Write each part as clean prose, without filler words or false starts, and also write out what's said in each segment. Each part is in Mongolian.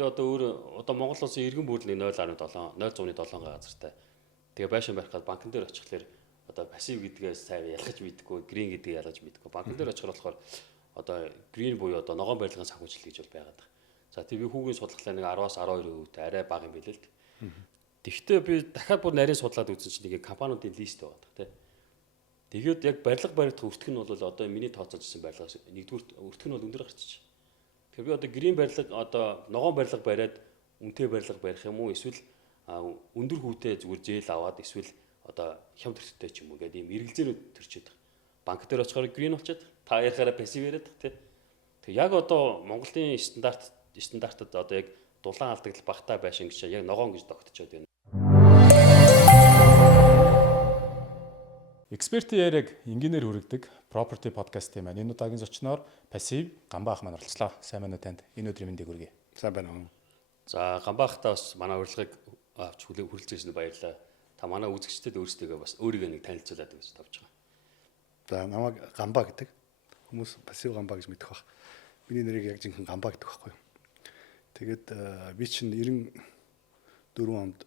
Би одоо Монгол улсын иргэн бүрдлийн 0.7 0.7 газартай. Тэгээ байшин барих гад банкн дээр очихлаэр одоо пассив гэдгээс сайн ялгаж мэдгүй, грин гэдгийг ялгаж мэдгүй. Банкн дээр очихор болохоор одоо грин буюу одоо ногоон барилгын санхүүжилт гэж бол байгаад байна. За тий би хүүгийн судлахлаа нэг 10-аас 12% арай бага юм билээ л. Тэгвэл би дахиад бүр нарийн судлаад үзсэн чинь нэг компаниудын лист байгаа тий. Тэгээд яг барилга баригдах өртөх нь бол одоо миний тооцоож ирсэн барилгаас нэгдүгээр өртөх нь бол өндөр гарчих. Тэгэхээр би одоо грин барилга одоо ногоон барилга бариад үнэтэй барилга барих юм уу эсвэл өндөр хүүтэй зүгээр зээл аваад эсвэл одоо хямд өртөтэй ч юм уу гэдэг ийм эргэлзээрүүд төрчөөд байгаа. Банк дээр очихоор грин болчиход та ярихаараа пассив яриад тий. Тэг яг одоо Монголын стандартад одоо яг дулаан алдагдал багтаа байшин гэж яг ногоон гэж тогтчиход байна. Экспертийн яриаг энгийнээр хүргэдэг Property podcast-ийн маань энэ удаагийн зочноор пассив Ганбаах маань оролцлоо. Сайн байна уу танд? Энэ өдрийн мэндийг хүргэе. Сайн байна уу. За Ганбаахтаа бас манай урилгыг авч хүрэлцээсэнд баярлалаа. Та манай үзэгчдэд өөрсдөө бас өөрийгөө нэг танилцуулаад өгч тавьж байгаа. За намайг Ганбаа гэдэг. Хүмүүс пассив Ганбаа гэж мэдэх баг. Миний нэрийг яг жинхэнэ Ганбаа гэдэг байхгүй юу. Тэгээд би чинь 94 онд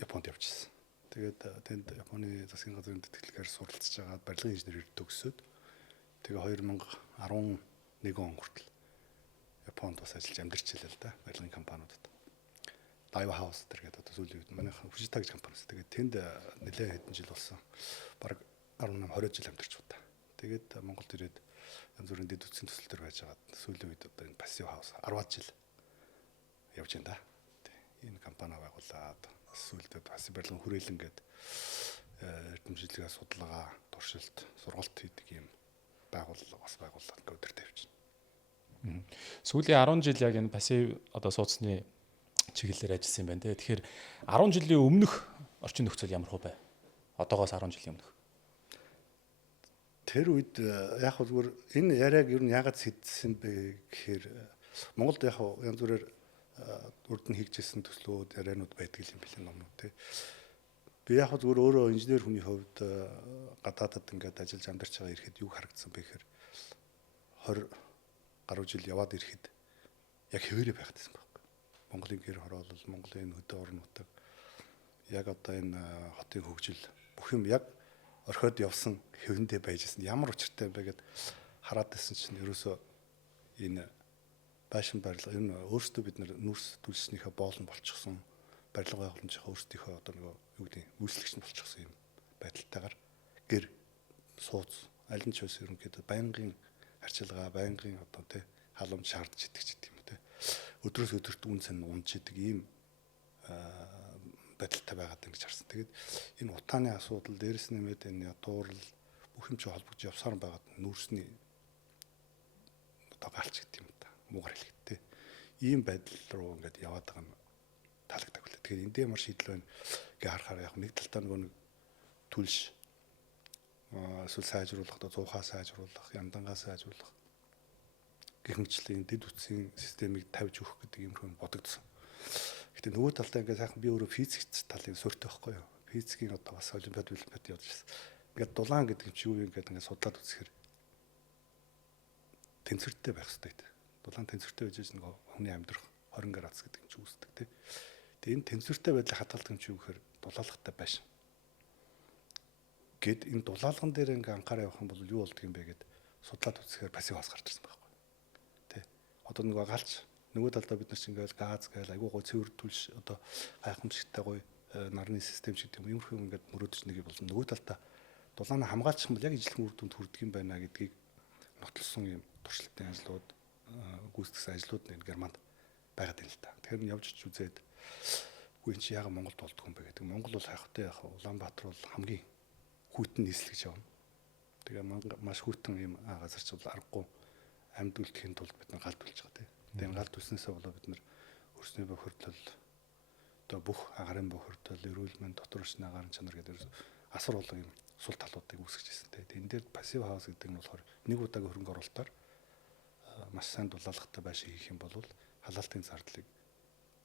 Японд явчихсан. Тэгээд тэнд Японы засгийн газрын тэтгэлгээр суралцж байгаа барилгын инженерээр төгсөөд тэгээ 2011 он хүртэл Японд бас ажиллаж амьдарч илээ л да барилгын компаниудад. Daiwa House гэдэг одоо сүүлийн үед манайх Fujita гэж компаниас. Тэгээд тэнд нэлээд хэдэн жил болсон. Бараг 18-20 жил амьдарч удаа. Тэгээд Монголд ирээд янз бүрийн дэд үтсийн төсөл төр байж байгаа. Сүүлийн үед одоо энэ Passive House 10 жил явж байна да. Энэ компани байгуулад сүүлдээ бас барилгын хүрээлэн гээд эрдэмтэдийн судалгаа, туршилт, сургалт хийдэг юм байгууллага бас байгууллага өдөр тавьчихна. Сүүлийн 10 жил яг энэ пассив одоо сууцны чиглэлээр ажилласан юм байна те. Тэгэхээр 10 жилийн өмнөх орчин нөхцөл ямар хөө бай? Одоогоос 10 жилийн өмнөх. Тэр үед яг зүгээр энэ яриаг ер нь яагаад сэдсэн бэ гэхээр Монголд яг янз бүрээр урд нь хийгдсэн төслүүд, яриануд байдаг юм билээ номнууд тий. Би яг зүгээр өөрөө инженер хүний хувьд гадаадад ингээд ажиллаж амьдарч байгаа ирэхэд юу харагдсан бэ гэхээр 20 гаруй жил яваад ирэхэд яг хэвээрээ байхдсан байхгүй. Монголын гэр хороолол, Монголын хөдөө орон нутаг яг одоо энэ хотын хөгжил бүх юм яг орхиод явсан хэвэндээ байжсэн. Ямар учиртай юм бэ гэд хараад байсан чинь ерөөсөө энэ байшин барилга энэ өөрсдөө бид нүүрс төлснийхээ боолн болчихсон барилга байгууламжийнхаа өөрсдийнхөө одоо нөгөө юу гэдэг үйлчлэгч нь болчихсон юм байдалтайгаар гэр сууц аль нь ч бас ерөнхийдөө байнгын харьцалгаа байнгын одоо тий халамж шаардж идэг ч гэдэг юм тий өдрөөс өдөрт үн цэн унж идэг ийм байдалтай байгаад ингэж харсан. Тэгээд энэ утааны асуудал дээрэс нэмээд энэ ядуурл бүх юм чи холбогдож явсаар байгаад нүүрсний одоо галч гэдэг юм да. Муугар хэлэхтэй. Ийм байдал руу ингээд яваад байгаа юм таалагддаг үлээ. Тэгэхээр энд ямар шийдэл байна гэж харахаар яг нэг талдаа нөгөө нэг түлш эсвэл сайжруулах, зуухаа сайжруулах, яндангаа сайжруулах гэх мэтчлэн дэд үтсийн системийг тавьж өгөх гэдэг юм хүн бодогдсон. Гэтэ нөгөө талдаа ингээд сайхан би өөрөө физикч талын суурьтай байхгүй юу? Физикийн одоо бас олимпиад явж ирсэн. Ингээд дулаан гэдэг юм чи юу юм ингээд судлаад үзэхээр тэнцвэртэй байх хэрэгтэй. Дулаан тэнцвэртэй байж нөгөө хүний амьдрах 20 градус гэдэг юм чи үүсдэг тий. Тэгээ энэ тэнцвэртэй байдлыг хадгалдаг юм чи юу гэхээр дулаалгатай байшин. Гэт энэ дулаалган дээр ингээ анхаараа явах юм бол юу болдго юм бэ гэд судлаад үзэхээр пассив хас гарч ирсэн байхгүй. Тий. Одоо нөгөө галч нөгөө талдаа бид нар чинь ингээл газ гээл айгуу гоо цэвэр түлш одоо гайхамшигтай гоё нарны систем ч гэдэг юм иймэрхүү ингээд мөрөөдөж нэг болсон. Нөгөө талдаа дулаанаа хамгаалчих юм бол яг ижлэх үр дүнд хүрдэг юм байна гэдгийг нотлсон юм туршилтын ажлууд гүйцэтгэсэн ажлууд нэг Германд байгаад байна л да. Тэгэхээр явж үзээд үгүй энэ чи яга Монголд болдгоо юм бэ гэдэг. Монгол бол хайхтай яг Улаанбаатар бол хамгийн хүйтэн нийслэгч явна. Тэгээ маш хүйтэн юм газар ч бол аргагүй амьд үлдэхийн тулд бид нар галд үлж байгаа тийм. Тэгээ галд үлснээсээ болоо бид нар хөрсний бохирдол одоо бүх агарын бохирдол, эрүүл мэнд, дотор орчны агарын чанар гэдэг асар болон юм сул талуудыг үүсгэж ирсэн тийм. Энэ дээр пассив хаус гэдэг нь болохоор нэг удаагийн хөрөнгө оруулалтаар маш сайн дулаалгатай байшин хийх юм бол халаалтын зардлыг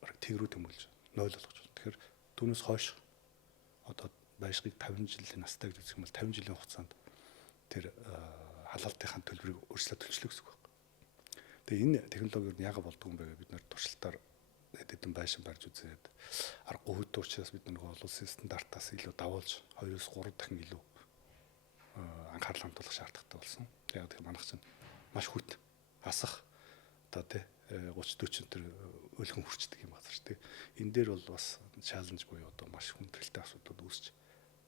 бараг тэг рүү тэмүүлж 0 болгож байна. Тэгэхээр түүнээс хойш одоо байшгийг 50 жилийн настай гэж үзэх юм бол 50 жилийн хугацаанд тэр халаалтынхаа төлбөрийг өөрчлөлт төлчлөө гэсэн үг байна. Тэгээ энэ технологиор нь яагаад болдгоо юм бэ гэж бид нар туршилтаар хэдэн байшин барьж үзээд аргагүй хөдөө учраас бид нөгөө олон улсын стандартаас илүү давуулж 2-3 дахин илүү анхаарал хандуулах шаардлагатай болсон. Яг тэгэхээр манайх чинь маш хүт асах одоо тий 30-40 төр өлгөн хүрчдэг юм газар тий. Энэ дээр бол бас чаленж буюу одоо маш хүндрэлтэй асуудал үүсч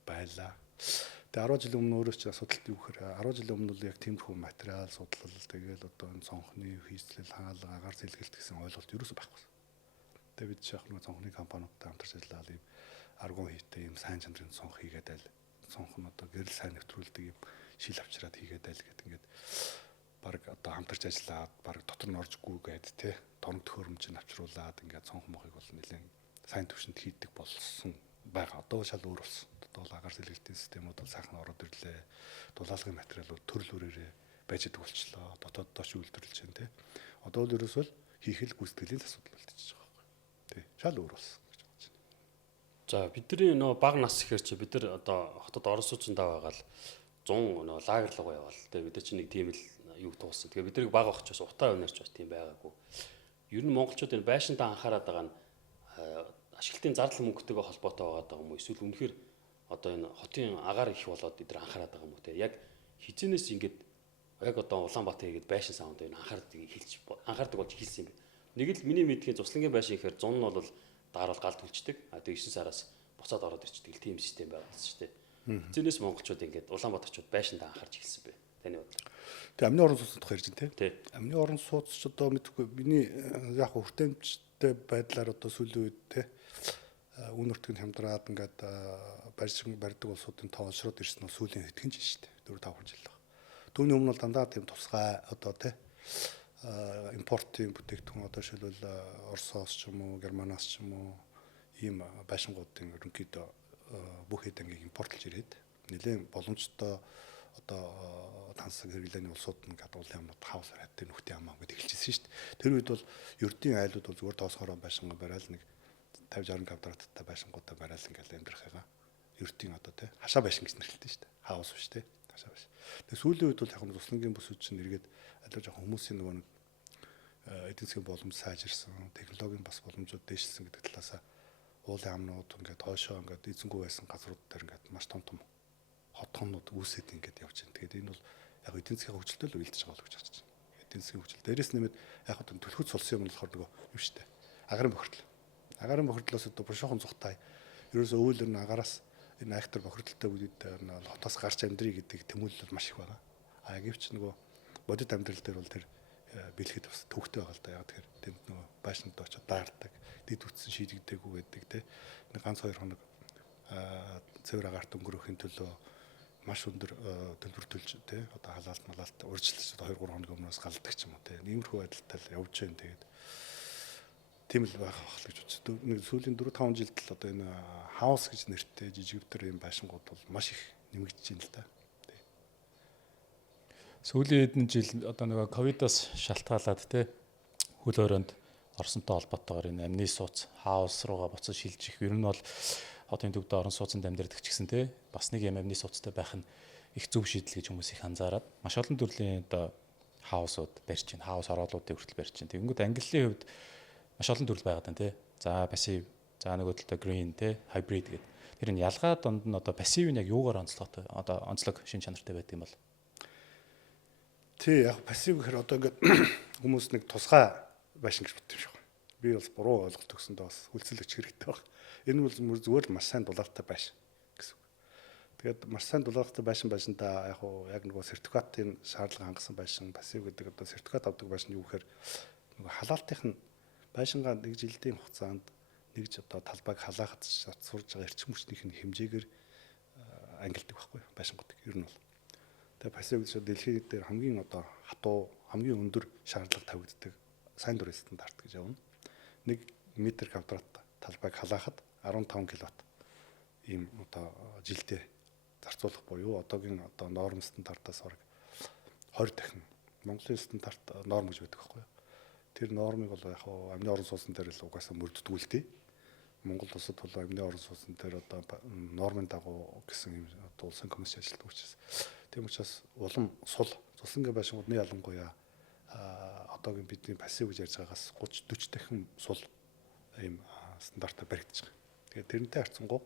байлаа. Тэгээ 10 жилийн өмнө өөрөө ч асуудалт юу гэхээр 10 жилийн өмнө бол яг тиймэрхүү материал судлал тэгээд одоо энэ цонхны хийслэл хаалга агаар зэлгэлт гэсэн ойлголт ерөөсөй байхгүй. Тэгээ бид шахах нэг цонхны компаниудтай хамтарч ажиллаад ийм аргон хийтэй ийм сайн чанарын цонх хийгээд айл цонх нь одоо гэрэл сайн нэвтрүүлдэг ийм шил авчираад хийгээд айл гэдэг ингээд баг одоо хамтарч ажиллаад баг дотор нь оржгүй гээд те тоног төхөөрөмж нь авчруулад ингээд цонх мохыг бол нэлээд сайн төвшөнд хийдэг болсон байгаа. Одоо шал өөр болсон. Одоо бол агаар сэлгэлтийн системүүд бол сайхан ороод ирлээ. Дулаалгын материалууд төрөл бүрээрээ байж идэг болчлоо. Дотоод доош үйлдвэрлэж байна те. Одоо бол ерөөсөө хийхэл гүйцэтгэлийн асуудал болчихж байгаа байхгүй. Тэ. Шал өөр болсон гэж бодож байна. За бидний нөгөө баг нас ихээр чи бид нар одоо хотод орон сууцндаа байгаа л 100 нөгөө лагер руу яваал. Тэгээ бид чинь нэг тийм л юу туулсан. Тэгээ бид нэг баг очиж утаа өнөрч бас тийм байгаагүй. Ер нь монголчууд энэ байшинтаа анхаарат байгаа нь ашиглалтын зардал мөнгөтэйгээ холбоотой байгаа юм уу? Эсвэл үнэхээр одоо энэ хотын агаар их болоод эдгээр анхаарат байгаа юм уу те? Яг хизэнээс ингээд яг одоо Улаанбаатар хийгээд байшин саунд энэ анхаардаг болж хэлсэн юм бэ. Нэг л миний мэдхийн Цуслангийн байшин ихээр 100 нь бол даарал гал түлчдэг. А тэгээ 9 сараас буцаад ороод ирчдэг л тийм систем байгаа гэсэн шүү дээ. Хизэнээс монголчууд ингээд Улаанбаатарчууд байшинтаа анхаарч хэлсэн бэ. Таны бодлоор. Тэгээ амны орон сууцнд тухай ярьж байна те. Тий. Амны орон сууц ч одоо мэдгүй миний яг хүртээмжтэй байдлаар одоо сүүлийн үед те үн нутгийн хямдраад ингээд барьсан барьдаг улсуудын тоо олшроод ирсэн нь сүүлийн хэдхэн жил шүү дээ. 4-5 жил баг. Түүний өмнө бол дандаа тийм тусгай одоо те импортын бүтээгдэхүүн одоо жишээлбэл Оросоос ч юм уу, Германаас ч юм уу ийм байшингуудын ерөнхийдөө бүх хэд ангийг импортлж ирээд нэлээд боломжтой одоо тансаг хэрэглээний улсууд нь гэдэг улсын амнууд хаус хараад нөхтийн ам гэдэг эхэлчихсэн шүү дээ. Тэр үед бол ердийн айлууд бол зүгээр тоосгороо байшингаа барайл нэг 50-60 квадраттай байшингуудаа барайл ингээл амьдрах байгаа. Ердийн одоо тий хашаа байшин гэж нэрлэдэг шүү дээ. Хаус биш тий хашаа байшин. Тэгээ сүүлийн үед бол яг нь Цуслангийн бүсүүд чинь эргээд аль жоох хүмүүсийн нөгөө нэг эдийн засгийн боломж сайжирсан, технологийн бас боломжууд дээшилсэн гэдэг талаасаа уулын амнууд ингээд хойшоо ингээд эзэнгүй байсан газрууд дээр ингээд маш том хотгонууд үүсээд ингээд явж байна. Тэгээд энэ бол яг эдийн засгийн хөгжилтэй л уялдаж байгаа л гэж харж байна. Эдийн засгийн хөгжил. Дээрээс нэмээд яг хөө төлхөд сулсан юм болохоор нөгөө юм шүү дээ. Агарын бохирдол. Агарын бохирдлоос одоо бушуухан зүхтай. Ерөөсөө өөлөр нь агараас энэ актер бохирдолтой үед хотоос гарч амьдрий гэдэг тэмүүлэл маш их байгаа. А гэвч нөгөө бодит амьдрал дээр бол тэр бэлгэд бас төвхтэй байгаа л да. Яг тэгэхээр тэнд нөгөө байшинд очиод даардаг, дэд үтсэн шийдэгдээгүй байдаг те. Нэг ганц 2 хоног цэвэр агаарт өнгөрөөхийн төлөө маш өндөр төлбөр төлж те одоо халаалт малалт урьдчилж 2-3 хоногийн өмнөөс галдаг ч юм уу те. Иймэрхүү байдалтай л явж байна. Тэгээд тийм л байх байх л гэж бодсон. Нэг сүүлийн 4-5 жилд л одоо энэ хаус гэж нэртэй жижигвтер юм байшингууд бол маш их нэмэгдэж байна л да. Сүүлийн хэдэн жил одоо нөгөө ковидоос шалтгаалаад те хөл өрөөнд орсонтой холбоотойгоор энэ амны сууц хаус руугаа буцаж шилжих ер нь бол хотын төвдөө орон сууцнд амьдардаг ч гэсэн те бас нэг юм амны сууцтай байх нь их зөв шийдэл гэж хүмүүс их анзаараад маш олон төрлийн одоо хаусууд барьж байна. Хаус ороолуудыг хүртэл барьж байна. Тэгэнгүүт ангиллын хувьд маш олон төрөл байгаад байна те. За пассив, за нөгөө талдаа green те, hybrid гэдэг. Тэр нь ялгаа донд нь одоо пассив нь яг юугаар онцлогтой одоо онцлог шин чанартай байдаг юм бол. Тий яг пассив гэхээр одоо ингээд хүмүүс нэг тусгай байшин гэж боддог юм шиг байна. Би бас буруу ойлголт өгсөндөө бас хүлцэлгч хэрэгтэй байна. Энэ бол зүгээр л маш сайн дулаалтай байшин гэсэн үг. Тэгээд маш сайн дулаалтай байшинтаа яг нөгөө сертификатын шаардлага хангасан байшин пассив гэдэг одоо сертификат авдаг байшин юу гэхээр нөгөө халаалтынх нь байшингаа нэг жилийн хугацаанд нэгж одоо талбайг халаахад сурж байгаа эрчим хүчнийх нь хэмжээгээр ангилдаг байхгүй байшингуудыг ер нь бол. Тэгээ пассив гэж дэлхийд дээр хамгийн одоо хатуу хамгийн өндөр шаардлага тавигддаг сайн дурын стандарт гэж явна. 1 м квадрат талбайг халаахад 15 кВт ийм одоо жилдээ зарцуулах буюу одоогийн одоо норм стандартаас бараг 20 дахин Монголын стандарт норм гэж байдаг байхгүй юу. Тэр нормыг бол яг амны орон сууцн дээр л угаасаа мөрддөг л дээ. Монгол улсад бол амны орон сууцн дээр одоо нормын дагуу гэсэн юм одоо улсын комисс ажилладаг учраас тийм учраас улам сул Цуслангийн байшингуудны ялангуяа одоогийн бидний пассив гэж ярьж байгаагаас 30-40 дахин сул ийм стандартаар баригдаж байгаа. Тэгээд тэрнтэй харьцангуй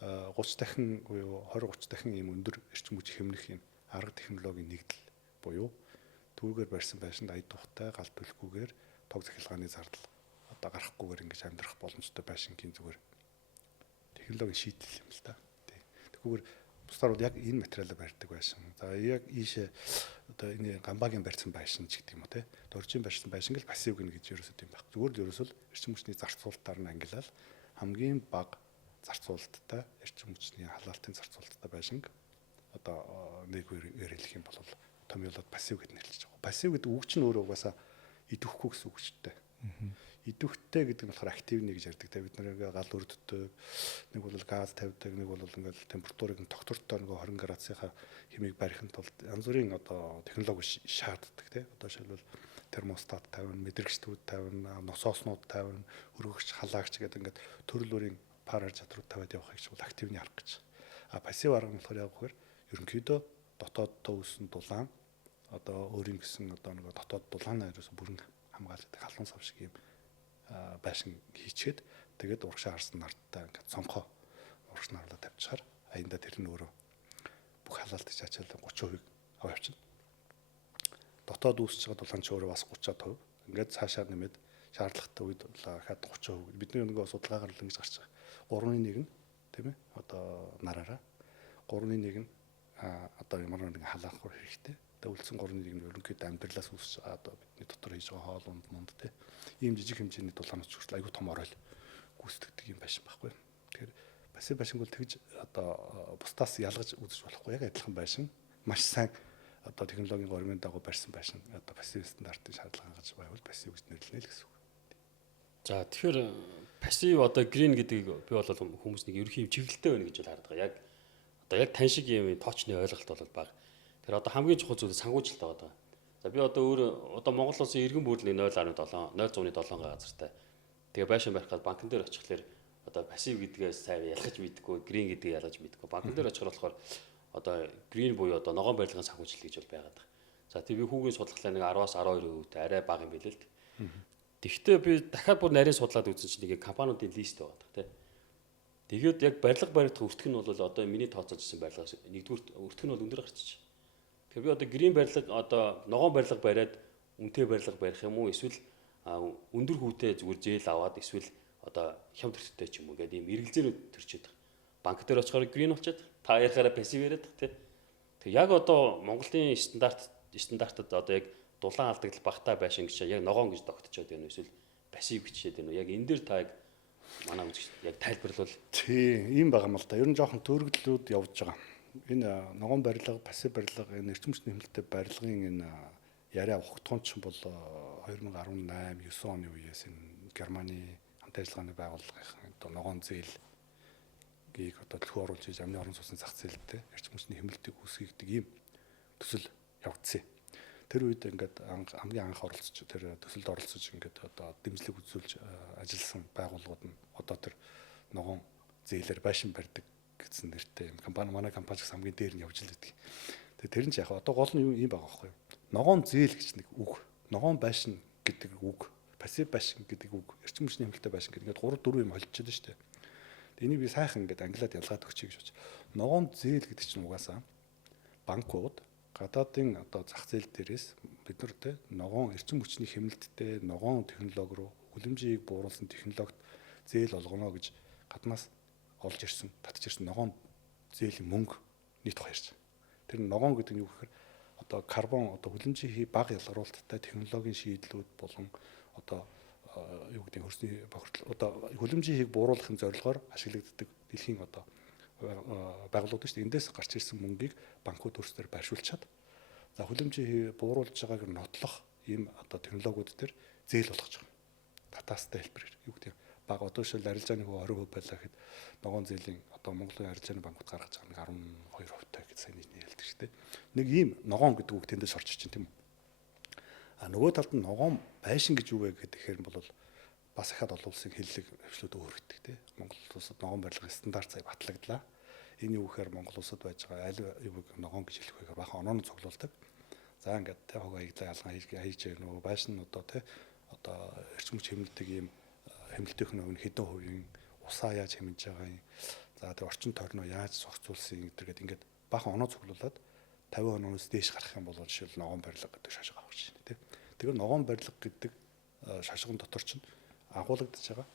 30 дахин буюу 20-30 дахин ийм өндөр эрчим хүч хэмнэх ийм арга технологийн нэгдэл буюу түүгээр барьсан байшинд ая тухтай гал түлхгүйгээр тог захилгааны зардал одоо гарахгүйгээр ингэж амьдрах боломжтой байшингийн зүгээр технологийн шийдэл юм л да. Тэгвэл бусдаар бол яг энэ материалаар барьдаг байшин. За яг ийшээ одоо энэ гамбагийн барьсан байшин ч гэдэг юм уу те. Доржийн барьсан байшин л пассив гэнэ гэж ерөөсөө тийм байх. Зүгээр л ерөөсөө эрчим хүчний зарцуулалтаар нь ангилал хамгийн бага зарцуулалттай эрчим хүчний халаалтын зарцуулалттай байшин одоо нэг хэлэх юм бол томьёолоод пассив гэж нэрлэж байгаа. Пассив гэдэг үг чинь өөрөө угаасаа идэвхгүй гэсэн үг шүү дээ. Идэвхтэй гэдэг нь болохоор активны гэж ярьдаг. Бид нэг гал өрддөг, нэг бол газ тавьдаг, нэг бол ингээл температурыг тогтвортой нэг 20 градусынхаа хэмийг барихын тулд янз бүрийн одоо технологи шаарддаг тийм. Одоо жишээлбэл термостат тавина, мэдрэгчтүүд тавина, носооснууд тавина, өргөгч, халаагч гэдэг ингээд төрөл бүрийн параар чадрууд тавиад явахыг ч бол активны арга гэж. Пассив арга нь болохоор яг үхээр ерөнхийдөө дотооддоо үүссэн дулаан одоо өөрийн гэсэн одоо нэг дотоод дулаанаа ерөөсө бүрэн хамгаалдаг халуун сав шиг юм байшин хийчихэд тэгээд урагшаа харсан нартаа ингээд цонхоо урагш нарлаа тавьчихаар аяндаа тэр нь өөрөө бүх халаалт чачаал 30% аваа явчихна. Дотоод үүсэж байгаа дулаан ч өөрөө бас 30% ингээд цаашаа нэмээд шаардлагатай үед хаад 30%. Бидний нөгөө судалгаагаар л ингэж гарч байгаа. 3-1 нь тийм ээ одоо нараараа 3-1 нь одоо ямар нэгэн халаахаар хэрэгтэй. Тэгээ үлдсэн 3-1 нь ерөнхийдөө амьдралаас үүсэж байгаа одоо бидний дотор хийж байгаа хоол унд мунд тийм ийм жижиг хэмжээний дулаанууд хүртэл аюу том орол гүйцэтгэдэг юм байшин байхгүй. Тэгэхээр пассив байшинг бол тэгж одоо бусдаас ялгаж үзэж болохгүй яг адилхан байшин маш сайн одоо технологийн гормын дагуу барьсан байшин одоо пассив стандартын шаардлага хангаж байвал пассив гэж нэрлэнэ л гэсэн үг. За тэгэхээр пассив одоо грин гэдэг би бол хүмүүс нэг ерөнхий чиглэлтэй байна гэж хардаг. Яг одоо яг тань шиг юм тоочны ойлголт бол бага. Тэр одоо хамгийн чухал зүйл сангуужилтаа байгаа. За би одоо одоо Монгол улсын иргэн бүрдлийн 0.7 0.7 газартай. Тэгээ байшин барих гал банкн дээр очихлаэр одоо пассив гэдгээс сайн ялгаж мэдгүй, грин гэдгийг ялгаж мэдгүй. Банкн дээр очихоор болохоор одоо грин буюу одоо ногоон барилгын сангуужилт гэж бол байгаад байна. За тий би хүүгийн судалгаа нэг 10-аас 12% арай бага юм билээ л. Тэгвэл би дахиад бүр нарийн судлаад үзсэн чинь нэг компаниудын лист байгаа тий. Тэгээд яг барилга баригдах өртг нь бол одоо миний тооцоож ирсэн барилгаас нэгдүгээр өртг нь бол өндөр гарчих. Тэгэхээр би одоо грин барилга одоо ногоон барилга бариад үнэтэй барилга барих юм уу эсвэл өндөр хүүтэй зүгээр зээл аваад эсвэл одоо хямд төрттэй ч юм уу гэдэг ийм эргэлзээрүүд төрчээд байгаа. Банк дээр очихоор грин болчиход та ярихаараа пассив яриад тий. Тэг яг одоо Монголын стандартад одоо яг дулаан алдагдал багтаа байшин гэж яг ногоон гэж тогтчиход байна эсвэл пассив гэчихэд байна уу? Яг энэ дээр та яг манай үзэгч яг тайлбарлавал тий ийм байгаа юм л да. Ер нь жоохон төрөгдлүүд явж байгаа. Энэ ногоон барилга, пассив барилга, энэ эрчим хүчний хэмнэлттэй барилгын энэ яриа ухтгуунч бол 2018 9 оны үеэс энэ Германы хамт ажиллагааны байгууллагын одоо ногоон зээлийг одоо төлхөө оруулж хийж амны орон сууцны зах зээлтэй эрчим хүчний хэмнэлтийг үүсгэгдэг ийм төсөл явагдсан. Тэр үед ингээд хамгийн анх оролцож тэр төсөлд оролцож ингээд одоо дэмжлэг үзүүлж ажилласан байгууллагууд нь одоо тэр ногоон зээлээр байшин барьдаг гэсэн нэртэй юм манай компани ч хамгийн дээр нь явж л байдаг. Тэгээ тэр нь ч яг одоо гол нь юм байгаа байхгүй юу? Ногоон зээл гэж нэг үг, ногоон байшин гэдэг үг, пассив байшин гэдэг үг, эрчим хүчний хэмнэлттэй байшин гэдэг ингээд 3-4 юм холжчиход шүү дээ. Тэгээ энийг би сайхан ингээд англиад ялгаад өгчий гэж бодож. Ногоон зээл гэдэг чинь угаасаа банкуд гадаадын одоо зах зээл дээрээс бид нарт ногоон эрчим хүчний хэмнэлттэй ногоон технологи руу хүлэмжийг бууруулсан технологид зээл олгоно гэж гаднаас олж ирсэн, татж ирсэн ногоон зээлийн мөнгө нийт хоёрч. Тэр ногоон гэдэг нь юу гэхээр одоо карбон одоо хүлэмжийн бага ялгаруулалттай технологийн шийдлүүд болон одоо юу гэдэг хөрсний бохирдол одоо хүлэмжийн бууруулахын зорилгоор ашиглагддаг дэлхийн одоо байгууллагууд шүү дээ. Эндээс гарч ирсэн мөнгийг банкуд өөрсдөр байршуулчаад за хүлэмжийн бууруулж байгааг нь нотлох ийм одоо технологиуд төр зээл болгож байгаа. Татаастай хэлбэрээр юу гэдэг баг одоо шил арилжааны хөө 20% байлаа гэхэд ногоон зээлийн одоо Монголын арилжааны банкуд гаргаж байгаа нэг 12% гэж сайн нийлдэг шүү дээ. Нэг ийм ногоон гэдэг үг тэндээс орж ич тийм үү. Нөгөө талд нь ногоон байшин гэж юу вэ гэхээр бол бас ахад олон улсын хэллэг хвшлүүд өөр гэдэг тийм. Монгол улсад ногоон барилгын стандарт цай батлагдлаа. Энэ юу гэхээр Монгол улсад байж байгаа аль юуг ногоон гэж хэлэх вэ гэхээр бахан онооны цуглуулдаг. За ингээд тэ хог аяглаа ялгаа хийж байна уу байшин одоо тэ одоо эрчим хүч хэмнэлтийг ийм хэмнэлтийнх нь хэдэн хувийн усаа яаж хэмнэж байгаа юм. За тэр орчин тойрноо яаж зохицуулсан гэдэргээд ингээд баахан оноо цуглуулад 50 оноос дээш гарах юм бол жишээл ногоон барилга гэдэг шашиг авах чинь тийм. Тэгэхээр ногоон барилга гэдэг шашигын дотор чинь агуулгадж байгаа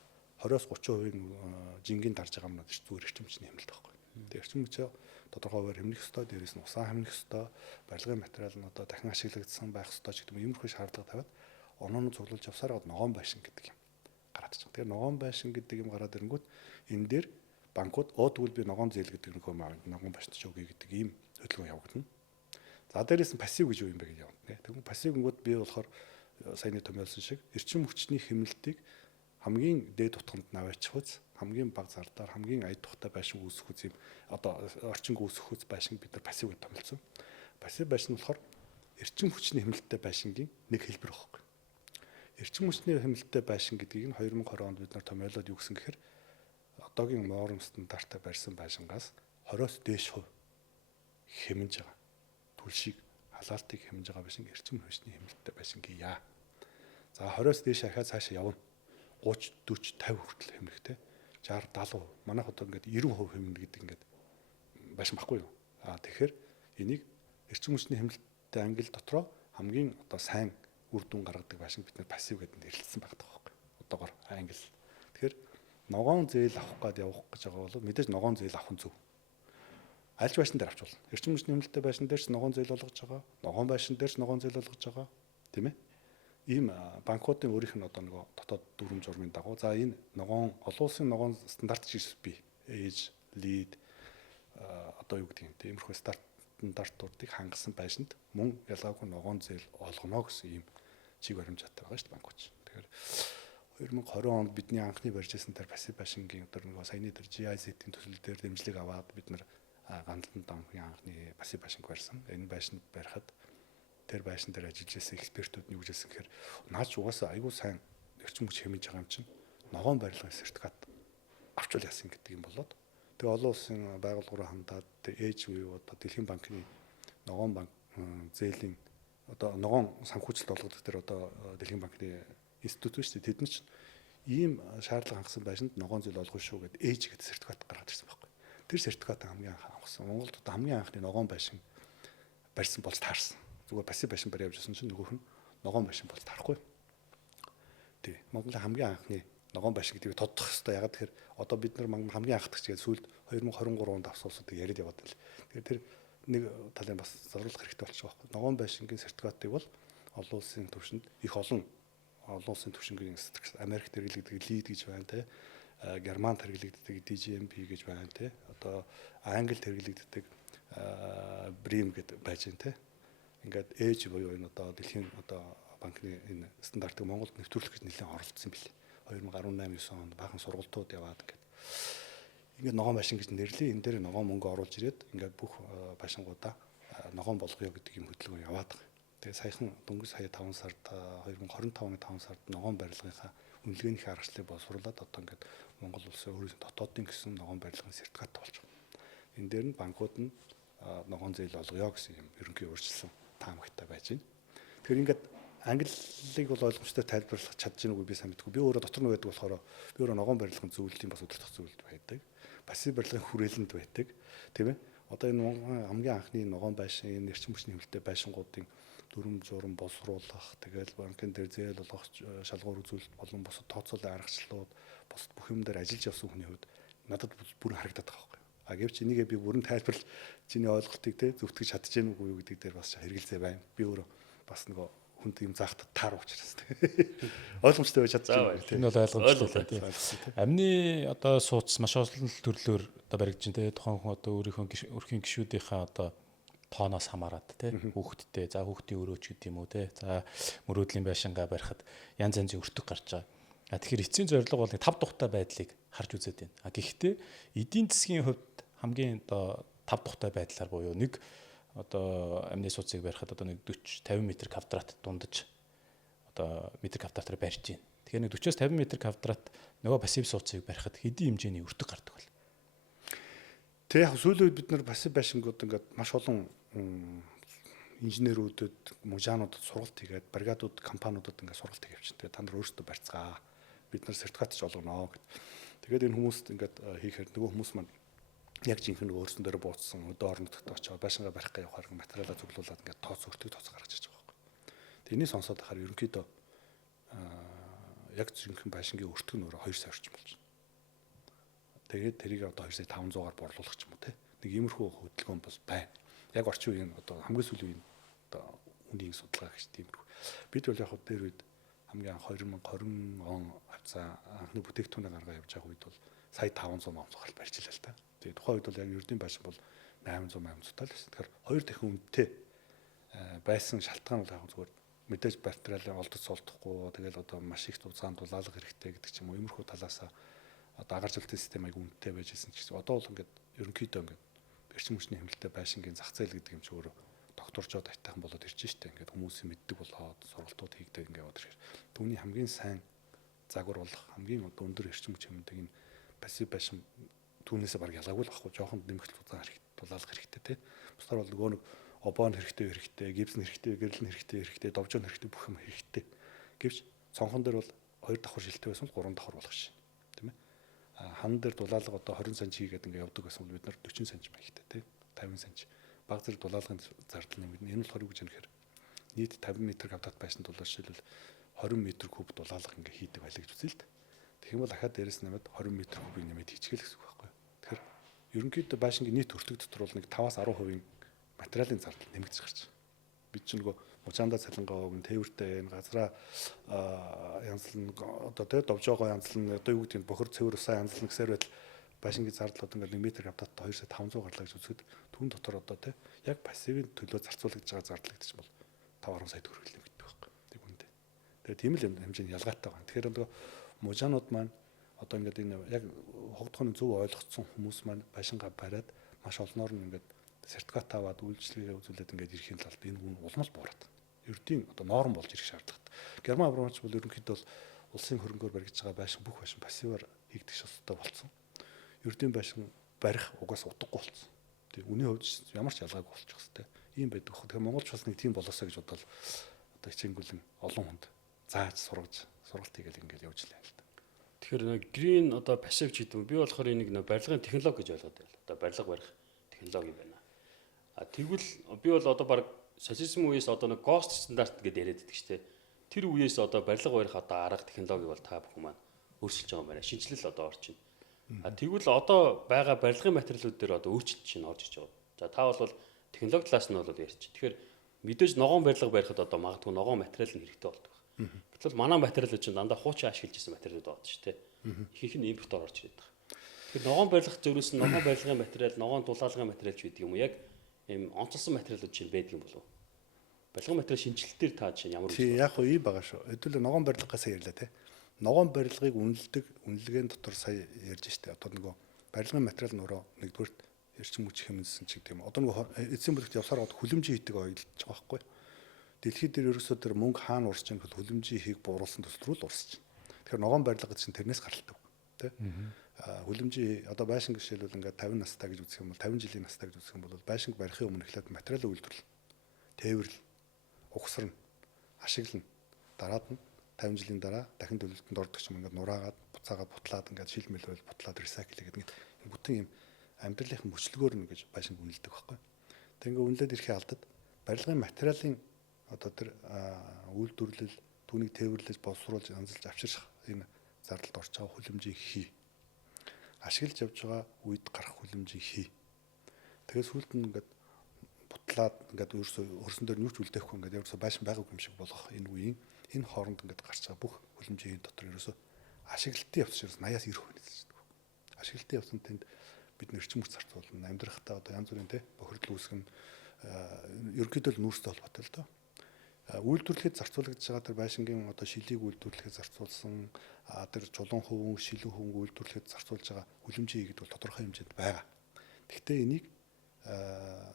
20-30% жингийн дарж байгаа юмнууд ч зүгээр эрчим хүчний хэмнэлт байхгүй. Тэгээ эрчим хүчээ тодорхой хуваар хэмнэх ёстой, дээрээс нь усаа хэмнэх ёстой, барилгын материал нь одоо дахин ашиглагдсан байх ёстой ч гэдэг юм иймэрхүү шаардлага тавиад онооноо цуглуулж явсаар ногоон байшин гэдэг юм гараад ирж байгаа. Тэгээ ногоон байшин гэдэг юм гараад ирэнгүүт энэ дээр банкуд тэгвэл би ногоон зээл гэдэг нөхөө маа ногоон байшинч өгье гэдэг ийм хөдөлгөөн явагдана. За дээрээс нь пассив гэж юу юм бэ гэж явна. Тэгвэл пассив гингүүд би болохоор саяны томьёолсон шиг эрчим хүчний хэмнэлтийг хамгийн дээд утганд наваачих үз, хамгийн бага зардаар хамгийн ая тухтай байшин үүсэх үз юм одоо орчинг үүсэх үз байшин бид нар пассив гэж томьёолсон. Пассив байшин болохоор эрчим хүчний хэмнэлттэй байшингийн нэг хэлбэр байхгүй. Эрчим хүчний хэмнэлттэй байшин гэдгийг нь 2020 онд бид нар томьёолоод юу гэсэн гэхээр одоогийн норм стандартаар барьсан байшингаас 20-с дээш хувь хэмнэж байгаа. Түлшийг халаалтыг хэмнэж байгаа байшин эрчим хүчний хэмнэлттэй байшин гийа. За 20-с дээш ахаад цаашаа явна. 30, 40, 50 хүртэл хэмнэхтэй. 60, 70%. Манайх одоо ингээд 90% хэмнэ гэдэг ингээд байшин баггүй юу? Тэгэхээр энийг эрчим хүчний хэмнэлттэй англи дотроо хамгийн одоо сайн үр дүн гаргадаг байшин бид нар пассив гэдэг нь нэрлэлсэн байдаг байхгүй. Одоогоор англи. Тэгэхээр ногоон зээл авах гээд явах гэж байгаа бол мэдээж ногоон зээл авах нь зөв. Альж байшин дээр авч болно. Эрчим хүчний хэмнэлттэй байшин дээр ч ногоон зээл болгож байгаа. Ногоон байшин дээр ч ногоон зээл болгож байгаа. Тийм ээ? Ийм банкуудын өөрийнх нь одоо нөгөө дотоод дүрм журмын дагуу за энэ ногоон олон улсын ногоон стандарт GSP, ээж, лид одоо юу гэдэг юм тиймэрхүү стандартуудыг хангасан байшинд мөн ялгаагүй ногоон зээл олгоно гэсэн ийм чиг баримжаатай байгаа шүү дээ банкуч. Тэгэхээр 2020 онд бидний анхны барьж ирсэн тэр пассив байшингийн одоо нөгөө саяны тэр GIZ-ийн төсөл дээр дэмжлэг аваад бид нар гандлан данхын анхны пассив байшинг барьсан. Энэ байшинд барихад тэр байшин дээр ажиллаж байсан экспертүүд нь юу гэж хэлсэн гэхээр наач угаасаа айгүй сайн эрчим хүч хэмжиж байгаа юм чинь ногоон барилгын сертификат авчвал яасан гэдэг юм болоод тэгээ олон улсын байгууллагаараа хандаад ээж буюу одоо Дэлхийн банкны ногоон банк зээлийн одоо ногоон санхүүжилт олгодог тэр одоо Дэлхийн банкны институт шүү дээ тэд нар чинь ийм шаардлага хангасан байшинд ногоон зээл олгоно шүү гэдэг ээж гэдэг сертификат гаргаад ирсэн байхгүй. Тэр сертификат хамгийн анх авсан. Монголд одоо хамгийн анхны ногоон байшин барьсан болж таарсан. Зүгээр пассив байшин барь явж байсан чинь нөгөөх нь ногоон байшин болж таарахгүй. Тий. Монголын хамгийн анхны ногоон байшин гэдгийг тодтох хэрэгтэй. Ягаад тэгэхээр одоо бид нар хамгийн анхдагч гэж сүүлд 2023 онд авсуулсуудыг яриад яваад байл. Тэгэхээр тэр нэг талын бас зориулах хэрэгтэй болчих واخ. Ногоон байшингийн сертификатыг бол олон улсын түвшинд их олон улсын түвшингийн Америкт хэрэглэгддэг лид гэж байна те. Германд хэрэглэгддэг DGMP гэж байна те. Одоо Англид хэрэглэгддэг Brim гэдэг байж байна те. Ингээд ээж буюу энэ одоо Дэлхийн одоо банкны энэ стандартыг Монголд нэвтрүүлэх гэж нэлээд оролцсон бил. 2018-9 онд баахан сургалтууд яваад ингээд ногоон байшин гэж нэрлэе. Энэ дээр ногоон мөнгө оруулж ирээд ингээд бүх байшингуудаа ногоон болгоё гэдэг юм хөдөлгөөн яваад байгаа. Тэгээ саяхан дөнгөж сая 5 сард 2025 оны 5 сард ногоон барилгынхаа үнэлгээнийхээ аргачлалыг боловсруулад одоо ингээд Монгол улсын өөрийн дотоодын гэсэн ногоон барилгын сертификат болж байгаа. Энэ дээр нь банкуд нь ногоон зээл олгоё гэсэн юм ерөнхий өөрчлөсөн таамагтай байж байна. Тэгэхээр ингээд англиг бол ойлгомжтой тайлбарлах чадж гэнэ үгүй би сайн мэдгүй. Би өөрөө дотор нь байдаг болохоор би өөрөө ногоон барилгын зөвлөлийн бас өдөртөх зөвлөлд байдаг. Пассив барилгын хүрээлэнд байдаг. Тийм ээ. Одоо энэ хамгийн анхны ногоон байшин, энэ эрчим хүчний хэмнэлттэй байшингуудын дүрм журам боловсруулах, тэгэл банкн дээр зээл олгох шалгуур үзүүлэлт болон бусад тооцоолын аргачлалууд бусад бүх юм дээр ажиллаж явсан хүний хувьд надад бүр харагдаад байгаа байхгүй. Гэвч энийгээ би бүрэн тайлбарлал чиний ойлголтыг те зөвтгөж чадж гэнэ үгүй юу гэдэг дээр бас хэрэгэлзээ байна. Би өөрөө бас нөгөө хүнд юм заахад таар уучраас те. Ойлгомжтой байж чадчих. Энэ бол ойлгомжтой тийм. Амны одоо сууц маш олон төрлөөр одоо баригдаж байна те. Тухайн хүн одоо өөрийнхөө өрхийн гишүүдийнхээ одоо тооноос хамаарат те. Хүүхдтэй, за хүүхдийн өрөөч гэдэг юм уу те. За мөрөөдлийн байшингаа барихад янз янзын өртөг гарч байгаа. Тэгэхээр эцсийн зорилго бол 5 тухтай байдлыг харж үзээд байна. Гэхдээ эдийн засгийн хувьд хамгийн одоо 5 тухтай байдлаар буюу нэг одоо амны сууцыг барихад одоо нэг 40-50 м квадрат дундаж одоо метр квадратаар барьж байна. Тэгэхээр нэг 40-50 м квадрат нөгөө пассив сууцыг барихад хэдийн хэмжээний өртөг гардаг бол. Тэг яг сүүлийн үед бид нар пассив байшингууд ингээд маш олон инженерүүдэд, мужаануудад сургалт хийгээд, бригадууд, компаниудад ингээд сургалт хийж явчихсан. Тэгээ та нар өөрсдөө барьцгаа бид нар сертификат ч олгоно гэд. Тэгээд энэ хүмүүст ингээд хийхээр нөгөө хүмүүс маань яг жинхэнэ өөрсөн дээр бууцсан өдөө орон нутагт очиж байшингаа барих гэж явахаар материалаа зөвлүүлээд ингээд тооц өртөг тооц гаргаж иж байгаа байхгүй. Тэнийг сонсоод байхаар ерөнхийдөө яг жинхэнэ байшингийн өртөг нь өөрөө 2 сая орчим болж байна. Тэгээд тэрийг одоо 2,500-аар борлуулах ч юм уу те. Нэг иймэрхүү хөдөлгөөн бол байна. Яг орчин үеийн одоо хамгийн сүүлийн үеийн одоо үнийг судалгаа гэж тиймэрхүү. Бид бол яг хөө дээр үед хамгийн анх 2020 он авцаа анхны бүтээгдэхүүнээ гаргаа явж байгаа үед бол сая 500 мянга цохол барьж илээ л та. Тэгээд тухайн үед бол яг ердийн байшин бол 800 цутал байсан. Тэгэхээр 2 дахин үнэтэй байсан шалтгаан бол яг зүгээр мэдээж материалын олдож суулдахгүй тэгээд одоо маш их хугацаанд дулаалга хэрэгтэй гэдэг ч юм уу иймэрхүү талаасаа одоо агаар жылтын систем аяг үнэтэй байж исэн ч гэсэн одоо бол ингээд ерөнхийдөө ингээд эрчим хүчний хэмнэлттэй байшингийн зах зээл гэдэг юм чи өөрөө докторжоод айтайхан болоод ирж штэ ингээд хүмүүсийн мэддэг болоод сургалтууд хийгдэг ингээд яваад ирэхээр түүний хамгийн сайн загвар болох хамгийн одоо өндөр эрчим хүч хэмнэлтийг энэ пассив байшин түүнээсээ баг ялгаагүй л ахгүй жоохон нэмэгдэл хугацаа дулаалга хэрэгтэй те. Бусдаар бол нөгөө нэг обон хэрэгтэй, гипс хэрэгтэй, гэрэл хэрэгтэй, довжон хэрэгтэй бүх юм хэрэгтэй. Гэвч цонхон дээр бол 2 давхар шилтэй байсан бол 3 давхар болох шин. Тийм ээ. Хан дээр дулаалга одоо 20 см хийгээд ингээд явдаг байсан бол бид нар 40 см хийхтэй тий 50 см баг зэрэг дулаалгын зардал нэмэгдэнэ. Энэ болохоор юу гэж нэхэр нийт 50 м квадрат байшин дулаал жишээлбэл 20 м куб дулаалга ингээд хийдэг байлаа гэж үзье л дээ. Тэгэх юм бол дахиад дээрэс нэмээд 20 м кубыг нэмээд хийчихэл гэсэн үг байхгүй. Тэгэхээр ерөнхийдөө байшингийн нийт өртөг дотор бол нэг 5-10% материалын зардал нэмэгдэж гарч байна. Бид ч нөгөө мужаанда цалингаа өгн тээвэртэй энэ газраа янзлан одоо тэ довжоогоо янзлан одоо юу гэдэг нь бохор цэвэр усаа янзлан гэсээр байтал байшингийн зардал одоо ингээд 1 м квадрат 2,500 гарлаа гэж үзэхэд түүн дотор одоо тэ яг пассивын төлөө зарцуулагдж байгаа зардал гэдэг чинь бол 5-10 сая төгрөг нэмэгдэх байхгүй. Тэг үндэ. Тэгээд тийм л хэмжээний ялгаатай байна. Тэгэхээр нөгөө мужаанууд маань одоо ингээд энэ яг хогдохын зөв ойлгоцсон хүмүүс маань байшингаа бариад маш олноор нь ингээд сертификат аваад үйлчлэгээ үзүүлээд ингээд ирэхийн тулд энэ хүн улмал буураад ердийн одоо норм болж ирэх шаардлагатай. Герман Абрамович бол ерөнхийдөө улсын хөрөнгөөр барьж байгаа байшин бүх байшин пассиваар хийгдэх шалтгаантай болсон. Ердийн байшин барих угаас утгагүй болсон. Тэг үний хувьд ямар ч ялгаагүй болчих хэвээр. Ийм байдаг хөө. Тэгэхээр Монголч бас нэг тийм болоосоо гэж бодвол одоо хичээнгүлэн олон хүнд зааж сургалт хийгээл ингээд явж лээ л да. Тэгэхээр нэг green одоо пассив ч гэдэг юм. Би болохоор энийг нэг барилгын технологи гэж ойлгоод байл. Одоо барилга барих технологи юм байна. А тэгвэл би бол одоо баг социализм үеэс одоо нэг гост стандарт гэдээ яриад байдаг шүү дээ. Тэр үеэс одоо барилга барих одоо арга технологи бол та бүхэн маань өөрчилж байгаа юм байна. Шинжилэл одоо орчин. А тэгвэл одоо байгаа барилгын материалууд дээр одоо өөрчлөлт чинь орж иж байгаа. За та бол технологи талаас нь бол ярьчих. Тэгэхээр мэдээж ногоон барилга барихад одоо магадгүй ногоон материал нь хэрэгтэй болдог. Гэтэл манай материалууд чинь дандаа хуучин ашиглаж ирсэн материалууд байгаа шүү дээ. Ихэнх нь импорт орж ирээд байгаа. Тэгэхээр ногоон барилгах зөвлөс нь ногоон барилгын материал, ногоон дулаалгын материал ч гэдэг юм уу яг ийм онцлсон материалууд чинь байдаг юм болов уу? Барилгын материал шинжилэлтээр та чинь ямар үгүй яг уу ийм байгаа шүү. Хэдүүлээ ногоон барилгаас ярьлаа те. Ногоон барилгыг үнэлгээний дотор сая ярьж штэ. Одоо нөгөө барилгын материал нь өөрөө нэгдүгürt эрчим хүч хэмнэлсэн ч гэдэг юм. Одоо нөгөө эцсийн бүлэгт явсаар гот хүлэмжийн хийдэг ойлж байгаа байхгүй. Дэлхийд дээр ерөөсөө тэр мөнгө хаана урсж байгаа нь хүлэмжийн хийг бууруулсан төсөл рүү л урсж байна. Тэгэхээр ногоон барилга чинь тэрнээс гаралтай те. Хүлэмжийн одоо байшин гişээлбэл ингээд 50 настай гэж үзэх юм бол 50 жилийн настай гэж үзэх юм бол байшинг барихын өмнө эхлээд материалын үйлдвэрлэл, тээвэрлэл, угсарна, ашиглана. Дараад нь 50 жилийн дараа дахин төлөвлөлтөнд ордог юм ингээд нураагаад, буцаагаад бутлаад ингээд шил мэлвэл бутлаад ресайкл гэдэг ингээд бүтэн юм амьдралынхын мөчлөгөөр нь гэж байшинг үнэлдэг байхгүй. Тэг ингээд үнэлээд ирэхээ алдад барилгын материалын одоо тэр үйлдвэрлэл, түүнийг тээвэрлэж, боловсруулж, янзлж авчирах энэ зардалд орж байгаа хүлэмжийг хий. Ашиглаж явж байгаа үед гарах хүлэмжийг хий. Тэгээд сүүлд нь ингээд бутлаад ингээд өрсөн дээр нүрч үлдээхгүй ингээд ерөөсө байшин байгаагүй юм шиг болох энэ үеийн энэ хооронд ингээд гарч байгаа бүх хүлэмжийн дотор ерөөсө ашиглалтын явц ерөөсө 80-аас 90% нэлээд. Ашиглалтын явцанд тэнд бид нэрчим хүч зарцуулна, амьдрахтаа одоо янз бүрийн бохирдол үүсгэн ерөнхийдөө нүүрстэй холбоотой л доо. Үйлдвэрлэхэд зарцуулагдж байгаа тэр байшингийн одоо шилийг үйлдвэрлэхэд зарцуулсан тэр чулуун хөвөн, шилэн хөвөн үйлдвэрлэхэд зарцуулж байгаа хүлэмжийн гэдэг бол тодорхой хэмжээнд байгаа. Гэхдээ энийг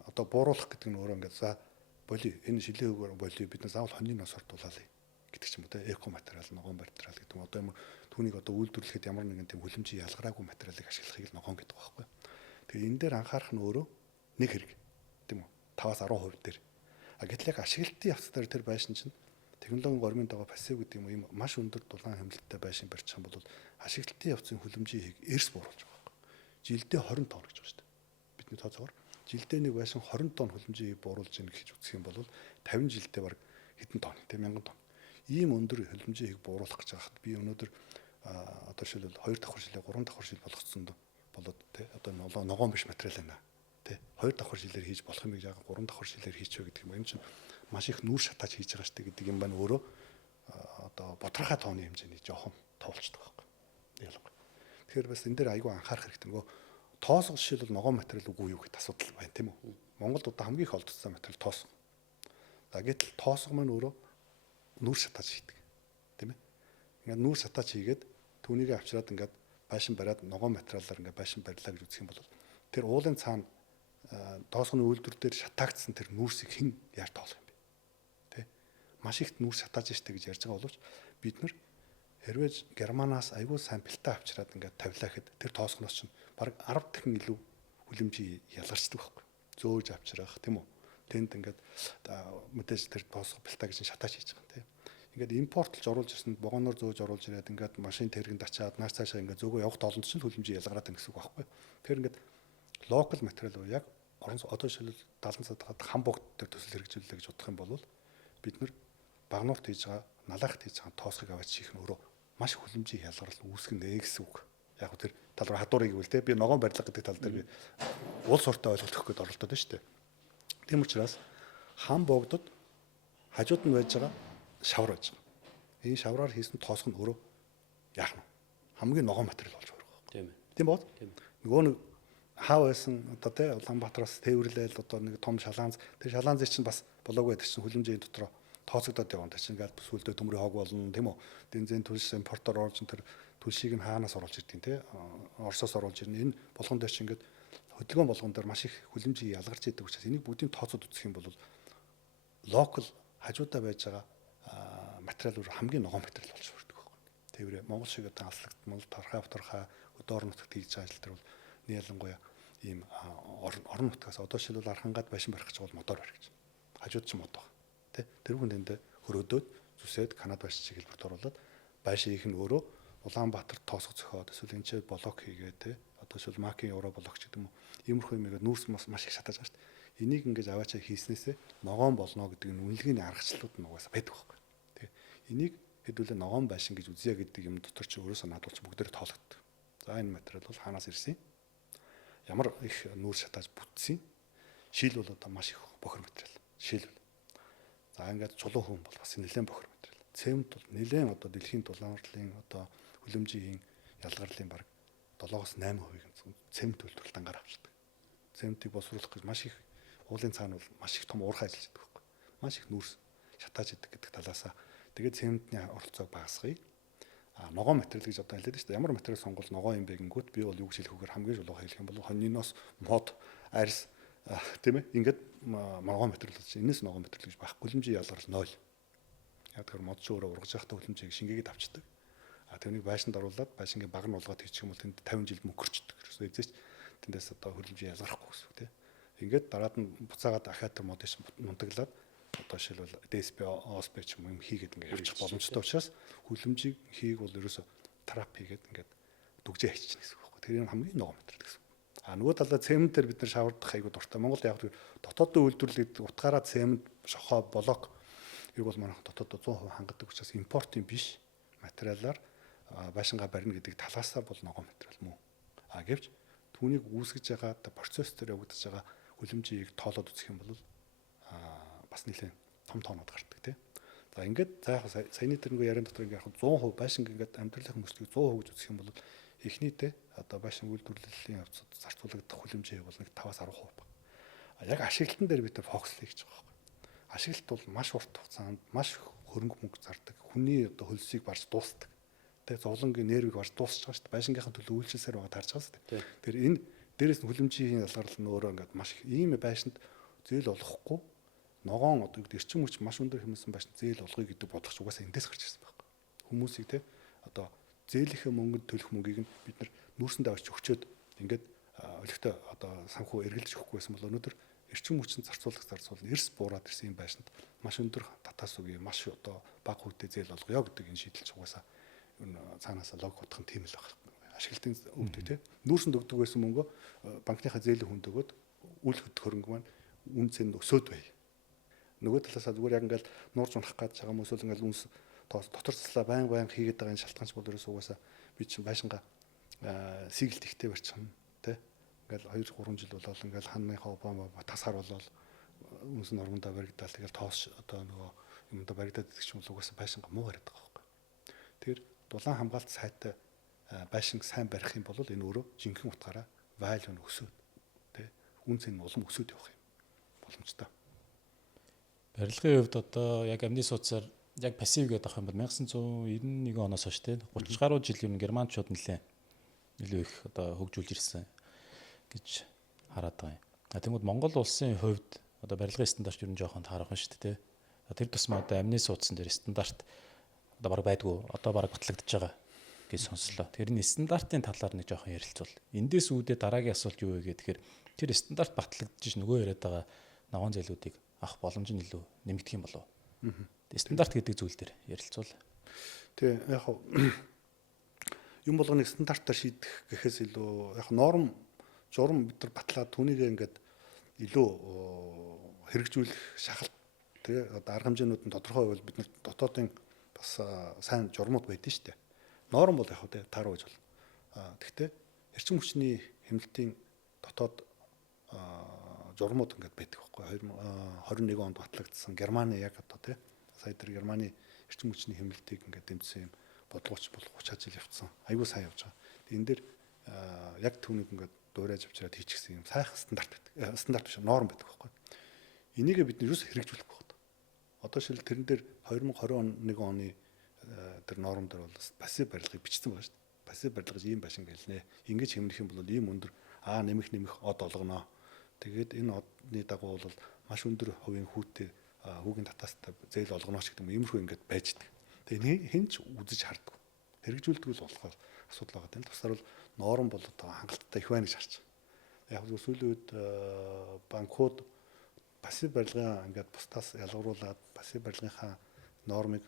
одоо бууруулах гэдэг нь өөрөө ингээд за боли энэ шилэн хөвгөр боли бид заавал хоньны носоор дулаалъя гэдэг ч юм уу те эко материал, ногоон материал гэдэг юм. Одоо юм түүнийг одоо үйлдвэрлэхэд ямар нэгэн тийм хүлэмжийн ялгараагүй материалыг ашиглахыг л ногоон гэдэг байхгүй. Тэгэхээр энэ дээр анхаарах нь өөрөө нэг хэрэг тийм үү 5-10% дээр. Гэтэл яг ашиглалтын явц дээр тэр байшин чинь технологийн гормын дагуу пассив гэдэг юм маш өндөр дулаан хэмнэлттэй байшин барьчих юм бол ашиглалтын явцын хүлэмжийг эрс бууруулж байгаа байхгүй. Жилдээ 20 тонн гэж байна шүү дээ. Бидний тооцоогоор жилдээ нэг байшин 20 тонн хүлэмжийг бууруулж ийн гэж үзэх юм бол 50 жилдээ баг хэдэн тонн тийм 1000 тонн. Ийм өндөр хүлэмжийг бууруулах гэж байхад би өнөөдөр одоо жишээлбэл 2 давхар жилээ 3 давхар жил болгоцсон болоод тий одоо ногоон биш материал байна. Тий 2 давхар жилээр хийж болох юм яг 3 давхар жилээр хийчихвэ гэдэг юм. Энэ чинь маш их нүүр шатааж хийж байгаа штэ гэдэг юм байна өөрөө одоо бодрохой тооны хэмжээний жоохон тоолчдаг байхгүй. Ялангуяа. Тэгэхээр бас энэ дээр айгүй анхаарах хэрэгтэй. Нөгөө тоосго жишээлбэл ногоон материал үгүй юу гэдэг асуудал байна тийм үү? Монголд одоо хамгийн их олдсон материал тоосго. За гэтэл тоосго маань өөрөө нүүр шатааж хийдэг. Тийм ээ. Ингээд нүүр шатааж хийгээд түүнийг авчираад ингээд байшин бариад ногоон материалаар ингээд байшин барьлаа гэж үзэх юм бол тэр уулын цаана тоосгоны үйлдвэр дээр шатаагдсан тэр нүүрсийг хэн яаж тоолох юм бэ? Тэ? Маш их нүүрс шатааж штэ гэж ярьж байгаа боловч бид нар хэрвээ Германаас аягүй сайн бэлтээ авчираад ингээд тавилаа гэхэд тэр тоосгоноос чинь бараг 10 дахин илүү хүлэмжийн ялгарчдаг байхгүй. Зөөж авчрах тийм үү? Тэнд ингээд мэдээж тэр тоосго бэлтээ гэж шатааж хийж байгаа тийм. Ингээд импортлж оруулж ирсэнд вагоноор зөөж оруулж ирээд ингээд машин тэргэнд очиад нааш цаашаа ингээд зөөгөө явах тоолонд чинь хүлэмжийн ялгараад байна гэсэн үг байхгүй. Тэгэхээр ингээд локал материал уу яг орон одоо жишээлбэл 70 садхад хамбогд дээр төсөл хэрэгжүүлэлээ гэж бодох юм бол бид нар багнуурт хийж байгаа налахт хийж байгаа тоосхыг аваад чих нь өөрөө маш хүлэмжийн ялгарл үүсгэнэ гэсэн үг. Яг тэр тал руу хадуурыг гэвэл те би ногоон барилга гэдэг тал дээр би уул суртаа ойлголт өгөх гээд оролдоод байна шүү дээ. Тийм учраас хамбогдод хажууд нь байж байгаа шавар байж байгаа. Энэ шавраар хийсэн тоосх нь өөрөө яах нь хамгийн ногоон материал болж байгаа. Тийм ээ. Тийм бод. Нөгөө нэг хаа байсан одоо тий Улаанбаатараас тээвэрлээл одоо нэг том шалаанз тэр шалаанзыг чинь бас болоогүй байдаг чинь хүлэмжийн дотроо тооцогдоод явна тэр чинь ингээд сүулдэ төмрийн хог болно тийм үү дэнзэн түлш импортоор орж тэр түлшийг нь хаанаас оруулж ирдэг тий Оросоос оруулж ирнэ энэ болгон дээр чинь ингээд хөдөлгөөн болгон дээр маш их хүлэмжийг ялгарч идэг учраас энийг бүгдийг тооцоод үзэх юм бол локал хажуудаа байж байгаа материалууд хамгийн ногоон материал болж өрдөг байхгүй. Тэврээ Монгол шиг одоо алслагт Монгол торхай өдөр нутагт хийж байгаа ажил төр бол ялангуяа ийм орон нутгаас одоо шилбэл архангад байшин барих гэж бол модоор барих гэж. Хажууд ч мод баг. Тэ тэр хүнд энд хөрөөдөөд зүсээд Канада байшин чиглэлд оруулаад байшин их нь өөрөө Улаанбаатар тоосго зөхиод эсвэл энэ ч блок хийгээ тэ одоо шил макийн евро блок ч гэдэг юм уу. Иймэрхүү юмгээд нүүрс маш их шатааж байгаа шүү дээ. Энийг ингэж аваачаа хийснээсээ ногоон болно гэдэг нь үнэлгээний аргачлалууд нь угаасаа байдаг байхгүй. Тэ энийг хэдүүлээ ногоон байшин гэж үзье гэдэг юм дотор чи өөрөөсөө надуулж бүгдээр тоологддог. За энэ материал бол хаанаас ирсэн? Ямар их нүүр шатааж бүтсэн. Шил бол одоо маш их бохир материал. Шилбэл. За ингээд чулуу хүм бол бас нэлээд бохир материал. Цемент бол нэлээд одоо дэлхийн дулаанлын одоо хүлэмжийн ялгарлын баг 7-8% цемент үйлдвэрлэлд ангаар авчдаг. Цементийг боловсруулах гэж маш их уулын цаана бол маш их том уурхай ажиллаж байдаг байхгүй. Маш их нүүрс шатааж идэг гэдэг талаасаа тэгээд цементний оролцоог багасгая. Ногоон материал гэж одоо хэлээд шүү дээ. Ямар материал сонгол ногоон юм бэ гингүүт би бол юу гэж хэлэхүүгээр хамгийн жолоо хэлэх юм бол хониноос мод арьс тийм ээ ингээд ногоон материал болж энэс ногоон материал гэж байхгүй хүлэмжийн ялгарл 0. Яг тэр мод ч өөрөө ургаж явахдаа хүлэмжийг шингээгээд авчдаг. Тэрнийг байшинд оруулаад байшингийн баг нь улгаад хийчих юм бол тэнд 50 жил мөнгөрчдөг. Ерөөсөө эзэж тэндээс одоо хүлэмжийн ялгарахгүй гэсэн үг тийм. Ингээд дараад нь буцаагаад дахиад тэр модыг мундаглаад одоо жишээлбэл DSP, OSP ч юм хийгээд ингээд явчих боломжтой учраас хүлэмжийг хийх бол ерөөсө трап хийгээд ингээд дүгжээ хийчихнэ гэсэн үг байхгүй. Тэр нь хамгийн ногоон материал гэсэн. Нөгөө талаа цементээр бид нар шавардах айгуу дуртай. Монголд яг дотооддоо үйлдвэрлэдэг утгаараа цемент, шохоо, блок юу бол манайх дотооддоо 100% хангадаг учраас импортын биш материалаар байшингаа барина гэдэг талаасаа бол ногоон материал мөн. Гэвч түүнийг үүсгэж байгаа процесс дээр явагдаж байгаа хүлэмжийг тоолоод үзэх юм бол бас нэлээд том тоонод гардаг тийм. За ингээд за яг саяны тэр нэг яриан дотор ингээд яг 100% байшинг ингээд амьдралын хүмүүстийг 100% гэж үзэх юм бол эхнийдээ одоо байшин үйлдвэрлэлийн явцад зарцуулагдах хүлэмжээ бол нэг 5-10% баг. Яг ашиглалтан дээр бид фокуслая гэж байгаа байхгүй. Ашиглалт бол маш урт хугацаанд маш хөрөнгө мөнгө зардаг. Хүний одоо хөлсийг барж дуустдаг. Тэгээ зовлонгийн нервийг барж дуусч байгаа шүү дээ. Байшингийнхаа төлөө үйлчлсээр байгаа тарж байгаа шүү дээ. Тэр энэ дээрээс нь хүлэмжийн ялгарлал нь өөрөө ингээд маш их ийм байшинд зээл олохгүй ногоон одоо эрчим хүч маш өндөр хэмнэсэн байшин зээл олгоё гэдэг бодохч угаасаа эндээс гарч ирсэн байхгүй. Хүмүүсийг те одоо зээлийнхээ мөнгөнд төлөх мөнгийг нь бид нар нүүрсэндээ авч өгчөөд ингээд олигтой одоо санхүү эргэлдэж өгөхгүй байсан бол өнөөдөр эрчим хүчин зарцуулах эрс буураад ирсэн юм байшинд маш өндөр татаас үгүй маш одоо бага хүүтэй зээл олгоё гэдэг энэ шийдэлч угаасаа цаанаас лог утгах нь тийм л байна. Ашиглалтын өгдөг тийм. Нүүрсэнд өгдөг байсан мөнгө банкныхаа зээлийн хүнд өгөөд үйл хөдлөх хөрөнгө маань үнцэн өсөөд бай. Нөгөө талаасаа зүгээр яг ингээл нуурж унах гэж байгаа юм эсвэл ингээл үнс дотор заслаа байн хийгээд байгаа энэ шалтгаанч бол ерөөс угаасаа би чинь байшингаа сигэлт ихтэй барьчихна тий. Ингээл 2-3 жил болол ингээл ханныхаа Обама тасаар болол үнс нормондоо баригдаал тэгэл тоос одоо нөгөө юмдаа баригдаад идэх юм бол угаасаа байшингаа муу гараад байгаа байхгүй. Тэгэхээр дулаан хамгаалт сайтай байшин сайн барих юм бол энэ өөрөө жинхэнэ утгаараа value нь өсөд тий. Үнц нь улам өсөд явах юм боломжтой. Барилгын хувьд одоо яг амны сууцаар яг пассив гэдэг ах юм бол 1991 оноос хойш тий 30 гаруй жил юм германчууд нэлээ илүү их одоо хөгжүүлж ирсэн гэж хараад байгаа юм. Тэгмэд Монгол улсын хувьд одоо барилгын стандарт ер нь жоохон таарах шүү дээ тий. Тэр тусмаа одоо амны суудсан дээр стандарт одоо баг байдгүй одоо баг батлагдчихж байгаа гэж сонслоо. Тэрний стандартын талаар нэг жоохон ярилцвал. Эндээс үүдээ дараагийн асуулт юу вэ гэхээр тэр стандарт батлагдчих нөгөө яриад байгаа ногоон зээлүүдийг авах боломж нь илүү нэмэгдэх юм болов. Стандарт гэдэг зүйл дээр ярилцвал. Тэгээ яг юм болгоныг стандартаар шийдэх гэхээс илүү яг норм журам бид нар батлаад түүнийг ингээд илүү хэрэгжүүлэх шахалт тэгээ одоо арга хэмжээнүүд нь тодорхой байвал бид нар дотоодын бас сайн журмууд байдэн шүү дээ. Норм бол яг тэ тааруу гэж бол. Тэгвэл эрчим хүчний хэмнэлтийн дотоод журмууд ингээд байдаг байхгүй. 2021 онд батлагдсан Германы яг одоо тэ сая тэр Германы эрчим хүчний хэмнэлтийг ингээд дэмжсэн юм бодлогоч 30 жил явцсан. Аюул сайн явж байгаа. Энэ дээр яг түүнийг ингээд дуурайж авчираад хийчихсэн юм сайхан стандарт биш норм байдаг байхгүй. Энийг бид нэрээс хэрэгжүүлэх байна. Одоо шил тэрэн дээр 2021 оны тэр норм дээр бол пассив барилгыг бичсэн байна шүү дээ. Пассив барилгаж ийм байшин гэлнэ. Ингэж хэмнэх юм бол ийм өндөр нэмэх од олгоно. Тэгээд энэ одны дагуу бол маш өндөр хувийн хүүтэй хүүгийн татаастай зээл олгоноч гэдэг юм иймэрхүү ингээд байж идэг. Тэгээ хэн ч үзэж харддаг. Хэрэгжүүлдэг л болохоор асуудал байгаа. Энэ тусаар бол норм бол одоо хангалттай их байна гэж харж байна. Яг зөв сүүлийн үед банкуд пассив барилгын ингээд бусдаас ялгаруулад пассив барилгынхаа нормыг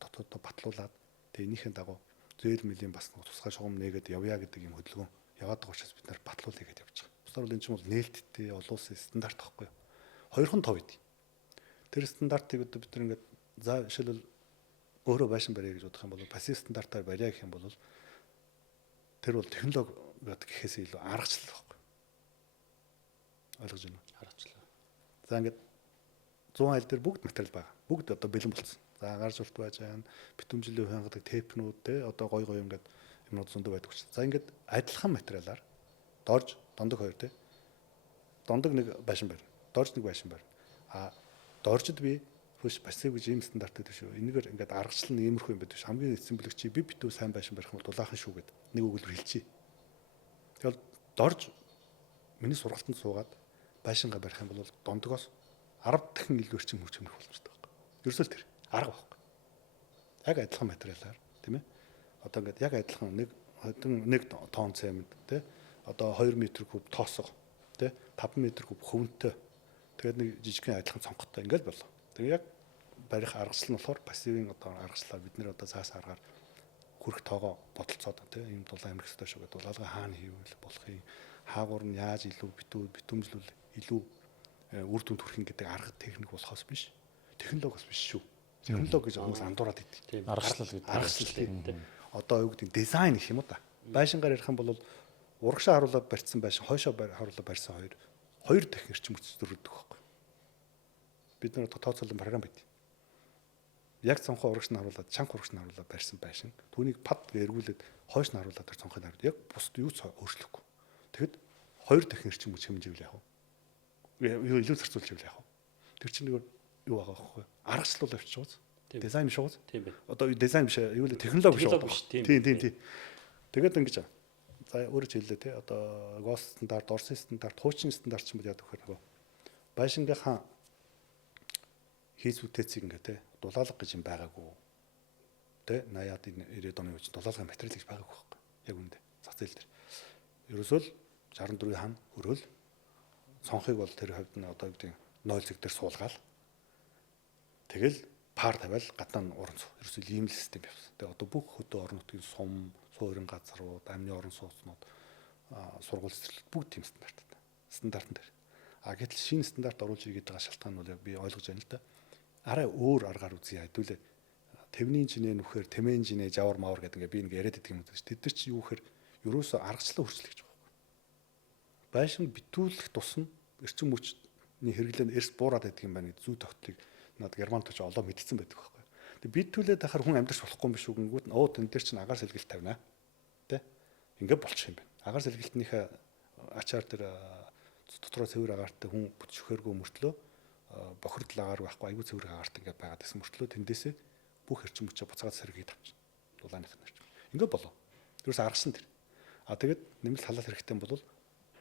дотооддоо батлуулад тэгээ энийхэн дагуу зээл мэлийн бас тусгай шугам нээгээд явъя гэдэг юм хөдөлгөөн яваад байгаа учраас бид нар батлуулъя гэж явж байгаа. Бусдаар бол энэ чинь бол нээлттэй олон улсын стандарт байхгүй юу? Хоёрхан тов идэв. Тэр стандартыг одоо бид нар ингээд за жишээлбэл өөрөө байшин барья гэж бодох юм бол пассив стандартаар барья гэх юм бол тэр бол технологи гэхээс илүү аргачлал байхгүй. Ойлгож байна уу? Хараачлаа. За ингээд 100 айл дээр бүгд материал байгаа. Бүгд одоо бэлэн болсон. За гарч урт байж байгаа, битүүмжлээ хянгадаг тейпнүүд те одоо гой ингээд юмнууд зөндөө байдаг учраас. За ингээд адилхан материалаар дорж дондог хоёр те. Дондог нэг байшин барина. Дорж нэг байшин барина. Доржид би хөөс пассив гэж ийм стандарт гэдэг шүү. Энэгээр ингээд аргачлал нь иймэрхүү юм байдаг ш. Хамгийн эцсийн бүлэг чи би битүү сайн байшин барих юм бол дулаахан шүү гэд нэг өгүүлбэр хэлчихье. Тэгэл дорж миний сургалтанд суугаад байшингаа барих юм бол дондогоос 10 дахин илүү эрчим хүч хэмнэх боломжтой байхгүй. Ерөөсөө тэр арга байхгүй. Яг адилхан материалаар тийм ээ. Одоо ингээд яг адилхан нэг тонн цемент тий. Одоо 2 м куб тоосго тий. 5 м куб хөвөнтэй. Тэгээд нэг жижигхэн адилхан цонхтой ингээд болоо. Тэгээ яг барих аргачлал нь болохоор пассивын одоо аргачлалаар бид нэр одоо цаас аргаар хүрх тоогоо бодолцоод тий. Ийм дулаан амрах хэрэгтэй шүү гэдэг дулаалга хаана хийвэл болох юм. Хаагур нь яаж илүү битүүмжлүүл илүү үр дүнд хүрэх гэдэг арга техник болохоос биш. Технологиос биш шүү. Технологи гэж хүмүүс андуураад идэв. Аргачлал гэдэг. Аргачлал. Одоо юу гэдэг дизайн гэх юм уу та. Байшингаар ярих юм бол урагшаа харуулаад барьсан байшин, хойшоо харуулаад барьсан хоёр дахин эрчим хүч зөрүүлдэг байхгүй. Бид нар тооцоолон програм байд. Яг цонхоо урагш нь харуулаад, чанга урагш нь харуулаад барьсан байшин. Түүнийг пад эргүүлээд хойш нь харуулаад тэр цонхыг харуулад яг бусд юу ч өөрчлөхгүй. Тэгэхэд хоёр дахин эрчим хүч хэмжээвэл яах вэ? Илүү зарцуулж ивэл яах вэ? Тэр чинь нэг юу байгаа байхгүй. Аргачлал авчиж байгаа. Дизайн биш үү? Тийм бай. Одоо дизайн биш, юу л технологи биш үү? Тийм. Тэгээд ингэж за өөрөө ч хэллээ те. Одоо ГОС стандарт, Орсын стандарт, хуучин стандарт ч юм уу яадаг хэрэг. Байшингийнхаа хийс үтээцийг ингээ те. Дулаалга гэж юм байгаагүй. Тэ 80-аад 90-ад оны үеч дулаалгын материал гэж байгаагүй байхгүй. Яг үүндээ зах зээл дээр. Ерөөсөө л 64-ийн хан өрөөл цонхыг бол тэр хувьд нь одоо гэдэг 0 зэг дээр суулгаал. Тэгэл пар тавиал гадаа нь уран суух. Ерөөсөө ийм л систем явсан. Тэгээ одоо бүх хөдөө орон нутгийн сум, суурин газрууд, амны орон сууцнууд, сургууль цэцэрлэгт бүгд тийм стандарттай. Стандарт дээр. Гэтэл шинэ стандарт оруулж ирээд байгаа шалтгаан нь бол яг би ойлгож байна л да. Арай өөр аргаар үзье хэдүүлээ. Тэвний жинэ нүхээр тэмэн жинэ жавар мавар гэдэг ингээ би ингээ яриад байдаг юм уу. Тэд нар чи юу гэхээр ерөөсөө аргачлал хүрчлэх гэж байгаа. Байшин битүүлэх тусам эрчим хүчний хэрэглээ эрс буураад байдаг юм байна гэж зүй тогтолцоог над германч олоо мэдсэн байдаг байхгүй. Тэг битүүлээд ахаар хүн амьдрах болохгүй юм биш үгэнгүүт оо тэн дээр чинь агаар сэлгэлт тавина. Тэ? Ингээ болчих юм байна. Агаар сэлгэлтнийхээ ачаар тэр дотроо цэвэр агаартай хүн бүтшөхээргүй мөртлөө бохирдол агаар байхгүй аюу цэвэр агаартай ингээ байгаад гэсэн мөртлөө тэндээсээ бүх эрчим хүчээ буцаад сэргийг тавьчихна. Дулааных нь. Ингээ болов. Тэрс аргасан тэр. Тэгээд нэмэлт халаалт хэрэгтэй бол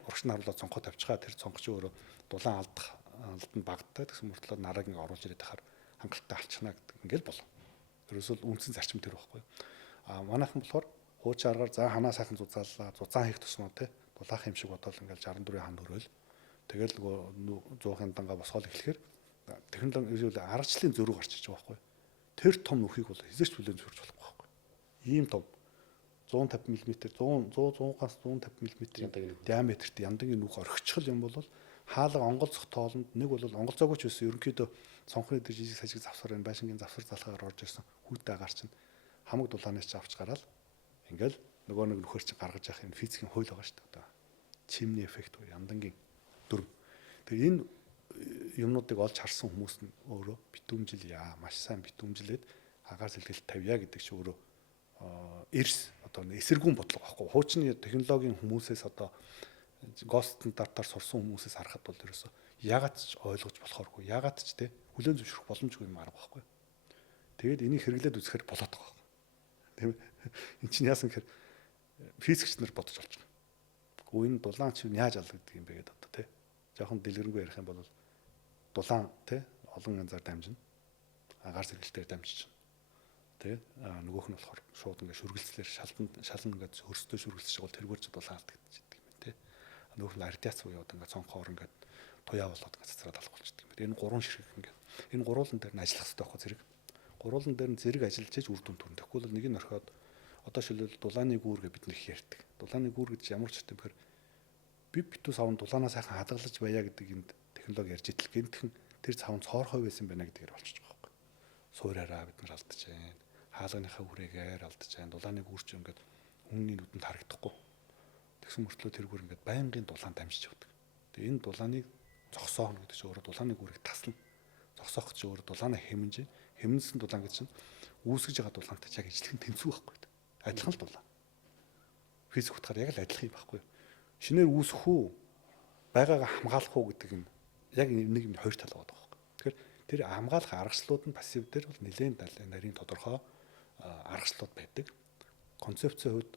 урагш нь харуулаад цонхоо тавьчихаа тэр цонх чи өөрөө дулаан алданд багтдаг гэсэн мөртлөө нарыг ингээ оруулж ирээд ахаар хангалттай алчна гэдэг ингээл болов. Ерөөсөө үндсэн зарчим тэр байхгүй. Манайхан болохоор хуучин аргаар за ханаа сайхан зузааллаа, зузаан хийх тусмаа те дулаах юм шиг бодоод ингээл 64 ханд өрөөл. Тэгэл нөгөө 100-ын дангаа босгоол эхлэхээр технологи аргачлалын зөрүү гарч иж байгаа байхгүй. Тэр том нүхийг бол хизээч хүлээн зөвшөөрч болохгүй байхгүй. Ийм том 150 мм 100-100-аас 150 мм диаметрт яндагийн нүх орхичихл юм бол хаалга онголцох тоолонд нэг бол онголцоогүй ч байсан ерөнхийдөө цонхны дээр жижиг сажиг завсар энэ байшингийн завсар залхаагаар орж ирсэн хүүтэй агаар чинь хамаг дулаанаас ч авч гараад ингээл нөгөө нэг нөхөр чинь гаргаж явах энэ физикийн хууль байгаа шүү дээ одоо чимний эффект уу яндангийн дүрм. Тэгээ энэ юмнуудыг олж харсан хүмүүс нь өөрөө битүүмжил маш сайн битүүмжилээд агаар сэлгэлт тавья гэдэг чи өөрөө эрс одоо эсэргүүн бодлого байхгүй. Хуучны технологийн хүмүүсээс одоо гост стандартаар сурсан хүмүүсээс харахад бол ерөөсөө ягаад ч ойлгож болохооргүй. Ягаад ч те хүлээн зөвшөөрөх боломжгүй юм арга байхгүй. Тэгээд энийг хэрэглээд үзэхээр болоод байгаа. Тийм ээ. Энд чинь яасан гэхээр физикч нар бодож болж байгаа. Гэхдээ энэ дулаан чи яаж алгаддаг юм бэ гэдэг одоо те. Жохон дэлгэрэнгүй ярих юм бол дулаан те олон янзаар дамжина. Агаар сэргэлтээр дамжиж байна. Тэгээд нөгөөх нь болохоор шууд ингээд шүргэлцлэр шалан ингээд хөрстөө шүргэлцэж байгаа бол тэргүүрч дулаан алдагдчих гэдэг юм те. Нөгөөх нь радиац уу яваад ингээд цонхоор ингээд туяа болоод ингээд цацраад алах болчихдөг юм. Энэ гурван ширхэг ингээд энэ гурвуулан дээр нь ажиллах хэрэгтэй байхгүй зэрэг. Гурвуулан дээр нь зэрэг ажиллаж иж үр дүн төрнө. Тэгэхгүй бол нэг нь орхиод одоо шилбэл дулааны гүүргээ бид нэр ярьдаг. Дулааны гүүр гэж ямар ч юм бэхэр би битүү савн дулаанаа сайхан хадгалж байя гэдэг энд технологи ярьж итэл гэнтхэн тэр цавн цоорхой байсан байна гэдгээр болчихж байгаа байхгүй. Суураараа бид нар алдаж байна. Хаалганыхаа хүрээгээр алдаж байна. Дулааны гүүрч ингээд хүмүүний нүдэнд харагдахгүй. Тэгсэн мөртлөө тэр гүр ингээд байнгын дулаан дамжиж явдаг. Тэгээ энэ дулааныг зогсооно гэдэг чинь өөрөө дулааны гүрийг таслана. Зогсоох чинь өөрөө дулаанаа хэмнэж, хэмнэсэн дулаан гэж чинь үүсгэж байгаа дулаантай яг ижилхэн тэнцүү байхгүй. Адилхан л дулаан. Физик утгаар яг л адилхан юм байхгүй. Шинээр үүсэх үү, байгаагаа хамгаалах уу гэдэг нь яг нэг юм хоёр тал байгаа байхгүй. Тэгэхээр тэр хамгаалах аргачлалууд нь пассив дээр бол нэлээд нарийн тодорхой аргачлалууд байдаг. Концепцийн хувьд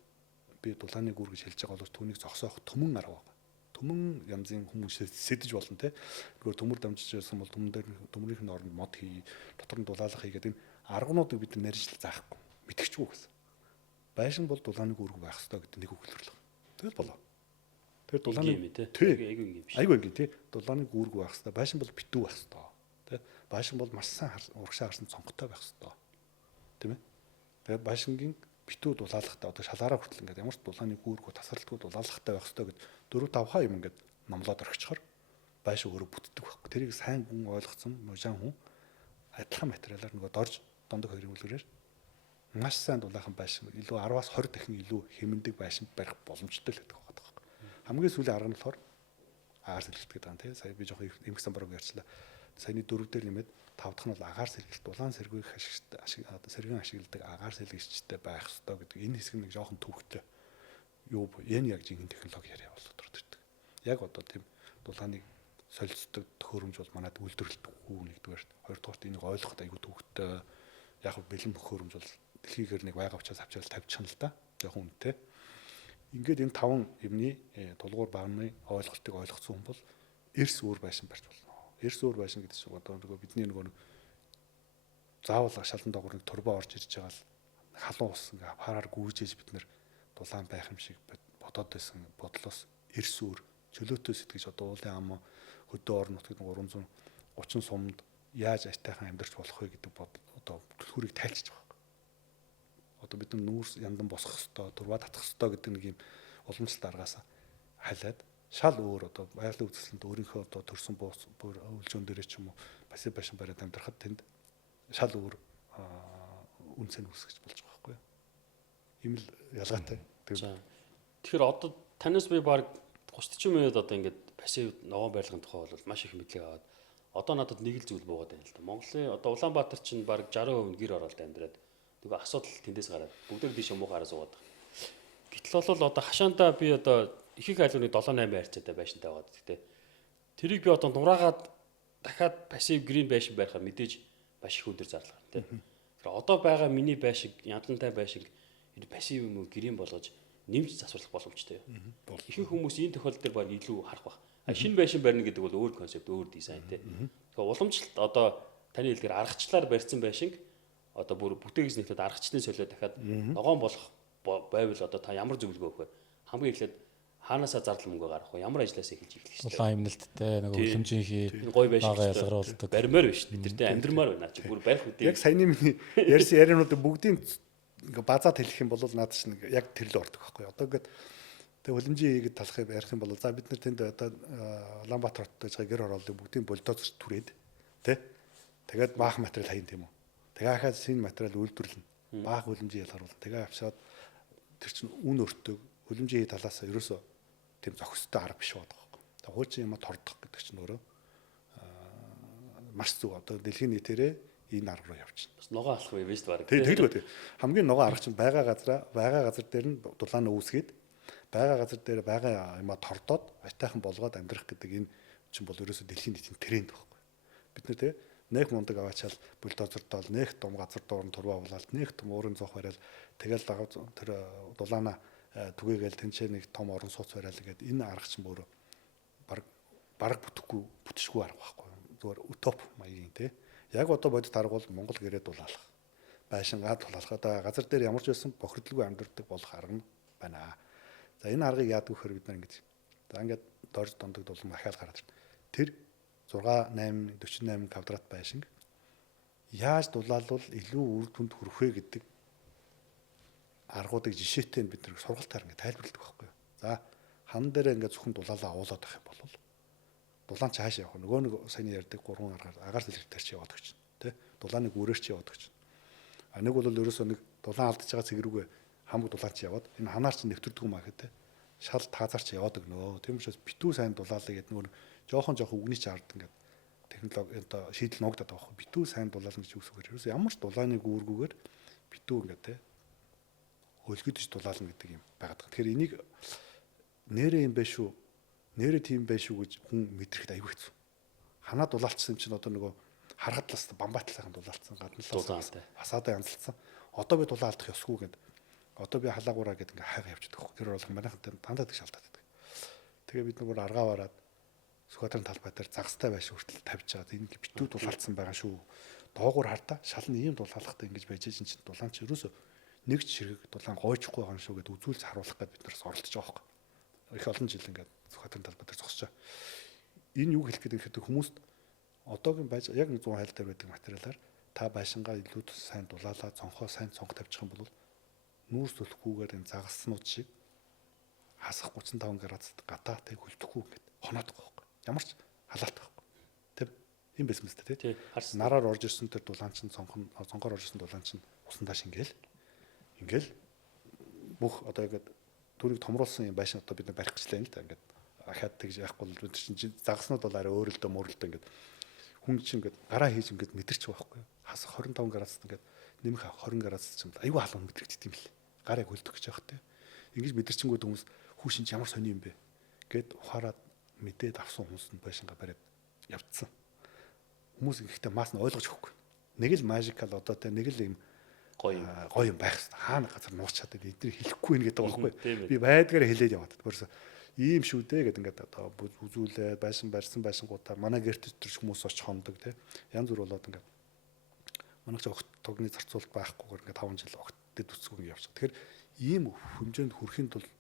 би дулааны гүр гэж хэлж байгаа бол түүнийг зогсоох төмөн арга байна. Төмөн янзын хүмүүс сэдэж болно те. Тэгвэл төмөр дамжиж байсан бол төмөрийнх нь оронд мод хий, дотор нь дулаалах хий гэдэг энэ аргунуудыг бид нэржил заахгүй. Мэдчихгүй гэсэн. Байшин бол дулааны гүрг байх ёстой гэдэг нэг өгүүлбэр. Тэгэл болоо. Тэр дулааны айгүй юм биш. Айгүй ингэ тий. Дулааны гүрг байх ёстой. Байшин бол битүү байх ёстой. Тэ. Байшин бол маш сайн урагшаа харсан цонхтой байх ёстой. Тийм ээ. Тэгээ байшингийн битүү дулаалгатай одоо шалаараа хүртэл ингээд ямар ч дулааны гүүргөө тасралтгүй дулаалгатай байх ёстой гэд 4-5 хаа юм ингээд номлоод орчихоор байшин өөрөө бүтдэг байхгүй. Тэрийг сайн хүн ойлгоцсон мужаан хүн адилхан материалаар нөгөө дорж дондог хоёрын үлгэрээр маш сайн дулаахан байшин илүү 10-аас 20 дахин илүү хэмндэг байшин барих боломжтой л гэдэг байгаа. Хамгийн сүүлийн арга нь болохоор агаар сэргэлт гэдэг юм тий. Сая би жоохон эмх самбарыг ярьчлаа. Саяны 4 дээр нэмээд 5 дахь нь бол агаар сэргэлт дулаан сэргийг сэргийн ашигладаг агаар сэргийгчтэй байх ёстой гэдэг энэ хэсэг нэг жоохон төвхтэй юу энэ яг жинхэнэ технологи яриа болоод ирдэг. Яг одоо тийм дулааныг солилцдог төхөөрөмж бол манайд үйлдвэрлэдэггүй нэгдүгээр. Хоёрдугаарт энийг ойлгоход аягүй төвхтэй яг бэлэн төхөөрөмж бол дэлхийгээр нэг байга авчаас авчаал тавьчихна л да. Жоохон үнэтэй. Ингээд энэ 5 юмны тулгуур багны ойлголтыг ойлгоцсон хүн бол эрс өөр байшин барьж болно. Эрс өөр байшин гэдэг чинь одоо нөгөө бидний нөгөө заавал шалан доогор нэг турбо орж ирж байгаа л халуун ус ингээ хараар гүйжээж бид нэр дулаан байх юм шиг бодоод байсан бодлоос эрс өөр чөлөөтэй сэтгэж одоо уулын ам хөдөө орон нутгийн 330 сумд яаж айтайхан амьдарч болох вэ гэдэг одоо түлхүүрийг тайлчж байгаа. Одоо бид нүүрс яндан босох хэвээр, дурва татах хэвээр гэдэг нэг юм уламжлалт аргаас халиад шал өөр одоо байгалийн үзэсгэлэнт өөрийнхөө одоо төрсэн бүр өвлжөн дээрээ ч юм уу пассив байшин бариад амьдрахад тэнд шал өөр үнцэн үүсгэж болж байгаа байхгүй юу. Ийм л ялгаатай. Тэгэхээр одоо танаас би баг 30-40 минут одоо ингээд пассив ногоон барилгын тухай бол маш их мэдлэг аваад одоо надад нэг л зүйл буугаад байна л да. Монголын одоо Улаанбаатар чинь баг 60% гэр оролт амьдраад нөгөө асуудал тэндээс гараад бүгдээр тийш муухаараа суугаад байгаа. Гэтэл бол одоо хашаандаа би одоо их их айлууны 7-8 байрцаатай байшинтай байгаа гэхдээ тэрийг би одоо нураагаад дахиад пассив грин байшин барихаар мэдээж маш их өдөр зарлага тий. Тэгэхээр одоо байгаа миний байшиг яндантай байшиг пассив юм уу грин болгож нэмж засварлах боломжтой. Ихэнх хүмүүс энэ тохиолдол дээр баг илүү харах бах. Шинэ байшин барина гэдэг бол өөр концепт, өөр дизайн тий. Тэгэхээр уламжлалт одоо таны хэлдгээр аргачлалаар барьсан байшинг одоо бүр бүтээгч нэгтлээд аргачлалын солио дахиад ногоон болох байвал одоо та ямар зөвлөгөө өгөх вэ? Хамгийн эхлээд хаанаасаа зардал мөнгө гарах вэ? Ямар ажлаас эхэлж эхлэх вэ? Улаан эмнэлттэй нэг хөлөмжийн хий гоё байшин ялгаруулдаг. Баримаар биш. Бид нартэй амьдрмаар байна чи. Бүр барих үдээ. Яг саяны миний ярьсан яриануудыг бүгдийн ингээ базаад хэлэх юм бол надад ч нэг яг тэр л ордог байхгүй. Одоо ингээд тэг хөлөмжийн хийгээд талахыг ярих юм бол за бид нар тэнд одоо Улаанбаатар хотод байгаа гэр хорооллыг бүгдийн бульдозер түрээд тий. Тэгээд баах материал хаян тийм үү. Тэгээ хахад шинэ материал үйлдвэрлэнэ. Баах хөлөмжийн ялгаруулна. Тэгээ авчаад тэр чинь үн өртөг хөлөмжийн хий талаас ерөөсөө тийм зохистой арга биш байдаг байхгүй. Тэгээ хуучин юм тордох гэдэг чинь өөрөө маш зүг одоо дэлхийн нийтээрээ энэ арга руу явчихна. Бас ногоо алах вэ биш баг. Тэгэлгүй. Хамгийн ногоо арга чинь байгаа газар дээр нь дулаан үүсгээд байгаа газар дээр байгаа юм тордоод айтайхан болгоод амьдрах гэдэг энэ чинь бол ерөөсөө дэлхийн нийтийн тренд байхгүй. Бид нар тэгээ нэг мундаг аваачаал бульдозерд бол нэг том газар дуурн турваа болоод нэг том уурын зоох барайл тэгэл тэр дулаана түгээгээл тэнцээ нэг том орон сууц барайл гэдэг энэ арга чинь өөрөө баг бүтчихгүй арга байхгүй. Зүгээр утоп маягийн тий. Яг одоо бодит арга бол Монгол гэрээ дулаалах. Байшингаа дулаалах. Одоо газар дээр ямар ч байсан бохирдолгүй амьдардаг болох арга нь байна. За энэ аргыг яадаг вөхөр бид нар ингэж. За ингээд дорж дундаг дулам ахаал гараад ирнэ. Тэр 6-8-48 квадрат байшинг яаж дулаалвал илүү үр дүнд хүрэх вэ гэдэг аргуудыг жишээтэй бид нар сургалтаар ингээд тайлбарладаг байхгүй юу. За хан дээр ингээд зөвхөн дулаалаа уулаад байх юм бол дулаан ч хаашаа явах вэ? Нөгөө нэг саяны ярьдаг 3 агаар дэлгэртээр чи яваад гэж байна. Тэ? Дулааныг үрээр чи яваад гэж байна. А нэг бол ерөөсөө нэг дулаан алдчихж байгаа цэгрүүгээ хамаг дулаан чи яваад энэ ханаар чи нэвтэрдэг юм аа гэдэг. Шал таазаар чи яваад өгнө. Тийм учраас битүү сайн дулаалаа гэдэг нөгөө жоохон үгний чи ард ингээд технологи одоо шийдэл ногдоод байгаа байхгүй. Битүү сайн дулаална гэж үсгээр. Ерөөсөө ямар ч дулааныг үүргүүгээр битүү ингээд те хөлгөдөж дулаална гэдэг юм байгаад байгаа. Тэгэхээр энийг нэрээ юм байх шүү. Нэрээ тийм байх шүү гэж хүн мэдрэхэд аюу хэцүү. Ханаа дулаалцсан юм чинь одоо нөгөө харахад талаас бамбаатлахын дулаалцсан, гадна талаас фасадаа янзалцсан. Одоо би дулаан алдах ёсгүй гэдэг. Одоо би халаагуураа гэдэг ингээ хайгаа явчихдаг хөө. Тэр бол манайхантай дандаа тэг шалтгаалдаг. Тэгээ бид нөгөө аргаа бараад Сүхбаатарын талбай дээр загастай байшин хүртэл тавьж чаад энэ битүү дулаалцсан байгаа шүү. Доогуур хартаа шал нь ийм дулаалгатай ингэж байж чинь дулаан ч ерөөсөө нэг ч ширхэг дулаан гойчихгүй байгаа юм шүү гэдээ үзүүлж харуулах гээд бид нараас оролдож байгаа хөө. Их олон жил ингээд Сүхбаатарын талбай дээр зогсож байгаа. Энэ юу хэлэх гэдэг ихэд хүмүүст одоогийн байж яг 100 хайл дээр байдаг материалаар та байшингаа илүү сайн дулаалаа, цонхоо сайн цонх тавьчих юм бол нүүрс төлөхгүйгээр энэ загаснууд шиг хасах 35 градусд гадаа тэг хөлдөхгүй ингээд хоноод байгаа байхгүй. Ямар ч халаалт байхгүй. Тэр юм байсан мэт тий. Нараар орж ирсэн тэр дулаан чинь цонхоор орж ирсэн дулаан чинь усан дааш ингээл бүх одоо ингээд төрийг томруулсан юм байшин одоо бид барих гэжлээ л да ингээд ахаад тэгж яахгүй бол бид чинь загаснууд бол арай өөрөлдөө мөрөлдөө ингээд хүн чинь ингээд гараа хийж ингээд мэдэрч байгаа байхгүй. Хасах 25 градусд ингээд нэмэх 20 градусд ч юм аюу халуун мэдрэгддэг юм лээ. Гараа хөлдөх гэж байгаа тий. Ингэж мэдэрчингүүд хүмүүс хүү шинж ямар сони юм бэ гэд ухаарад мэдээд авсан хүмүүс нь байшингаа бариад явцсан. Хүмүүс ихтэй маас нь ойлгож өгөхгүй. Нэг л мажикал одоо те нэг л юм гоё юм байх хэрэгтэй. Хаана газар нуучаад эдгээр хэлэхгүй нэ гэдэг байгаа байхгүй. Би байдгаараа хэлээд яваад. Өөрөөсөө ийм шүү дээ гэдэг ингээд одоо үзүүлээд байшин барьсан байшингуудаа манай гэрт төрч хүмүүс очиж хондог те. Янз бүр болоод ингээд манайх ч огт тогны зарцуулалт байхгүйгээр ингээд 5 жил огт дэд үсгүй явчих. Тэгэхээр ийм хэмжээнд хүрэхин тулд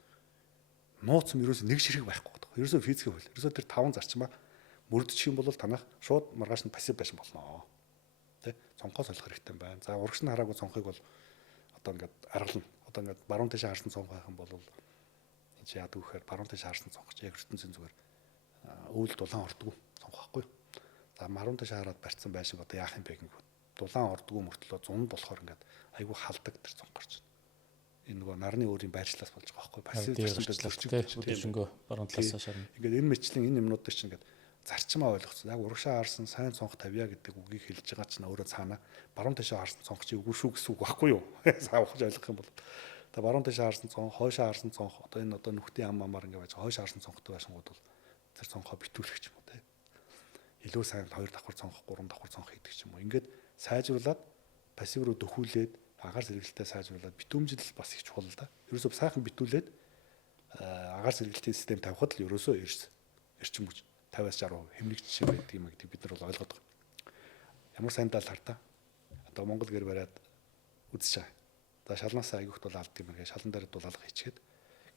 нууц юм ерөөсөө нэг ширхэг байхгүй гэдэг. Ерөөсөө физикийн хууль. Ерөөсөө тэр 5 зарчмаа мөрдчих юм бол танах шууд маргааш нь пассив байшин болно. Тэ? Цонхоо солих хэрэгтэй байна. За урагш нь хараагүй цонхыг бол одоо ингээд аргална. Одоо ингээд баруун тийш харсан цонх байх юм бол энэ чи яадаг вэхээр баруун тийш харсан цонх чи яг ертөнцийн зүгээр өвөл дулаан ордгоо цонх байхгүй. За баруун тийш хараад барьсан байшин одоо яах юм бэ гэнгүүт дулаан ордгоо мөртлөө зун болохоор ингээд айгүй халдаг тэр цонх гарч байна. Энэ нөгөө нарны өөрийн байршлаас болж байгаа байхгүй. Пассив зарчимтай өдөржингөө баруун талаас шарна. Ингээд энэ мэтлэн энэ юмнуудыг чинь ингээд зарчмаа ойлгоцсон. Яг урагшаа харсан сайн цонх тавья гэдэг үгийг хэлж байгаа чинь өөрөө цаана баруун ташаа харсан цонх чи үгүй шүү гэсэн үг байхгүй юу? Саавахж ойлгох юм бол. Тэгээ баруун ташаа харсан цонх, хойшоо харсан цонх одоо энэ одоо нүхтийн ам амаар ингээд байж хойшоо харсан цонхтой байшингууд бол тэр цонхоо битүүлэх ч юм уу те. Илүү сайн 2 давхар цонх, 3 давхар цонх хийдэг ч юм уу. Ингээд сайжруулад пассив руу дөхүүлээд агаар сэргэлтээ сайжруулад битүүмжил бас их чухал да. Ерөөсөө сайхан битүүлээд агаар сэргэлтийн систем тавихад л ерөөсөө эрчим хүч 50-60% хэмнэх жишээ байдаг юм гэдэг бид нар бол ойлгоод байгаа. Ямар сайн дал хартаа. Одоо Монгол гэр бариад үзэж байгаа. За шалнаасаа аягүйх бол алддаг юм гээ шалан дээр дулаалга хийчихэд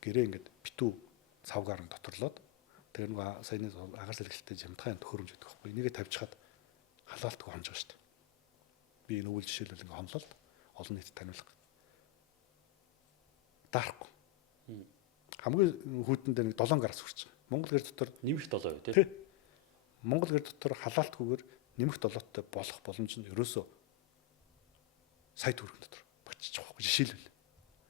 гэрээ ингээд битүү цавгаар нь доторлоод тэр нэг саяны агаар сэргэлттэй жамтгаан төхөөрөмж гэдэг байхгүй. Энийгээ тавьчихад халаалтгүй хонж байгаа шүү дээ. Би энэ өвөл жишээлбэл ингээд хонлол олон нийтэд таниулах. Дарахгүй. Хамгийн хүйтэн дээр нэг 7 гараас хүрч байгаа. Монгол гэр дотор нэмэх 7 үү тий. Монгол гэр дотор халаалтгүйгээр нэмэх 7-той болох боломж нь ерөөсөө сая төгрөг дотор багчиж байгаа байхгүй жишээлбэл.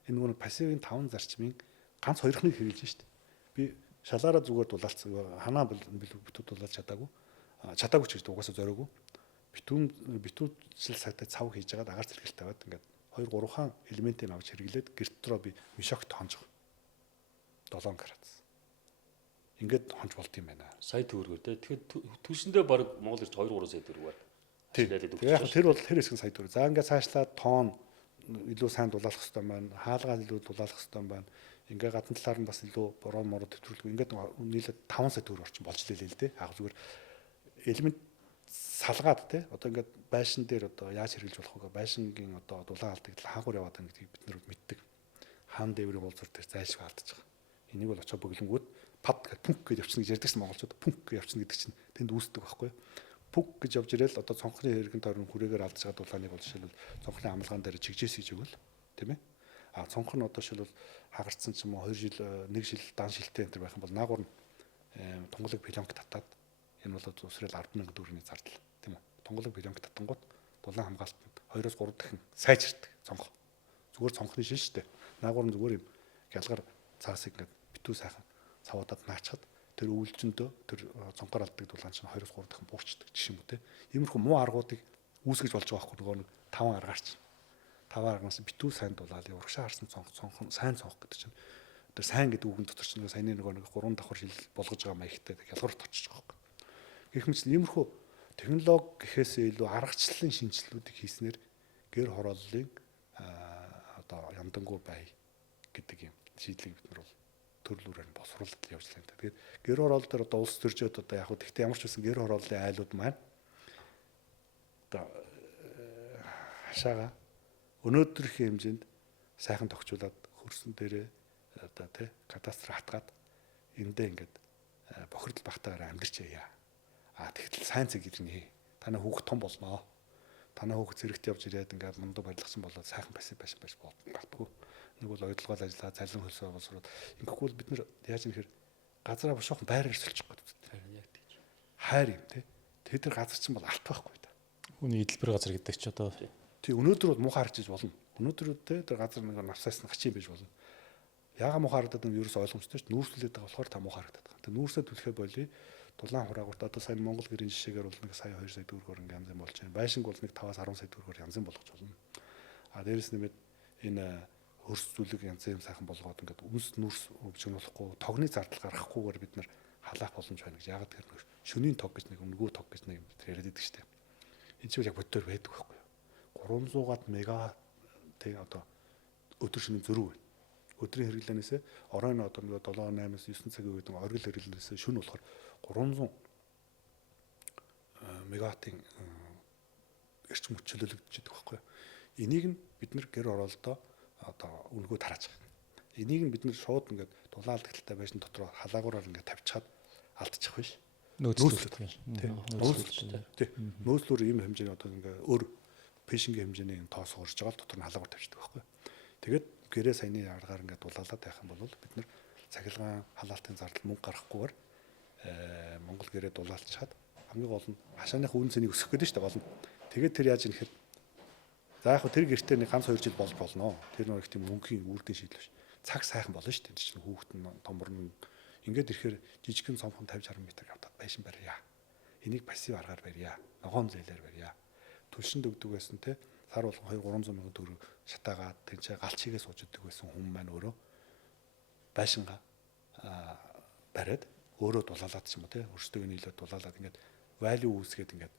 Энэ нөгөө пассивын 5 зарчмын ганц 2-ыг хэрэгжилж штэ. Би шалаараа зүгээр дулаалцсан ханаа битүү дулаалж чадаагүй ч гэж угаасаа зориогүй. Битүүжил цагтаа цав хийж агаад агаар зэрэгэл тавиад ингээд 2-3 хаан элементийг авч хэрэглээд гэр дотроо би мишогт хонж байгаа. 7 карат. Ингээд хонж болд юм байна. Сая төгрөгөөр тий. Тэгэхээр түлшиндээ баг Монгол ирж 2-3 сая төгрөгөөр. Яг тэр бол тэр хэсэг сая төгрөг. За ингээд цаашлаад тоон илүү сайн дулаалах хэрэгтэй байна. Хаалгаа илүү дулаалах хэрэгтэй байна. Ингээ гадна талаар нь бас илүү бороо мороо төвтрүүлгүй. Ингээд нийлээд 5 сая төгрөг орчим болж лээ л дээ. Яг зүгээр элемент салгаад те одоо ингээд байшин дээр одоо яаж хэрэглэж болох вэ? Байшингийн одоо дулаан алдагдал хаагур яваад байгаа гэдгийг бид нар мэддэг. Хаан дээврийн боловсрол дээр зайлшгүй алдаж байгаа. Энийг бол очоо бөглөнгүүд пад гэж пүнк гэж явчихна гэж ярьдаг монголчууд. Пүнк гэж явчихна гэдэг чинь тэнд үүсдэг байхгүй. Пүнк гэж явж ирэл одоо цонхны хэрэгэн тойрон хүрээгээр алдаж байгаа дулааныг бол жишээлбэл цонхны амлагаан дээр чигжээс гэж өгөл тийм ээ. А цонх нь одоо жишээлбэл хагарцсан ч юм уу 2 жил 1 жил дан шилтэй энэ байх юм бол наагур нь тунгалаг пленк татаад энэ бол усрал 10,000 төгрөгийн зардал тийм үү. Тунгалаг пленк татангууд дулаан хамгаалтанд 2-3 дахин сайжирдаг цонх. Зүгээр цонхны шил шүү дээ. Наагур нь зүгээр юм гялгар цаасыг ингээд битүү сайхан цавуудад наачхад тэр өвлжөндөө тэр цонхоор алддаг дулаан чинь 2-3 дахин буурчдаг жишээ юм үү те. Иймэрхүү муу аргуудыг үүсгэж болж байгаа байхгүй нөгөө нэг 5 аргаарч. 5 аргаас битүү сайн дулаалын урагшаа харсан цонх сайн цонх гэдэг чинь тэр сайн гэдэг үгэн дотор чинь саяны нөгөө 3 давхар шил болгож байгаа маягтай хялгарт очиж байгаа байхгүй. Гэх мэт иймэрхүү технологи гэхээсээ илүү аргачлалын шинжилгүүдийг хийснээр гэр хорооллын одоо ямдангуй бай гэдэг юм шийдлийг бид нар бол төрлөөр нь босруулалт явж байна. Тэгээд гэр хороол дээр одоо улс төржөөд одоо яг хөө тэгтээ ямар ч үсэн гэр хорооллын айлууд маань одоо хашаага өнөөдрийнхээ хэмжээнд сайхан тогтчуулаад хөрсөн дээрээ одоо тий кадастр хатгаад эндээ ингээд бохирдол багтаагаар амьдэрч яа. Тэгтэл сайн цаг ирнэ. Танай хүүхд том болноо. Танай хүүхд зэрэгт явж ирээд ингээд мундаг барилгасан болоод сайхан пассив байшин байж болтгоо. Нэг бол ойлгоол ажиллаа, залин хөлсөө боловсроод ингэхгүй бол бид нар яаж нэхэр газараа бошоохон байраар сольчих гэдэг. Яг тийж. Хайр юм тий. Тэр газар чинь бол алт байхгүй да. Хүний эдэлбэр газар гэдэг чи одоо тий өнөөдөр бол муухай харагдаж болно. Өнөөдөр тий тэр газар нэг навсаас нь хачин байж болно. Яага муухай харагдаад нь ерөөс ойлгомжтой шүү дээ. Нүүрслээд байгаа болохоор та муухай харагдаад байгаа. Тэр нүүрсээ түлхээ болий. Дулаан хураагуурт одоо сайн Монгол гэрийн жишээгээр бол нэг сая 2 сая төгрөгөөр ингээм янз болж байна. Байшинг бол нэг 5-10 сая төгрөгөөр янз болгож болно. Дээрээс нэмээд энэ хөрс зүлэг янз юм сайхан болгоод ингээд үнс нүрс өвчнөхгүй тогны зардал гаргахгүйгээр бид нар халаах боломж байна гэж яагаад тэр шөнийн тог гэж нэг өнгөө тог гэж нэг юм яриад байдаг шүү дээ. Энэ чинь яг бодтоор байдаг байхгүй юу? 300-аад мега тэг одоо өдөр шөнийн зөрүү байна. Өдрийн хэрэглэнээсээ оройн одоо нэг 7-8-аас 9 цагийн үед оргил хэрэглэнээсээ шөнө болохоор 300 мегаваттын эрчим хүч чөлөөлөгдөж байгаа байхгүй юу? Энийг нь бид нэр гэр оролдоо одоо өнгөө тарааж байгаа. Энийг нь бид нэр шууд ингээд дулаалдагтай байшин дотроо халаагаараар ингээд тавьчихад алдчих биш. Нөөцлөлт. Нөөцлөөр ийм хэмжээний одоо ингээд өөр пэшингийн хэмжээний тоос урж байгаа л дотор нь халаагаар тавьчихдаг байхгүй. Тэгээд гэрээ саяны аргаар ингээд дулаалаад байх юм бол бид нэр цахилгаан халаалтын зардал мөнгө гарахгүйгээр Монгол гэрээ дулаалчаад хамгийн гол нь хашааных үн цэнийг өсгөх гэдэг шүү дээ гол нь. Тэгээд тэр яаж юм гэхэд за яг тэр гэртээ нэг ганц 2 жил болж болно. Тэр нэг тийм мөнгөний үрдэн шийдэл биш. Цаг сайхан болно шүү дээ. Тэр чинь хүүхэд нь томорно. Ингээд ирэхээр жижигхэн цомхон 50 60 м явтаад байшин барья. Энийг пассив аргаар барья. Ногоон зээлээр барья. Түлшинд өгдөг байсан те сар болгон 200-300 мянган төгрөг шатаагаад тэнцээ галч хийгээ сууж өгдөг байсан хүн маань өөрөө байшингаа бариад өөрөө дулаалаад ч юм уу те өрсөлдөг нийлээд дулаалаад ингээд value үүсгээд ингээд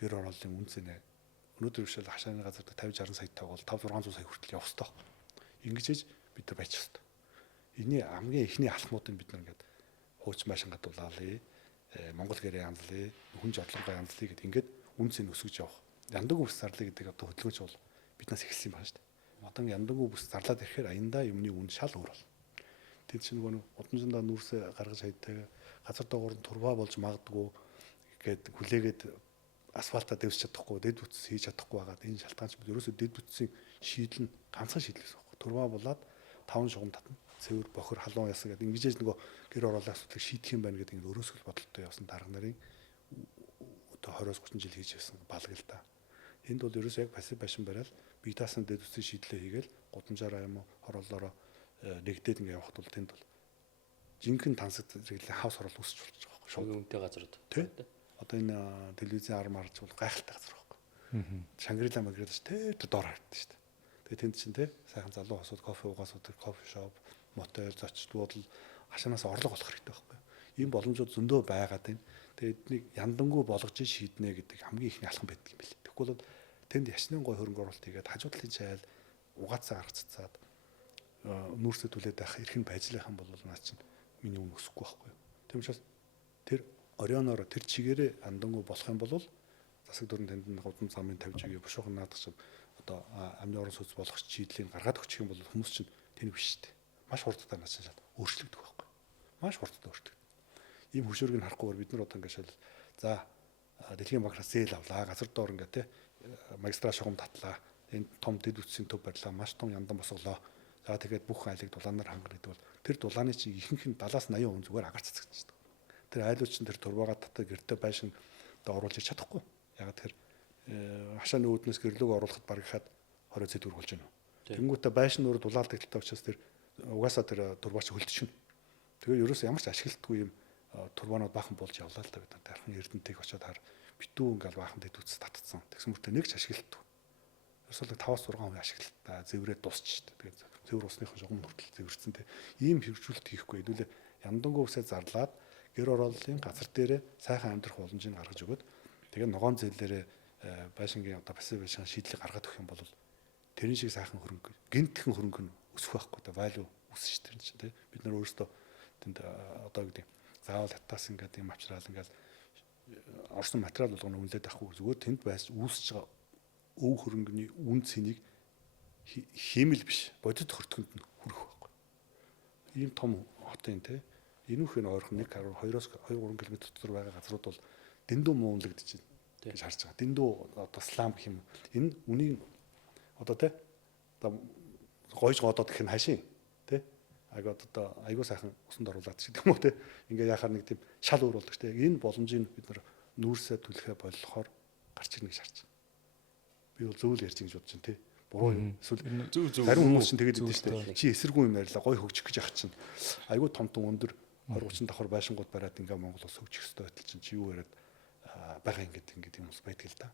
гэр орооллын үнцэнэ өнөөдөр бишэл хашааны газар 50 60 саятай бол 5 600 сая хүртэл явах ёстой. Ингэж ээж бид нар байж ёстой. Эний хамгийн ихний алхмуудыг бид нар ингээд хууч байшингаа дулаалъя. Монгол гэрээ янзлъя. Хүн жодлонгаа янзлъя гэд ингээд үнцэн өсгөж явах. Яндангүй бүс зарлаа гэдэг одоо хөдөлгөөч бол биднээс эхэлсэн юм байна шүү дээ. Одоо яндангүй бүс зарлаад ирэхээр аяндаа юмны үн шал өөр бол. Тэд чинь нөгөө удамжиндаа нүүрсээ гаргаж хайдаг газар доогоор нь турбаа болж магадгүй гээд хүлээгээд асфальтаа дэвсч чадахгүй, дэд бүтц хийж чадахгүй байгаад энэ шалтгаанч бид ерөөсөө дэд бүтцийн шийдэл нь ганцхан шийдэл гэсэн үг. Турбаа болоод 5 шугам татна. Цэвэр бохир халуун ясан гэдэг ингэж нөгөө гэр ороолын асуудлыг шийдэх юм байна гэдэг ингэ өрөөсгөл бодолтой явсан дарга нарын одоо 20-30 жил хийж байсан балгал та. Энд бол ерөөсөө яг пассив байшин бариад бие даасан дэд бүтцийн шийдлээ хийгээл гудамжаараа юм уу хорооллороо нэгдээд ингэ явахд бол тэнд бол жинхэнэ тансаг зэрэглэлийн хавс орол үүсч болж байгаа байхгүй шууд үнэтэй газрууд. Тэ. Одоо энэ телевизийн ар марж бол гайхалтай газар байхгүй. Шангрила магрилж тэр доор харагдсан шүү дээ. Тэгээ тэнд чинь те сайхан залуу хосууд кофе уугаас өдөр кофе шоп, мотель зочдлууд л хашаанаас орлого олох хэрэгтэй байхгүй. Ийм боломжууд зөндөө байгаад байна. Тэгээ эднийг яндангүй болгож шийднэ гэдэг хамгийн ихний алхам байдаг юм билээ. Тэгэхгүй бол тэнд ясны гой хөрөнгө оруулалт хийгээд хажуудлын чайл угаацаа гаргаццаад нүүрсээ түлээд байх эрх нь байжлахын бол наа чинь миний үн өсөхгүй байхгүй. Тийм учраас тэр орионоор тэр чигээрээ андангуй болох юм бол засаг дөрөнд тэнд нь гудам замын тавьж өгье бушуухан наадах шиг одоо амны орон сууц болгох чийдлийг гаргаад өгчих юм бол хүмүүс чинь тэнэг биш шүү дээ. Маш хурдтай наа чинь өөрчлөгдөх байхгүй. Маш хурдтай өөрчлөгдөх. Ийм хөшөөрөг нь харахгүйгээр бид нар одоо ингээд шал за дэлхийн банкнаас зээл авлаа газар доор ингээд те магистрал шугам татлаа энэ том дэд үтсийн төв барьлаа маш том яндан босголоо. За тэгээд бүх айлыг дулаанаар хангана гэдэг бол тэр дулааны чинь ихэнх нь 70-80% зүгээр агаар цацагдчихдаг. Тэр айлууд чинь тэр турбаага татдаг гэрте байшин одоо оруулж чадахгүй. Яг тэр хашааны үүднээс гэрлөг оруулахад баг ихад 20 цэ төгрөг болж байна. Тэнгүүтээ байшин өөр дулаалдаг талтай учраас тэр угаасаа тэр турбаач хөлдчихнө. Тэгээ ерөөс ямар ч ашиглалтгүй юм турбаанууд баахан болж явлаа л да бид нар дархан эрдэнтийг очиод хар битүү ингээл баахан дэд үтс татцсан. Тэгсэн мөртөө нэг ч ашиглалтгүй. Ерөөсөө 5-6% ашиглалтаа зэврээ дуусчих шүү дээ. Тэгээд цэвэр усныхан шугам хүртэл зэвэрсэн те. Ийм хөвжүүлэлт хийхгүй хэдүүлээ яндангуй усаа зарлаад гэр орооллын газар дээрээ сайхан амьдрах боломжийг гаргаж өгöd. Тэгээд ногоон зээлээрээ байшингийн одоо пассив байшин шийдлийг гаргаад өгөх юм бол тэрэн шиг сайхан хөрөнгө гинтхэн хөрөнгө нь өсөх байхгүй та value өссөн шүү дээ чинь те. Бид нар өөрсдөө тэнд одоо гэдэг заавал хятаас ингээд юм авчраал ингээд орсон материал болгоно үнэлээд авахгүй зүгээр тэнд байж үүсэж байгаа өв хөрөнгөний үн цэнийг хиймэл биш бодит хөртгөнд нь хүрэх байхгүй. Ийм том хотын те энүүхэн ойрхон 1-2-2-3 км дотор байгаа газрууд бол дэндүү муунлагдаж байна гэж харж байгаа. Дэндүү одоо слам гэх юм. Энэ үнийг одоо те одоо гойж годоод гэх нь хашийн те айгуу сайхан усанд оруулаад ч гэдэг юм уу те ингээ яхаар нэг тийм шал өөрүүлдэг те энэ боломжийг бид нар нүүрсээ түлхээ болохоор гарч ирнэ гэж харж байна. Би бол зөв л ярьж ингэж бодож байна те буруу юм эсвэл зөв харин хүмүүс чинь тэгээд идэв шүү дээ чи эсэргүү юм ярьла гой хөгжих гэж ах чинь айгуу том өндөр 20-30 давхар байшингууд бариад ингээ Монгол улс хөгжих ёстой байтал чинь чи юу яриад байгаа ингээд юм ус байдаг л да.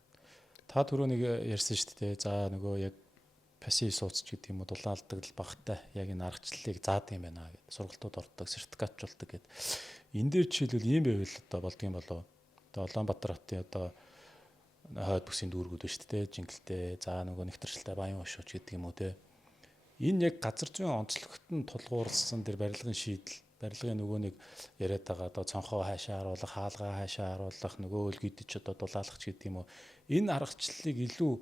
Та түрүү нэг ярьсан шүү дээ. За нөгөө яг пассив сууц гэдэг юм уу дулаалдаг л багтай яг энэ аргачлалыг заадаг юм байна гэдэг. Сургалтууд ордог, сертификатжуулдаг гэдэг. Энэ дээр жишээлбэл ийм байвал одоо болдгийм болоо. Одоо Улаанбаатар хотын одоо хойд бүсийн дүүргүүд байна шүү дээ. Жингэлтэй. За нөгөө нэгтршилтэй баян ушууч гэдэг юм уу те. Энэ яг газар зүйн онцлогт нь тулгуурласан тэр барилгын шийдэл барилгын нөгөө нэг яриад байгаа одоо цонхоо хаашаа харуулах, хаалгаа хаашаа харуулах, нөгөө өлгийдэж одоо дулаалах ч гэдэг юм уу. Энэ аргачлалыг илүү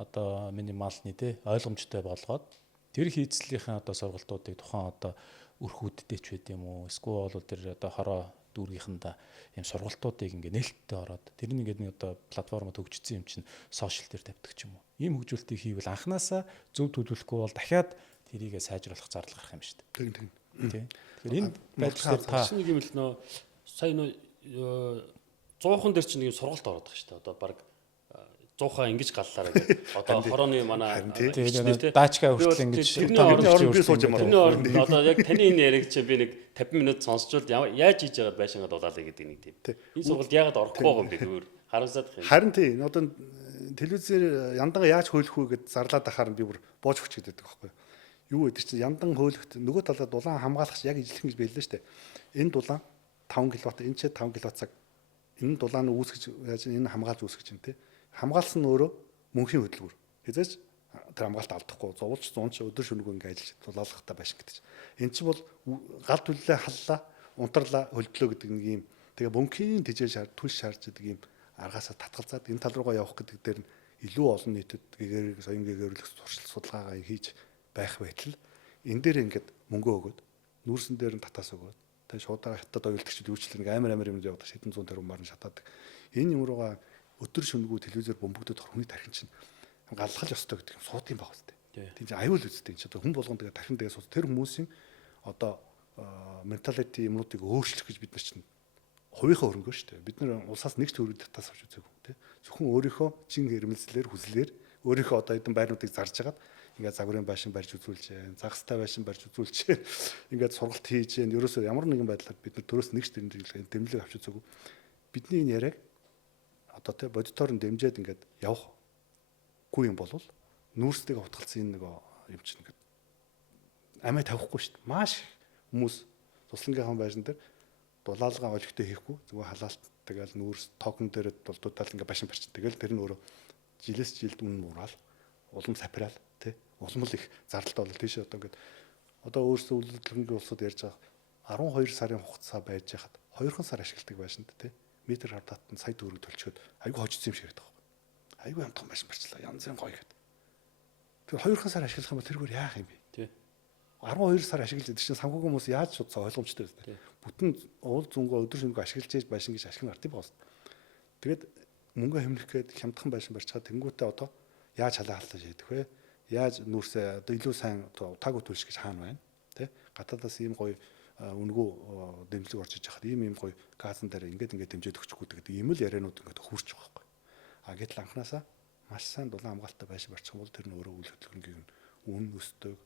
одоо минималны те ойлгомжтой болгоод Тэр хийцлийнхэн одоо сургалтуудыг тухайн одоо өрхүүдтэй ч байд юм уу? Эсвэл тэр одоо хороо дүүргийнхэндээ ийм сургалтуудыг ингээ нээлттэй ороод тэр нь ингээ нэг одоо платформод хөгжсөн юм чинь сошиал дээр тавьдаг ч юм уу. Ийм хөгжүүлэлтийг хийвэл анханасаа зөв төлөвлөхгүй бол дахиад тэрийгэ сайжруулах зардал гарах юм шүү дээ. Тийм. Тийм. Тэгэхээр энэ байдлаар та нэг юм л нөө сая нөө 100хан дээр чинь нэг сургалт ороод байгаа шүү дээ. Одоо баг 100-аа ингэж галлаараа гэдэг. Одоо хорооны манай даачка хүртэл ингэж орон бий сууж юм аа. Одоо яг таны энэ яриг чи би нэг 50 минут сонсчвол яаж хийж байгаад байшингаа дулаалаа гэдэг нэг тийм. Энэ сургалт яагаад орохгүй байгаа юм бэ зүгээр харамсаад байна. Харин тийм одоо телевизээр яндан яаж хөөлөх вэ гэд зарлаад ахаар би бүр бууж өгч гэдэг байхгүй юу гэдэг чинь яндан хөөлөхт нөгөө талаа дулаан хамгаалагч яг ижилхэн гэж байлаа шүү дээ. Энэ дулаан 5 кВт энэ ч 5 кВт цаг энэ дулаан үүсгэж яаж энэ хамгаалж үүсгэж чинь тий хамгаалсан нь өөрөө мөнхийн хөдөлгүүр хэзээч тэр хамгаалт алдахгүй зовлж 100 ч өдөр шөнөгүй ингээ ажиллаж дулаалгахтай байшин гэдэг чинь энэ чинь бол гал түллээ халлаа унтарлаа хөлдлөө гэдэг нэг юм тэгээ мөнхийн тэжээ түлш шаарч гэдэг юм аргаасаа татгалзаад энэ тал руугаа явах гэдэг дээр нь илүү олон нийтэд гэгээр соён гээгөөрлөх туршилт судалгаагаа хийж байх байтал энэ дээр ингээд мөнгө өгөөд нүүрсэн дээр нь татаас өгөөд тэгээ шуудаа хятад оюутгчид юучлэн амар юм яваад хэдэн зуун тэрбум марн шатаадаг энэ юм руугаа өдөр шөнөгүй телевизээр бөмбөгдөд хорхны тархин чинь галлахал ёстой гэдэг юм суут юм баг үстэй. Тийм чинь аюул үстэй чинь одоо хүн болгон тэгээ тархин дээрээ суут тэр хүмүүсийн одоо менталити юмнуудыг өөрчлөх гэж бид нар чинь хувийнхаа хөрөнгөө шүү дээ. Бид нар улсаас нэг ч төгрөг татаас авч үзээгүй тийм. Зөвхөн өөрийнхөө чин хэрмэлслэр хүслээр өөрийнхөө одоо эдэн байрнуудыг зарж хагаад ингээд загварын байшин барьж үзүүлж, загастай байшин барьж үзүүлж, ингээд сургалт хийж, ерөөсөө ямар нэгэн байдлаар бид нар төрөөс нэг ч дэмжлэг авч үзээгүй. Бидний энэ яриаг одоо тийм бодитоор нь дэмжиж ингээд явахгүй юм бол нүүрстэйг утгалсан энэ нэг юм чинь ингээд амиа тавихгүй шүү дээ. Маш хүмүүс туслангийнхаа байшин дээр дулаалгаа олигтой хийхгүй зүгээр халаалт тэгэл нүүрс токен дээр дулдуудаад ингээ башин барчин тэгэл тэр нь өөрөө жилээс жилд үнэн муурал улам сапирал тий улам л их зардалтай бол тийш одоо ингээд одоо өөрсдөө үйлдвэрлэлийн улсууд ярьж байгаа 12 сарын хугацаа байж хахад 2 сар ашигладаг байшинд тий метр хавтаад нь сая төгрөг төлчөөд айгүй хожсон юм шиг байдаг. Айгүй амтхан башин барьчлаа янз бүрийн гоё гэдэг. Тэр 2 сар ашиглах юм бол тэргээр яах юм бэ? Тий 12 сар ашиглаж байдаг чинь санхүүгийн хүмүүс яаж судсаа ойлгомжтой байна. Бүтэн уул зүнгөө өдөр шөнөгүй ашиглаж ийж байшин гэж ашиглан артыг боос. Тэгээд мөнгө хэмнэх гээд хямдхан байшин барьчихад тэнгуүтээ одоо яаж халаа халтаж яадаг вэ? Яаж нүүрсээ одоо илүү сайн таг утүүлж гэж хаана байна? Тэ? Гадаадаас ийм гоё үнгүү дэмжлэг орж иж хахад ийм гоё газан дээр ингээд дэмжиж өгчихгүй гэдэг ийм л ярианууд ингээд хурж байгаа байхгүй. А гэтэл анханасаа маш сайн дулаан хамгаалалттай байшин барьчих бол тэр нь өөрөө үйл хөдлөнгийн үн өсдөг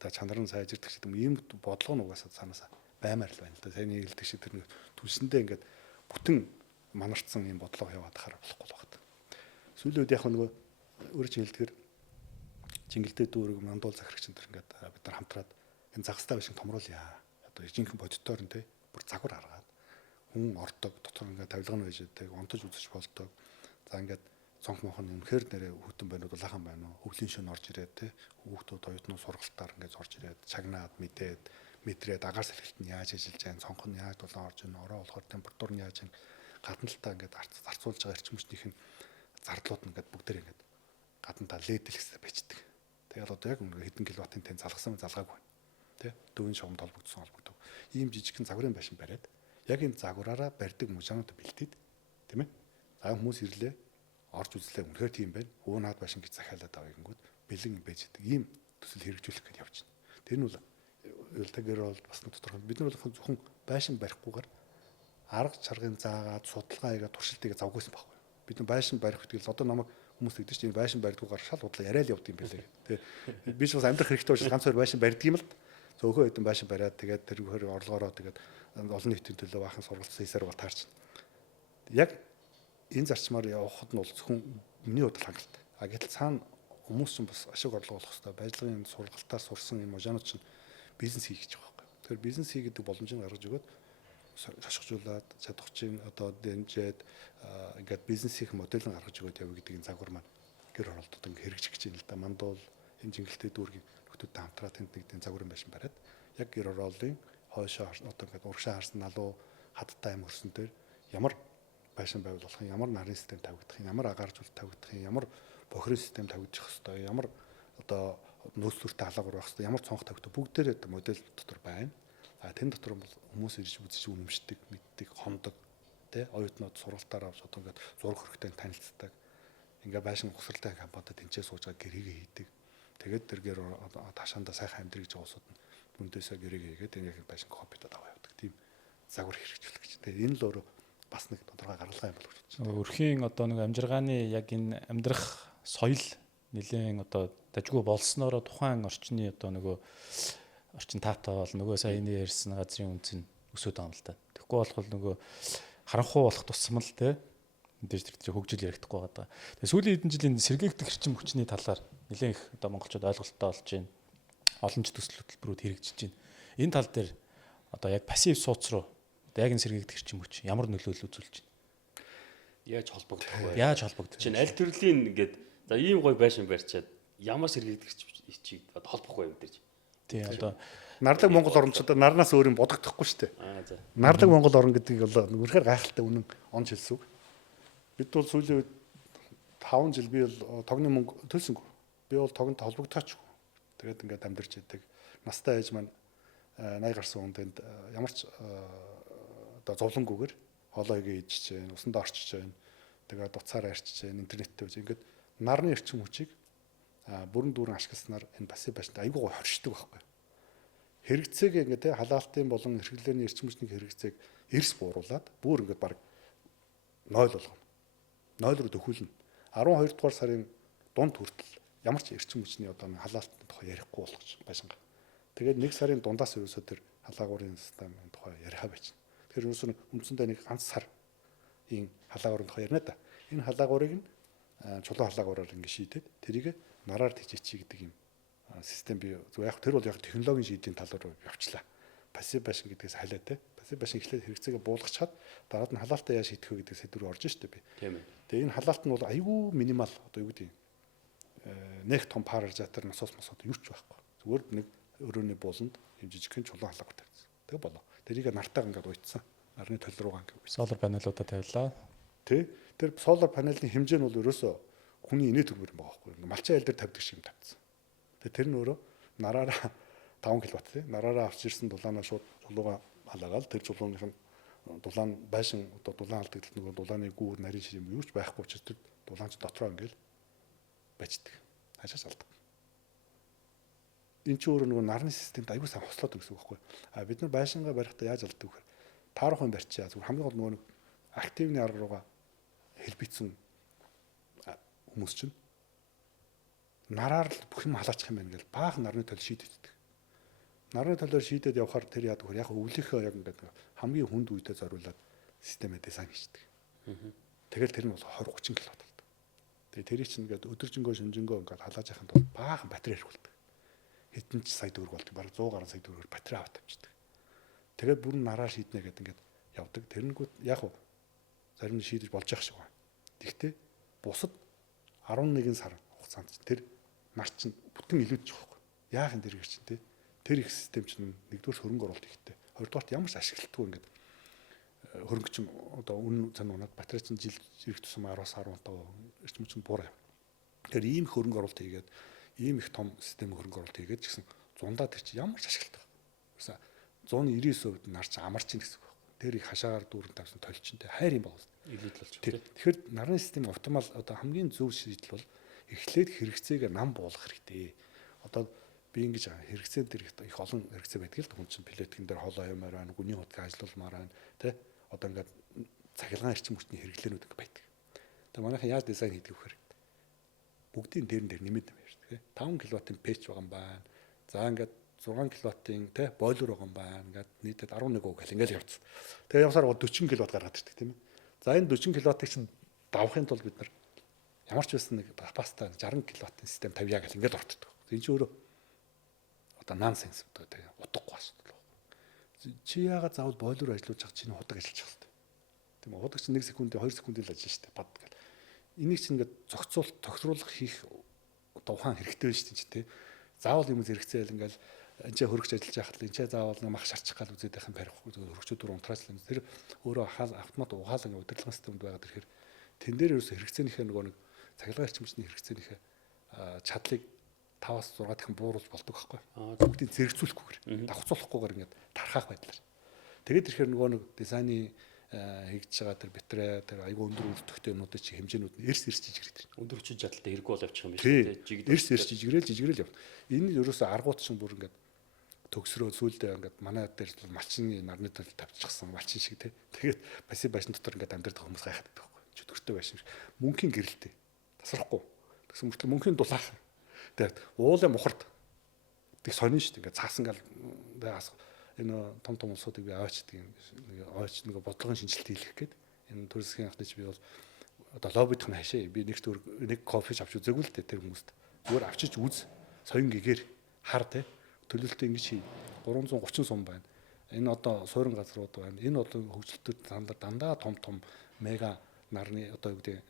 та чанар нь сайжирдаг гэдэг юм ийм бодлого нь угаасаа санаасаа баймаар л байна л да. Сайн хэлдэг шиг тэр түлсэндээ ингээд бүтэн манарцсан ийм бодлого яваад харах болохгүй л байна. Сүүлийн үед яг нөгөө өөр чинь хэлдгэр Чингэлтэй дүүрэг мандуул захирагч энэ ингээд бид нар хамтраад энэ загастай байшин томруулъя. Одоо жинхэнэ бодитоор нь те бүр загвар харгаад хүн ордог дотор ингээд тавилга нь байж байдаг, онтож үзэж болдог. За ингээд цонх мохон үнэхээр нэрээ хүүтэн байна уу, дулаахан байна уу, хөвлийн шөнө орж ирээд те хүүхдүүд оюутнууд сургалтаар ингээд орж ирээд чагнаад мэдээд мэдрээд агаар салхилт нь яаж ажиллаж байгаа, цонх нь яаж дулаан орж ийн, ороо болохоор температур нь яаж ин гадна талтаа ингээд зарцуулж байгаа эрчим хүчнийх нь зардлууд нь ингээд бүгдээр ингээд гадна та лед дэлгэсээр бичдэг. Тэгээд одоо яг хэдэн киловаттын тань залгасан залгаагүй. Тэ? Дөвийн шугамд холбогдсон. Ийм жижигхэн загварын байшин бариад яг энэ загвараараа барьдаг мужаанууд бэлдээд тийм ээ. За хүмүүс ирлээ орж үзлээ үнэхээр тийм байна. Өө наад байшин гэж захиалаад авъя гингүүд бэлэн байж байгаа. Ийм төсөл хэрэгжүүлэх гэж явж байна. Тэр нь бол үлдэгэр бол бас нэг тодорхой. Бид нар бол зөвхөн байшин барихгүйгээр арга чаргын заагаад судалгаа хийгээд туршилтыг завгүйсэн байхгүй. Бид нар байшин барих гэдэг л одоо намайг хүмүүс тэгдэж чинь байшин барьдгуугаар шал бодлоо яриад явд юм байлээ. Тэгээ би ч бас амьдрах хэрэгтэй учраас ганц хоёр байшин барьдаг юм л. Зөөхөн хэдэн байшин бариад тэгээд тэр хөр орлогоороо тэгээд олон нийтийн төлөө баахан сургалт хийсээр бол таарч. Яг энэ зарчмаар явахад нь бол зөвхөн миний бодлол хангалттай. А гэтэл цаана хүмүүс ч бас ашиг орлого олох хэрэгтэй. Байжлагын сургалтаар сурсан юм уужаанууд чинь бизнес хийх гэж байгаа байхгүй. Тэгэхээр бизнес хийгээд боломжийг гаргаж өгөөд сошгожуулаад чадахчийн одоо дэмжээд ингээд бизнес хийх модель нь гаргаж өгөөд явъя гэдэг энэ загвар маань гэр оролтод ингээд хэрэгжих гэж байна л да. Мандуул энэ Чингэлтэй дүүргийн нөхдүүдтэй хамтраад тэнд нэг загварын байшин бариад яг гэр ороолын хойшоо одоо ингээд урагшаа харсан налуу хадтай ам өрсөн дээр ямар байшин байвал болох юм, ямар нарийн систем тавигдах юм, ямар агааржуулалт тавигдах юм, ямар бохирын систем тавигдчих хэвээр, ямар одоо нөөцлөртэй халаагаар байх хэрэгтэй. Ямар цонх тавьдаг бүгдээрээ модель дотор байна. Тэн дотор бол хүмүүс ирж үзэж үнэмшдэг, мэддэг, хондог, тэ оюутнууд сургалтаар авч одоо ингээд зураг хөрөгтэй танилцдаг. Ингээ байшин ухсралтай компаниуд тэнцээ сууж байгаа гэрээгээ хийдэг. Тэгээд тэргээр таашаандаа сайхан амьдрыг жоосод бүндээсээ гэрээгээ хийгээд энэ байшин копидод аваа явдаг. Тийм загвар хэрэгжүүлэх гэж. Тэгээд энэ л өөрөө бас нэг тодорхой гаргалгаа юм болов уу. Өрхийн одоо нэг амжиргааны яг энэ амьдрах соёл нэлээд одоо дажгүй болсноороо тухайн орчны одоо нөгөө орчин таатай бол нөгөө саяны ярьсан газрын үнц нь өсөд байгаа юм л та. Тэгэхгүй бол нөгөө харанхуй болох тусам л те мэдээж тэр хөгжил яригдахгүй байгаа. Тэгээ сүүлийн хэдэн жилийн сэргээгдэх эрчим хүчний талаар нэлээд их одоо монголчууд ойлголттой болж байна. Олон ч төсөл хөтөлбөрүүд хэрэгжиж байна. Энэ тал дээр одоо яг пассив сууц руу яг энэ сэргээгдэх эрчим хүч ямар нөлөөлөл үзүүлж байна? Яаж холбогдох вэ? Яаж холбогдож чинь аль төрлийн ингээд за ийм гоё байшин барьчаад ямар сэргээгдэх чиг холбохгүй юм дэрж. тий одоо Нарлаг Монгол орончуудаа нарнаас өөр юм бодогдохгүй шүү дээ. За. Нарлаг Монгол орн гэдгийг бол үнэхээр гайхалтай үнэн онж хэлсэн үг. Бид бол сүүлийн үед 5 жил би бол тогны мөнгө төлсөнгүй. Би бол тогнод холбогдоочгүй. Тэгээд ингээд амьдарч идэг. Настай ээж маань 80 гарсан хүнд энд ямар ч одоо зовлонгүйгээр хоолоо игээ идчихэж байна, усандаа орчиж байна. Тэгээд уцаараа арчиж байна, интернеттэй үз. Ингээд нарны эрчим хүчийг бүрэн дүүрэн ашигласнаар энэ пассив байшинтай айгүй гоо хоршдог байхгүй. Хэрэгцээг ингээд халаалтын болон эрхлэлний эрчим хүчний хэрэгцээг эрс бууруулад бүр ингээд баг 0 болгоно. 0 руу төхүүлнэ. 12 дугаар сарын дунд хүртэл ямар ч эрчим хүчний одоо халаалтын тухай ярихгүй болгож байшингаа. Тэгээд 1 сарын дундаас ерөөсөө тэр халаагуурын системийн тухай яриа байж. Тэр ерөөсөө үндсэндээ нэг ганц сар ийм халаагуурын тухай ярина да. Энэ халаагуурыг нь чулуун халаагуураар ингэ шийдээд тэрийг нараар тижээч гэдэг юм систем бий. Яг тэр бол яг технологийн шийдлийн тал руу явчлаа. Пассив байшин гэдгээс халиа те. Пассив байшин эхлээд хэрэгцээгээ буулгачаад дараад нь халаалтаа яаж шийдэх вэ гэдэг сэдв рүү орж штэ би. Тийм ээ. Тэгээ энэ халаалт нь бол айгүй минимал одоо юу гэдэг нэг том парализатор насос мосод юу ч байхгүй. Зүгээр нэг өрөөний бууланд юм жижигхэн чулуун халаагур тавьсан. Тэгээ болоо. Тэрийг нартайг ингээд уйдсан. Нарны тол руугаа ингээд уйсан. солар панелуудаа тавилаа. Тэ. Тэр солар панелийн хэмжээ нь бол ерөөсөө хүний инээ төгмөр юм байгаа байхгүй. Малчин айл дээр тавьдаг шиг юм тавьсан. Тэгээ тэр нь өөрөө нараараа 5 кВт тий. Нараараа авч ирсэн дулаанаа шууд чулууга халаагаад тэр чулууных нь дулаан байшин одоо дулаан алдаг нөгөө дулааны гүүр нарийн шир юм юу ч байхгүй учраас тэр дулаанч дотроо ингээл бачдаг. Хашаас алдаг. Энд чи өөрөө нөгөө нарны системд аягүй сайн хослоод гэсэн үг байхгүй. Бид нар байшингаа барихдаа яаж алдаг вэ? Таарахын барьчаа. Зүгээр хамгийн гол нөгөө активны арга руугаа хэлбийцсэн хүмүүс чинь нараар л бүх юм халаачих юм байна гэж баахан нарны тол шийдэгддэг. Нарны толоор шийдээд явхаар тэр яадаг вэ? Яг өвлийнхөө яг ингээд хамгийн хүнд үедээ зориулаад системээ дизайн хийдэг. Тэгэл тэр нь бол 20-30 кВт болдог. Тэгээ тэрийг чинь ингээд өдөржингөө шүнжингөө ингээд халааж яханд бол баахан батарей хэрэглэдэг. Хэдэн ч сая төгрөг болдог. Бараг 100 гаруй сая төгрөгөөр батарей аваад тавьчихдаг. Тэгээд бүр нараар шийднэ гэдэг ингээд явдаг. Тэрнгүүт яг уу зарим нь шийдэж болж явах шиг байна. Тэгвэл бусад 11 сар хугацаанд тэр нар чинь бүтэн илүүдчих واخгүй. Яах юм тэр их чинь тэр их систем чинь нэгдүгээр хөрөнгө оруулалт ихтэй. Хоёрдугаар ямар ч ашиглалтгүй ингээд хөрөнгө чинь одоо үнэн цан унаад батарей чинь жил ирэх тусам 10-аас 15% эрчим хүч нь буурах. Тэгэхээр ийм хөрөнгө оруулалт хийгээд ийм их том систем хөрөнгө оруулалт хийгээд ч гэсэн зундаа тэр чинь ямар ч ашиглалт байхгүй. 199% нар чинь амарч ийн гэсэн үг байхгүй. Тэр их хашаагаар дүүрэн тавьсан толчинтэй хайр юм байна. Илүүд болж байна. Тэгэхээр нарны систем оптимал одоо хамгийн зөв шийдэл бол эхлээд хэрэгцээгээ нам буулгах хэрэгтэй. Одоо би ингэж хэрэгцээ дээр их олон хэрэгцээ байдаг л хүн чинь плеткэн дээр хоолоо юмаар байна, гүний хутгаа ажилуулмаар байна, тэ? Одоо ингээд цахилгаан эрчим хүчний хэрэглээнүүд ингээд байдаг. Тэгээ манайхан яаж дизайн хийдэг вэ гэхээр бүгдийн дээрэн дээр нэмээд юм байна шүү дээ. 5 кВт-ийн пэч байгаа юм байна. За ингээд 6 кВт-ийн тэ бойлер байгаа юм байна. Ингээд нийтэд 11 гол ингээд явцсан. Тэгээ явсаар 40 кВт гаргаад ирдэг тийм ээ. За энэ 40 кВт-ыг чинь давахын тулд бид нар ямар ч байсан нэг паста 60 кВт-ийн систем тавья гэл ингээд ортдог. Энэ чинь өөрөө одоо нонсенс одоо тийм утгагүй асуудал. Чи яагаад заавал бойлер ажиллаж байгаа чинь худаг ажиллах хэрэгтэй. Тийм үү? Худаг чинь 1 секунд 2 секунд л ажиллана шүү дээ. Бад гэл. Энийг чинь ингээд зохицуулт тохируулах хийх одоо ухаан хэрэгтэй байна шүү дээ. Заавал юм зэрэгцээл ингээд энэ ч хөргөж ажиллаж байхад л энэ ч заавал мах шарчих гал үзээд байх юм барихгүй хөргөчүүд дөрөв унтраалсан. Тэр өөрөө автомат ухаалаг удирдлагын системд байгаад ирэхээр тэн дээр ерөөсө хэрэгцээнийхээ нөгөө нэг цахилгаан эрчим хүчний хэрэгцээнийхээ чадлыг 5-аас 6 дахин бууруулж болдог байхгүй. Аа. Бүгдийг зэрэгцүүлэхгүйгээр, давхцуулахгүйгээр ингээд тархаах байдлаар. Тэгээд ирэхээр нөгөө нэг дизайны хийгдэж байгаа тэр битрэ тэр айгүй өндөр өртөгтэй юмнуудын чи хэмжээнүүд нь эрс жижигрээд байна. Өндөр хүчин чадалтай хэрэггүй бол явчих юм биш үү? Эрс жижигрэл явна. Энэ ерөөсөө аргууд чинь бүр ингээд төгсрөө сүулдэ ингээд манай дээр малчны нарны тал тавьчихсан малчин шиг тий. Тэгээд пассив байшин дотор ингээд амьдардаг хүмүүс гайхаад байдаг байхгүй. Чөтгөртэй байшин шиг. Мөнхийн гэрэлтэй. Тасрахгүй. Тэгсэн мөртлөө мөнхийн дулаахан. Тэгээд уулын мухард. Тэг сонин шүү дээ. Ингээд цаасан гал энэ том улсуудыг би аваачдаг юм. Аваач нэг бодлогын шинжилт хийх гээд энэ төрөлсгийн анхны чи би бол одоо лоббидх нь хашаа. Би нэг кофе авч үзээгүй л дээ тэр хүмүүст. Зүгээр авчиж үз. Соён гэгээр хар тий. Төлөлтөө ингэж хий. 330 сум байна. Энэ одоо суурин газрууд байна. Энэ одоо хөгжилтөд дандаа том мега нарны одоо юу гэдэг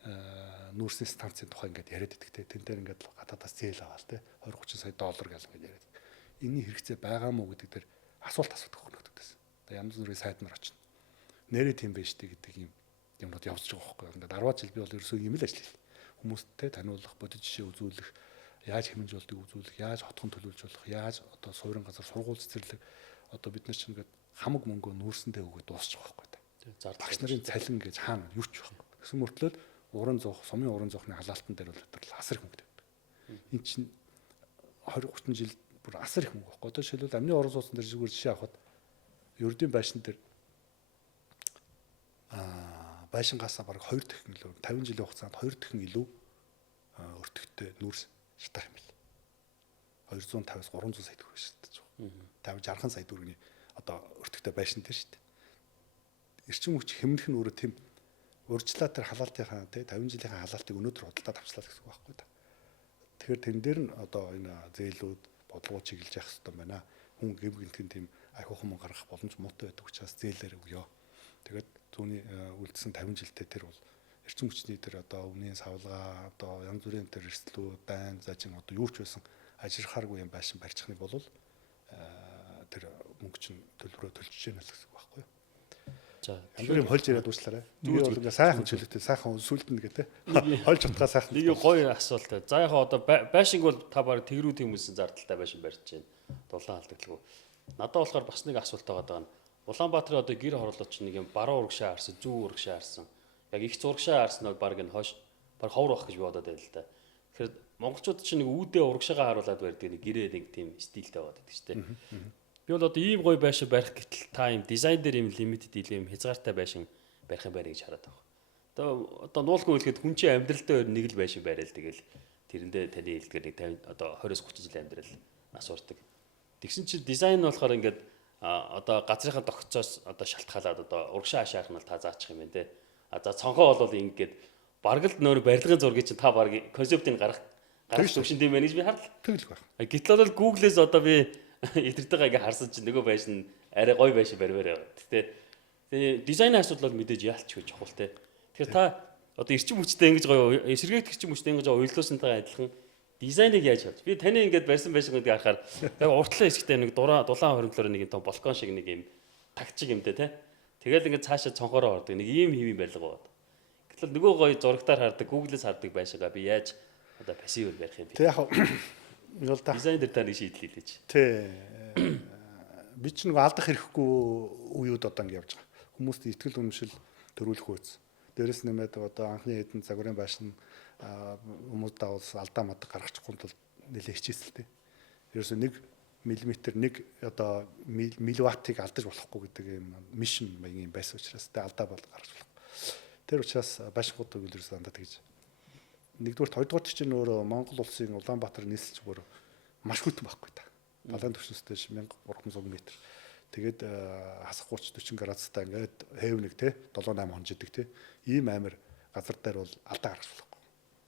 нүүрсний станцын тухай ингээд яриад идэх те. Тэн дээр ингээд гадаадаас зээл аваал те. 20-30 сая доллар гэл ингээд яриад. Энийн хэрэгцээ байгаа мó гэдэг дээр асуулт асуудаг хөнөөгдсөн. Одоо янз бүрийн сайд нар очно. Нэрээ тийм байж тээ гэдэг юмнууд явж байгаа байхгүй. Ингээд 10 жил би бол ерөөсөө юм л ажиллая. Хүмүүсттэй таниулах, бодит жишээ үзүүлэх, яаж хэмжүүлэлтийг үзүүлэх, яаж хотхон төлөвлөж болох, яаж одоо суурин газар сургууль цэцэрлэг одоо бид нар чинь ингээд хамаг мөнгөө нүүрсэндээ өгөөд дуусчих байхгүй та. Багш нарын цалин гэж хаана юу ч байхгүй. Гэсэн мөртлөө уран зоох, сумын уран зоохны халаалтан дээр бол асар их мөнгө тавьдаг. Энд чинь 20-30 жил бүр асар их мөнгө байхгүй. Одоо жишээлбэл амны орон сууцсан дээр зүгээр жишээ авахад ердийн байшин дээр байшингаасаа бараг 2 дахин илүү 50 жилийн хугацаанд 2 дахин илүү өртөгтэй нүүрс шатах юм бэл. 250-аас 300 сая төгрөг шатаж байгаа. 50-60 сая төгрөгийн одоо өртөгтэй байшин дээр шүү дээ. Эрчим хүч хэмнэх нь өөрөө тийм урьдчилаа тэр халаалтынхаа тий 50 жилийн халаалтыг өнөөдөр худалдаад авчлаа гэсэн үг байхгүй да. Тэгэхээр тэн дээр нь одоо энэ зээлүүд бодлогоо чиглэж явах хэрэгтэй байна. Хүн гэв гинтгэн тийм ахиухан мөнгө гаргах боломж муутай байдаг учраас зээлээр өгөө. Тэгээд зүүнний үлдсэн 50 жилдээ тэр бол эрчим хүчний тэр одоо өмнгийн савлгаа одоо янз бүрийн тэр эрсдлүүд дайн зажин одоо юу ч байсан ажирхааргүй юм байшин барьчихныг бол тэр мөнгө чинь төлбөрөө төлж гэнэ л гэсэн үг байхгүй юу. За ямар юм хольж яриад уучлаарай. Би бол ингээ сайхан чөлөөтэй сайхан сүлдэн гэдэг хольж утгаа сайхан. Нэг гоё асуулт. За яг одоо байшинг бол та баг тэгрүү хүмүүсийн зардалтай байшин барьж байна. Дулаан алдагдлгүй. Надад болохоор бас нэг асуулт байгаа даа. Улаанбаатарын одоо гэр хороолол чинь нэг юм баруун урагшаа харсан, зүүн урагшаа харсан. Яг их зурагшаа харсан бол баг энэ хойш баг ховор байх гэж бодоод байл л да. Тэгэхээр монголчууд чинь нэг үүдээ урагшаагаа харуулад барьдаг нэг гэрээ нэг тийм стилтэй байгаад байдаг шүү дээ. Би бол одоо ийм гоё байшин барих гэтэл та ийм дизайн дээр ийм лимитэд ийм хязгаартай байшин барих юм байна гэж хараад байгаа. Одоо нуулгүй хэлэхэд хүн чинь амьдралдаа нэг л байшин барайл тэгэл тэрэндээ таны хэлдгээр нэг 50 одоо 20-30 жил амьдрал асуурдаг. Тэгсэн чинь дизайн нь болохоор ингээд одоо газрынхаа тогтцоос одоо шалтгаалаад одоо урагшаа хашаах нь та заачих юм байна те. За цонхоо бол ингээд бараг л нөр барилгын зургийг чинь та бараг концептыг гаргах төвшин тийм байна гэж би харлаа. Тэгэлгүй байна. Гэтэл бол Google-ээс одоо би эвдэртэйгээ ингээ харсан чинь нөгөө байшин арай гоё байшин барьваар яваад тэ. Тэгээ дизайны асуудал бол мэдээж яалч гэж чухал тэ. Тэгэхээр та одоо эрчим хүчтэй ингэж гоё эсэргээрх эрчим хүчтэй ингэж уялдуулсантайгаа адилхан дизайныг яаж харж. Би таны ингээд барьсан байшинуудыг харахаар яг уртлын хэсэгтээ нэг дулаан хоригдлоор нэг юм том балкон шиг нэг юм тагчиг юмтэй тэ. Тэгэл ингээд цаашаа цонхороо ордог нэг ийм хэвийн барилга байна. Гэтэл нөгөө гоё зурагтаар хардаг Google-с хардаг байшингаа би яаж одоо пассивээр барих юм бэ? Тэг яг бол та дизайн дээр та нэг шийдэл хэлээч. Тий. Би ч нэг алдах хэрэггүй үеуд одоо ингэ явж байгаа. Хүмүүст итгэл үнэмшил төрүүлэх үүс. Дээрэс нэмээд одоо анхны хэдэн загварын байшин хүмүүс даваас алдаа мадаг гаргачихгүй тул нэлээ хичээсэлтэй. Ерөөсөө 1 мм нэг одоо милливаттыг алдаж болохгүй гэдэг юм мишн маягийн байсан учраас тэ алдаа бол гаргаж болохгүй. Тэр учраас байшингуудыг үлэрсэн дандаа тэгж. Нэгдүгээр хоёрдугаар чинь өөрөө Монгол улсын Улаанбаатар нийслэлч бүр маш хүйтэн байхгүй та. Балаан төвшөнстэй 1300 м. Тэгээд хасах 30-40 градустай ингээд хэв нэг те 7-8 хонжидэг те. Ийм амир газар дээр бол алдаа гаргаж болохгүй.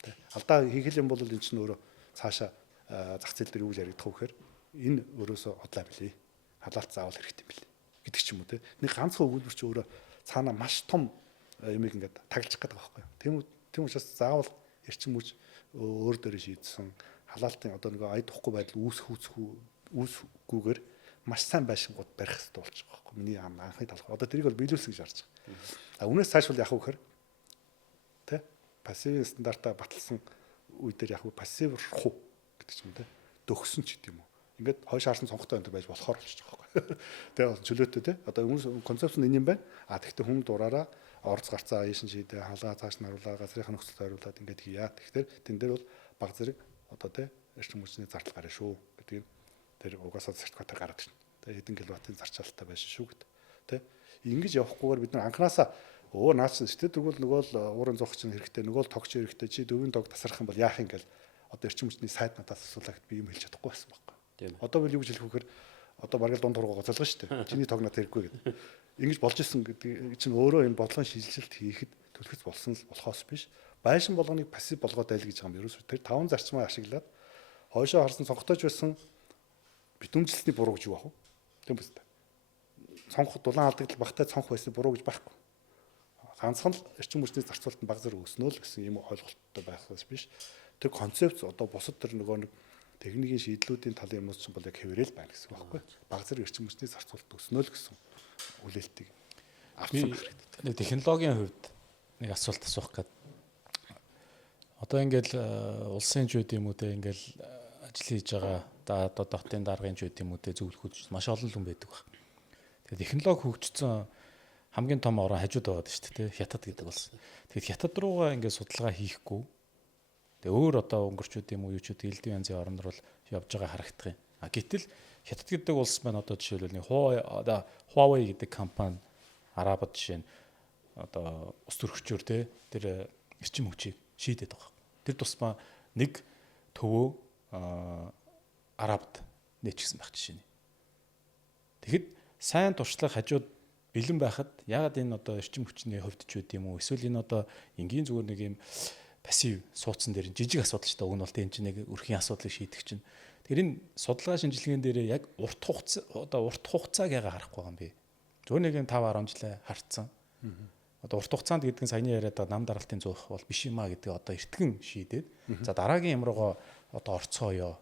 Тэ. Алдаа хийх юм бол энэ чинь өөрөө цаашаа зах зээл дээр юу яригдах вэ гэхээр энэ өөрөөсөө хотлаа билээ. Халаалт заавал хэрэгтэй юм билээ. Гэдэг ч юм уу те. Нэг ганцхан өгүүлбэр чи өөрөө цаана маш том юмыг ингээд таглчих гэдэг байгаа байхгүй. Тийм учраас заавал эрчим хүч өөр дээрээ шийдсэн халаалтын одоо нэг ая тухгүй байдал үүсгүүгээр маш сайн байшингууд барих хэрэгтэй болж байгаа байхгүй. Миний анхны талх. Одоо тэрийг бол биелүүлсэн гэж харж байгаа. Үүнээс цааш бол яг уу гэхээр тэ пассив стандартаа баталсан үе дээр яг уу пассив руу гэдэг ч юм тэ. дөгсөн ч гэдэг юм уу. Ингээд хойш харсан цонхтой энэ байж болохоор болчих жоох байхгүй. Тэгээ чөлөөтэй те. Одоо өмнө концепц нь энэ юм байна. Тэгэхдээ хүн дураараа орц гарцаа аяшин шийдэ халаа цааш наруулаа газрынхаа нөхцөлд ойруулаад ингээд хийя. Тэгэхээр тэн дээр бол баг зэрэг одоо те эрчим хүчний зардал гарна шүү гэдэг нь тэр угаасаа сертификатаар гараад ирнэ. Тэгээ хэдэн киловаттын зарчаалттай байсан шүү гэдэг. Тэ. Ингэж явахгүйгээр бид нар анханасаа наач сэтэ дөрвөл нөгөө л уурын зогч нь хэрэгтэй нөгөө л тогч хэрэгтэй чи дөвийн дог тасрах юм бол яах юм гээл одоо эрчим хүчний сайд надаас асуулагт би юм хэлж чадахгүй байсан байхгүй. Одоо бол юу гэж хэлэх вэхээр одоо бараг л дунд тургуугаа залгана шүү дээ. Чиний тог надад хэрэггүй гэдэг. Ингэж болж исэн гэдэг чинь өөрөө энэ бодлогын шилжилт хийхэд төлөвлөс болсон л болохоос биш. Байшин болгоныг пассив болгоод айл гэж байгаа юм. Ерөөсөө тэр 5 зарчмаа ашиглаад хойшоо харсан цонхтойч байсан битүүмжлэлтний буруу гэж юу ах вэ? Тийм биз дээ. Цонх дулаан алдагдал багтай цонх байсан буруу гэж байхгүй. Ганцхан л эрчим хүчний зарцуулалт нь баг зэрэг өснө л гэсэн юм ойлголттой байхаас биш. Тэр концепц одоо бусад тэр нөгөө нэг техникийн шийдлүүдийн талын юмнууд ч бол яг хэврээл байна гэсэн үг байхгүй. Баг зэрэг эрчим хүчний зарцуулалт өснө л гэсэн хүлээлтийг авсан байх хэрэгтэй. Нэг технологийн хувьд нэг асуулт асуух гэдэг. Одоо ингээл улсын ч үт юм уу те ингээл ажил хийж байгаа одоо дотын даргын ч үт юм уу те зөвлөхүүд маш олон хүн байдаг баг. Тэгээд технологи хөгжсөн хамгийн том орон хажууд байгаад шүү дээ те хятад гэдэг болсон. Тэгээд хятад руугаа ингээд судалгаа хийхгүй. Тэгээ өөр одоо өнгөрчүүд юм уу юу ч үт элдвийн янзын орнор бол явж байгаа харагдах юм. Гэтэл хятад гэдэг улс маань одоо жишээлбэл Huawei гэдэг компани арабад жишээ нь одоо ус төрөгчөөр те тэр эрчим хүчийг шийдээд байгаа. Тэр тусмаа нэг төвөө арабд нээчихсэн байх жишээ нь. Тэгэхэд сайн туршлага хажууд бэлэн байхад ягаад энэ одоо эрчим хүчний хувьд ч үт юм уу эсвэл энэ одоо энгийн зүгээр нэг юм пассив суудсан дээр жижиг асуудал ч та уг нь бол энэ чинь нэг өрхийн асуудлыг шийдэх чинь. Тэгэхээр энэ судалгаа шинжилгээнд дээр яг урт хугацааг яга харахгүй байгаа юм бэ? Зөв нэг 5-10 жил харцсан. Одоо урт хугацаанд гэдэг нь саяны яриад нам даралтын зуух бол биш юмаа гэдэг одоо эртгэн шийдээд за дараагийн юм руугаа одоо орцгоё.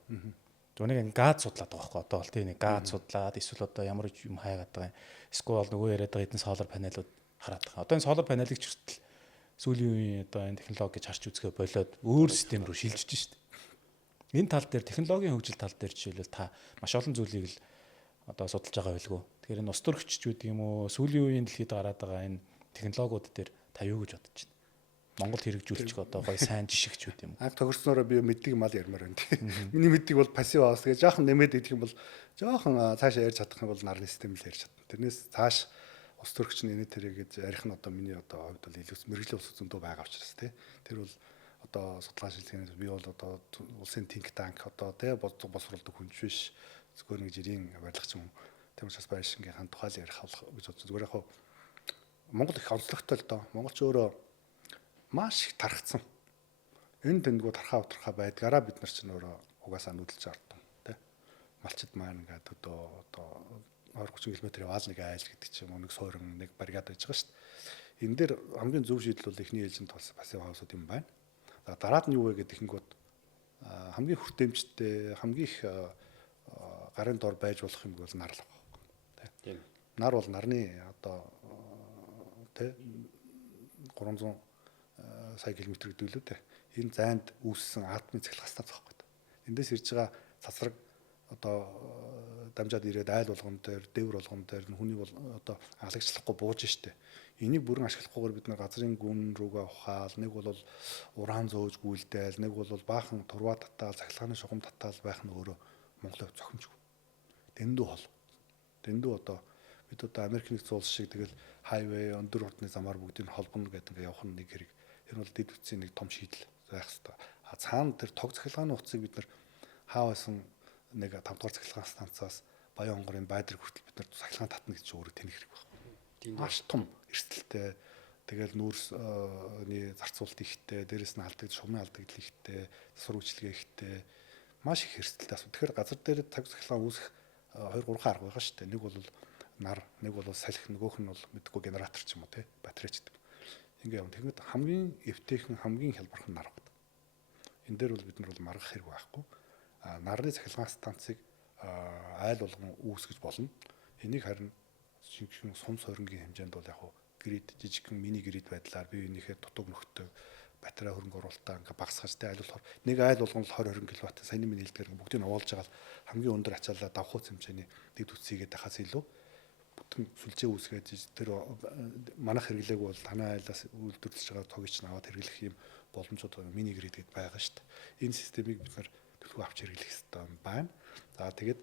Зөв нэг газ судлаад байгаа байхгүй одоо бол тийм нэг газ судлаад эсвэл одоо ямар юм хайгаад байгаа юм. Эсвэл нөгөө яриад байгаа эдэн солар панелууд хараад байгаа. Одоо энэ солар панелыг ч хүртэл сүүлийн үеийн одоо энэ технологи гэж харж үзэхэ болоод өөр систем рүү шилжиж шít. Энэ тал дээр технологийн хөгжил тал дээр жишээлбэл та маш олон зүйлийг л одоо судалж байгаа байлгүй. Тэгэхээр энэ ус төрөгч гэдэг юм уу сүүлийн үеийн дэлхийд гараад байгаа энэ технологиуд дээр та юу гэж бодож байна? Монгол хэрэгжүүлчих одоо гоё сайн жишгч үү юм. Анх тохирснороо би мэддэг мал ярмаар байна тийм. Миний мэддэг бол пассив хаус гэж жоохон нэмээд идэх юм бол жоохон цаашаа ярьж чадах юм бол нарны систем л ярьж чадна. Тэрнээс цааш ус төрөгч нь энэ тэрэг гэж ярих нь одоо миний одоо хувьд бол илүү мэрэгжлийн ус зөндөө байгаа учраас тийм. Тэр бол одоо судалгаа шилжүүлэхээс би бол одоо улсын think tank одоо тийм босруулдаг хүн биш. Зөвхөн нэг жирийн барилгач юм. Тийм учраас байшингийн тухай ярих гэж бодсон. Зүгээр яг Монгол их онцлогтой л доо. Монголч өөрөө маш их тархацсан. Энэ тэндгүү тархаа утрахаа байдгаараа бид нар ч өөрөө угаасаа нүүдэлж ардсан тий. Малчид маань ингээд одоо 20-30 км яваал нэг айл гэдэг ч юм уу нэг суурин нэг баригад байж байгаа шүү дээ. Энэ дээр хамгийн зөв шийдэл бол эхний ээлжинд толсон пассив хаусууд юм байна. Дараад нь юу вэ гэдэг ихэнгүүт хамгийн хүртээмжтэй хамгийн их гарын дор байж болох юм бол нар л байна. Тий. Нар бол нарны одоо тий 300 сая километр гэдэг лөө дээ. Энэ зайд үүссэн атомын цахилгаан станц байхгүй. Эндээс ирж байгаа цацраг одоо дамжаад ирээд айл болгон дээр, дээвэр болгон дээр хүний бол одоо алагчлахгүй бууж штэ. Энийг бүрэн ашиглахгүйгээр бид нар газрын гүн рүүгээ ухаал, нэг бол уран зөөж гүйлдээл, нэг бол баахан турва татаал, цахилгааны шугам татаал байх нь өөрөө Монголын зохимжгүй. Дэндүү хол. Дэндүү одоо бид одоо Америк нэгдсэн улс шиг тэгэл хайвей өндөр урдны замаар бүгдийг холбоно гэдэг ингээ явах нь нэг хэрэг. Тэр бол дэд бүтцийн нэг том шийдэл байх хэрэгтэй. Цаана тэр тог цахилгааны утсыг бид нар хаавсан нэг 5 дугаар цахилгаан станцаас Баян хонгорын байдраг хүртэл бид нар цахилгаан татна гэж өөрөө тэнэг хэрэг байна. Маш том эрсдэлтэй. Тэгэл нүүрсний зарцуулалт ихтэй, дээрэс нь шугамын алдагдал ихтэй, засвар үйлчилгээ ихтэй. Маш их эрсдэлтэй асуу. Тэгэхээр газар дээр тог цахилгаан үүсэх 2-3 арга байгаа шүү дээ. Нэг бол нар, нэг бол салхи, нөгөөх нь бол мэдгүй генератор ч юм уу тий, батарейч гэдэг. Ингээ юм. Тэгэхэд хамгийн эвтэйхэн, хамгийн хялбархан нар байна. Энэ дээр бол бид нар бол маргах хэрэг байхгүй. Нарны цахилгаан станцыг айл болгон үүсгэж болно. Энийг харин жинхэнэ сум сорингийн хэмжээнд бол яг грид жижигхэн мини грид байдлаар бие биенийхээ дутуу нөхдөд батарей хөрөнгө оруулалтаа ингээ багасгаж тэ нэг айл болгоно 20 кВт саяны миний хэлдгээр бүгдийг нь оруулж байгаа хамгийн өндөр ачаалал давхууц хэмжээний дэд үтсийгээд хахаас илүү бүтэн сүлжээ үүсгээд тэр манах хэрэглээгүй бол танай айлаас үйлдвэрлэж байгаа тогч нь аваад хэрэглэх юм боломжууд миний гэрээд байгаа шүү дээ. Энэ системийг бид нар төлөв авч хэрэглэх хэрэгтэй байна. За тэгээд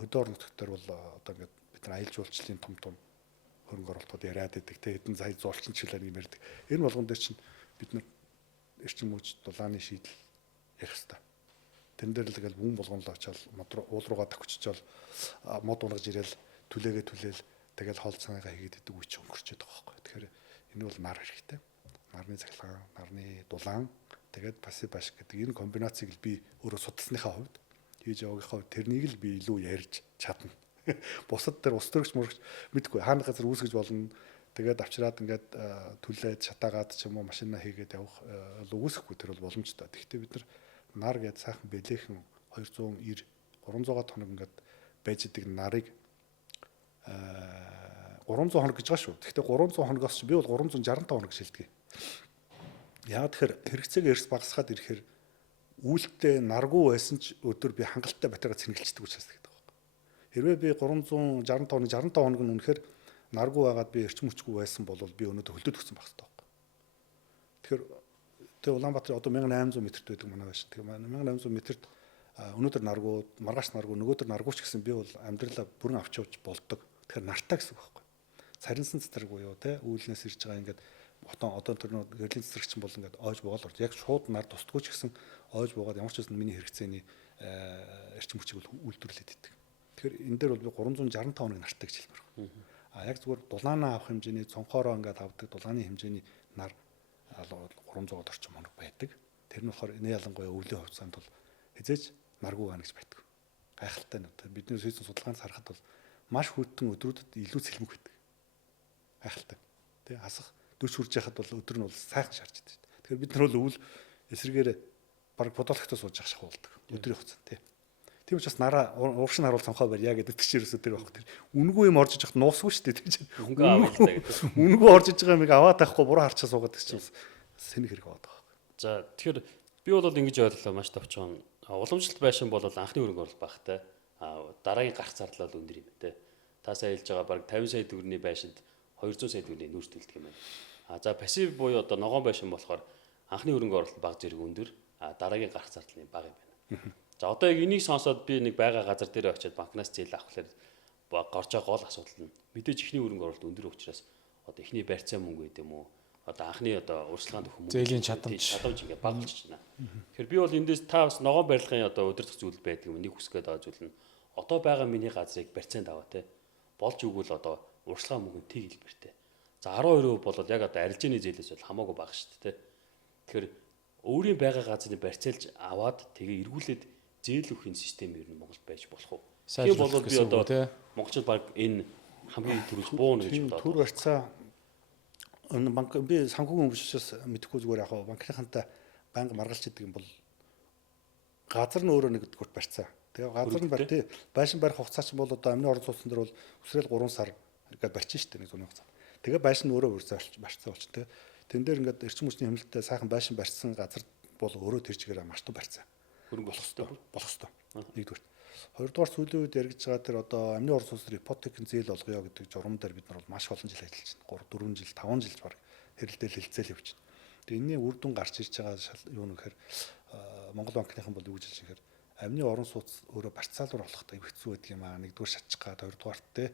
хөдөө орон нутгаар бол одоо ингээд бид нар аялал жуулчлалын том хөрөнгө оруулалтууд яриад байдаг. Тэ хэдэн сая зурчин чиглэл юм ярьдаг. Энэ болгон дээр чинь бид нар эрчим хүч дулааны шийдэл ярих хэрэгтэй. Тэн дээр л тэгэл бүм болгонлоо очоод уул руугаа тагччихвол мод унгаж ирээл түлээл тэгэл хоол цанаагаа хийгээд идэг үуч өнгөрчөөд байгаа байхгүй. Тэгэхээр энэ бол нар хэрэгтэй. Нарны цахилгаан, нарны дулаан, тэгээд пассив баш гэдэг энэ комбинацийг л би өөрөө судалсныхаа хувьд хийж яваагийнхаа хувьд тэрнийг л би илүү ярьж чадна. Бусад дээр ус төрөгч мөрөгч мэдгүй хаана газар үүсгэж болно. Тэгээд авчираад ингээд түлээд шатаагаад ч юм уу машинаа хийгээд явах үүсэхгүй тэр бол боломжтой. Тэгэхдээ бид нар гээд сайхан бэлээхэн 290 300 тоног ингээд байж идэг нарыг 300 хоног гэж байгаа шүү. Тэгэхдээ 300 хоногоос чи би бол 365 хоног шилдэг. Яг тэгэхээр хэрэгцээгээ эрс багасгаад ирэхээр үүлдээ наргүй байсан ч өдөр би хангалттай батарейг цэнгэлждэг учраас гэдэг байна. Хэрвээ би 365 хоног нь үнэхээр наргүй байгаад би эрчим хүчгүй байсан бол би өнөөдөр хөлдөөд өгсөн байх хэрэгтэй байна. Тэгэхээр Улаанбаатар одоо 1800 метрт байдаг манай байж. Тэгэхээр 1800 метрт өнөөдөр наргүй, маргааш наргүй, нөгөөдөр наргүй ч гэсэн би бол амьдралаа бүрэн авч явж болдог. Тэгэхээр нартаа гэсэн үг байхгүй. Царинсан цэцэрэг буюу те үүлнээс ирж байгаа ингээд одоо тэр нөө гэрлийн цэцэрэгчин бол ингээд ойж буугаад орж яг шууд нар тусдгүй ч гэсэн ойж буугаад ямар ч байсан миний хэрэгцээний эрчим хүчийг бол үйлдвэрлээд идэг. Тэгэхээр энэ дээр бол би 365 хоног нартай гэж хэлмээр байна. Яг зүгээр дулаанаа авах хэмжээний цонхоороо ингээд авдаг дулааны хэмжээний нар 300-д орчим хоног байдаг. Тэр нь болохоор энэ ялангуяа өвлийн хувьцаанд бол хизээч наргүй байна гэж байдаг. Гайхалтай нь бидний хийсэн судалгаанд харахад бол маш хүйтэн өдрүүдэд илүү цэлмэг байдаг. Гайхалтай. Тэ хасах 40 хүрж яхад бол өдөр нь бол сайхан шаарч идэв. Тэгэхээр бид нар бол өвөл эсрэгээр баг бодолхтой сууж явах шах болдог. Өдрийн хугацаанд тий. Тийм учраас нараа ууршин харуул цонхоо барь яг гэдэг чинь ерөөсөө тэр байхгүй тэр. Үнгүй юм орж иж хахад нуусгүй шүү дээ тий. Үнгүй аваад таа гэдэг. Үнгүй орж иж байгаа юмыг аваад тахгүй буруу харчаа суугаад гэж чинь сэнэг хэрэг болдог байхгүй. За тэгэхээр би бол ингэж ойлголоо маш товчхон. Уламжлалт байшин бол анхны хөрөнгө оруулалт багтай. Дараагийн гарах зардал бол өндөр юм те. Та сайн хэлж байгаа баг 50 сая төгрөгийн байшинд 200 сая төгрөгийн нүүрс төлдөг юм байна. За пассив буюу одоо ногоон байшин болохоор анхны хөрөнгө оруулалт бага зэрэг өндөр, дараагийн гарах зардал нь бага юм байна. За одоо яг энийг сонсоод би нэг байгаа газар дээр очиод банкнаас зээл авахлаар горж байгаа гол асуудал нь мэдээж ихний хөрөнгө оруулалт өндөр учраас одоо ихний барьцаа мөнгө гэдэг юм уу? Одоо анхны одоо урьдчилгаанд өгөх мөнгө зээлийн чадамж ингээд бага болчихж байна. Тэгэхээр би бол эндээс та бас ногоон барилгын одоо удирдах зүйл байдаг юм. Нэг хүсгээд байгаа зүйл нь одоо байгаа миний газрыг барьцаанд аваа те. Болж өгвөл одоо урьдчилгаан мөнгө тийг хэлбэртэй. За 12% бол яг одоо арилжааны зээлээс бол хамаагүй бага шүү дээ те. Тэгэхээр өөрийн байгаа газрыг барьцаалж аваад тэгээ эргүүлээд зээл өгөхийн систем ер нь Монголд байж болох уу? Тийм бол би одоо монголчууд баг энэ хамгийн түрүүс бууна гэж бодоод. Түр барьцаа банк би санхүүгийн өвчнөөс мэдэхгүй зүгээр яг банкныхантай банк маргалж идэг юм бол газар нь өөрөө нэгдүгээр барьцаа. Тэгээ газар нь барь байшин барих хугацаа чинь бол одоо амны орон сууцсан дээр бол өсрэл 3 сар ингээд барьчих штэ нэг зуны хугацаа. Тэгээ байшин нь өөрөө барьцаа болчих тэ. Тэн дээр ингээд эрчим хүчний хэмнэлттэй сайхан байшин барьсан газар бол өөрөө тэр чигээр маш том барьцаа. Хөрөнгө болох ёстой. Нэгдүгээр. Хоёрдугаар сүүлийн үед яригдж байгаа тэр одоо амны орон сууцны ипотекийн зээл олгоё гэдэг журам дээр бид нар бол маш олон жил ажиллаж байна. 3 4 жил 5 жил баг хэрэлдээл хилцээл явж байна. Тэгээ энэний үр дүн гарч ирж байгаа юу нэхэр Монгол банкныхан бол юу гэж хэлж ихээр амны орон сууц өөрөө барьцаалуур болохтой хэцүү байдаг юм аа. Нэгдүгээр шатчих гад хоёрдугаарт те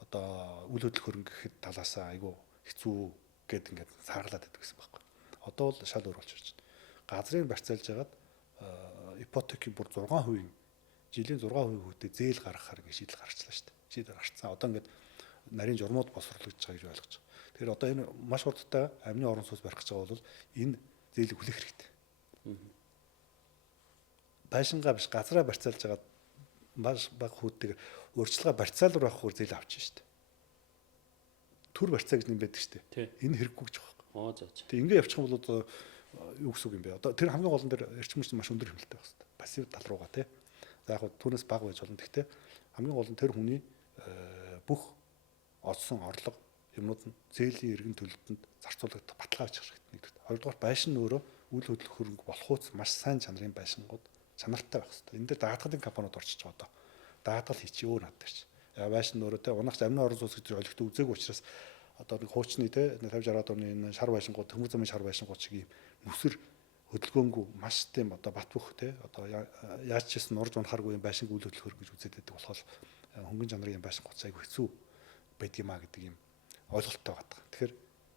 одоо үйл хөдлөх хөрөнгө гэхэд талаасаа айгүй хэцүү гэд ингээд саргалаад байдаг гэсэн байхгүй. Одоо бол шал өөр болж ирж байна. Газрыг барьцаалж хагаад ипотекийн бүр 6% жилийн 6% хүүтэй зээл гаргахаар ингэ шийдэл гарчлаа шүү дээ. Шийдэл гарцсан. Одоо ингээд нарийн журмууд босруулагдж байгаа гэж ойлгож байгаа. Тэгэхээр одоо энэ маш хурдтай амны орон сууц барих гэж байгаа бол энэ зээлийг хүлээх хэрэгтэй. Байшингаа биш газраа барьцаалж хагаад маш бага хүүтэйг урьдчилгаа барьцаалуур авахгүй зээл авчих шүү дээ. Түр барьцаа гэж юм байдаг шүү дээ. Энэ хэрэггүй гэж байгаа юм. За. Тэг ингэ явчих юм бол одоо юу гэсэн үг юм бэ? Одоо тэр хамгийн гол нь тэр эрчим хүч маш өндөр хэмнэлттэй байх хэрэгтэй. Пассив тал руугаа тий. За яг түүнээс бага байж болно. Гэхдээ хамгийн гол нь тэр хүний бүх олсон орлого юмнууд нь зээлийн эргэн төлөлтөнд зарцуулагдах баталгаа очих хэрэгтэй нэгдүгээр. Хоёрдугаар байшин нь өөрөө үйл хөдлөх хөрөнгө болохуйц маш сайн чанарын байшингууд чанартай байх хэрэгтэй. Энэ дээр даатгалын компаниуд орчиж байгаа одоо. Даатгал хийчих өөр над дээр чи. Байшин нь өөрөө те унагч амны орон сууц гэж олигтой үзээгүй учраас одоо нэг хуучны те 50 60-аад оны энэ шар байшингууд төмөр замын шар байшингууд шиг юм нүсэр хөдөлгөөнгүй маш тийм одоо бат бөх те одоо яаж ч гэсэн нурж унахааргүй юм байшинг үйл хөдлөх хөрөнгө гэж үзээд байдаг болохоор хөнгөн чанарын юм байшин гоц айгүй хэцүү байдгиймаа гэдэг юм ойлголттой байдаг. Тэгэхээр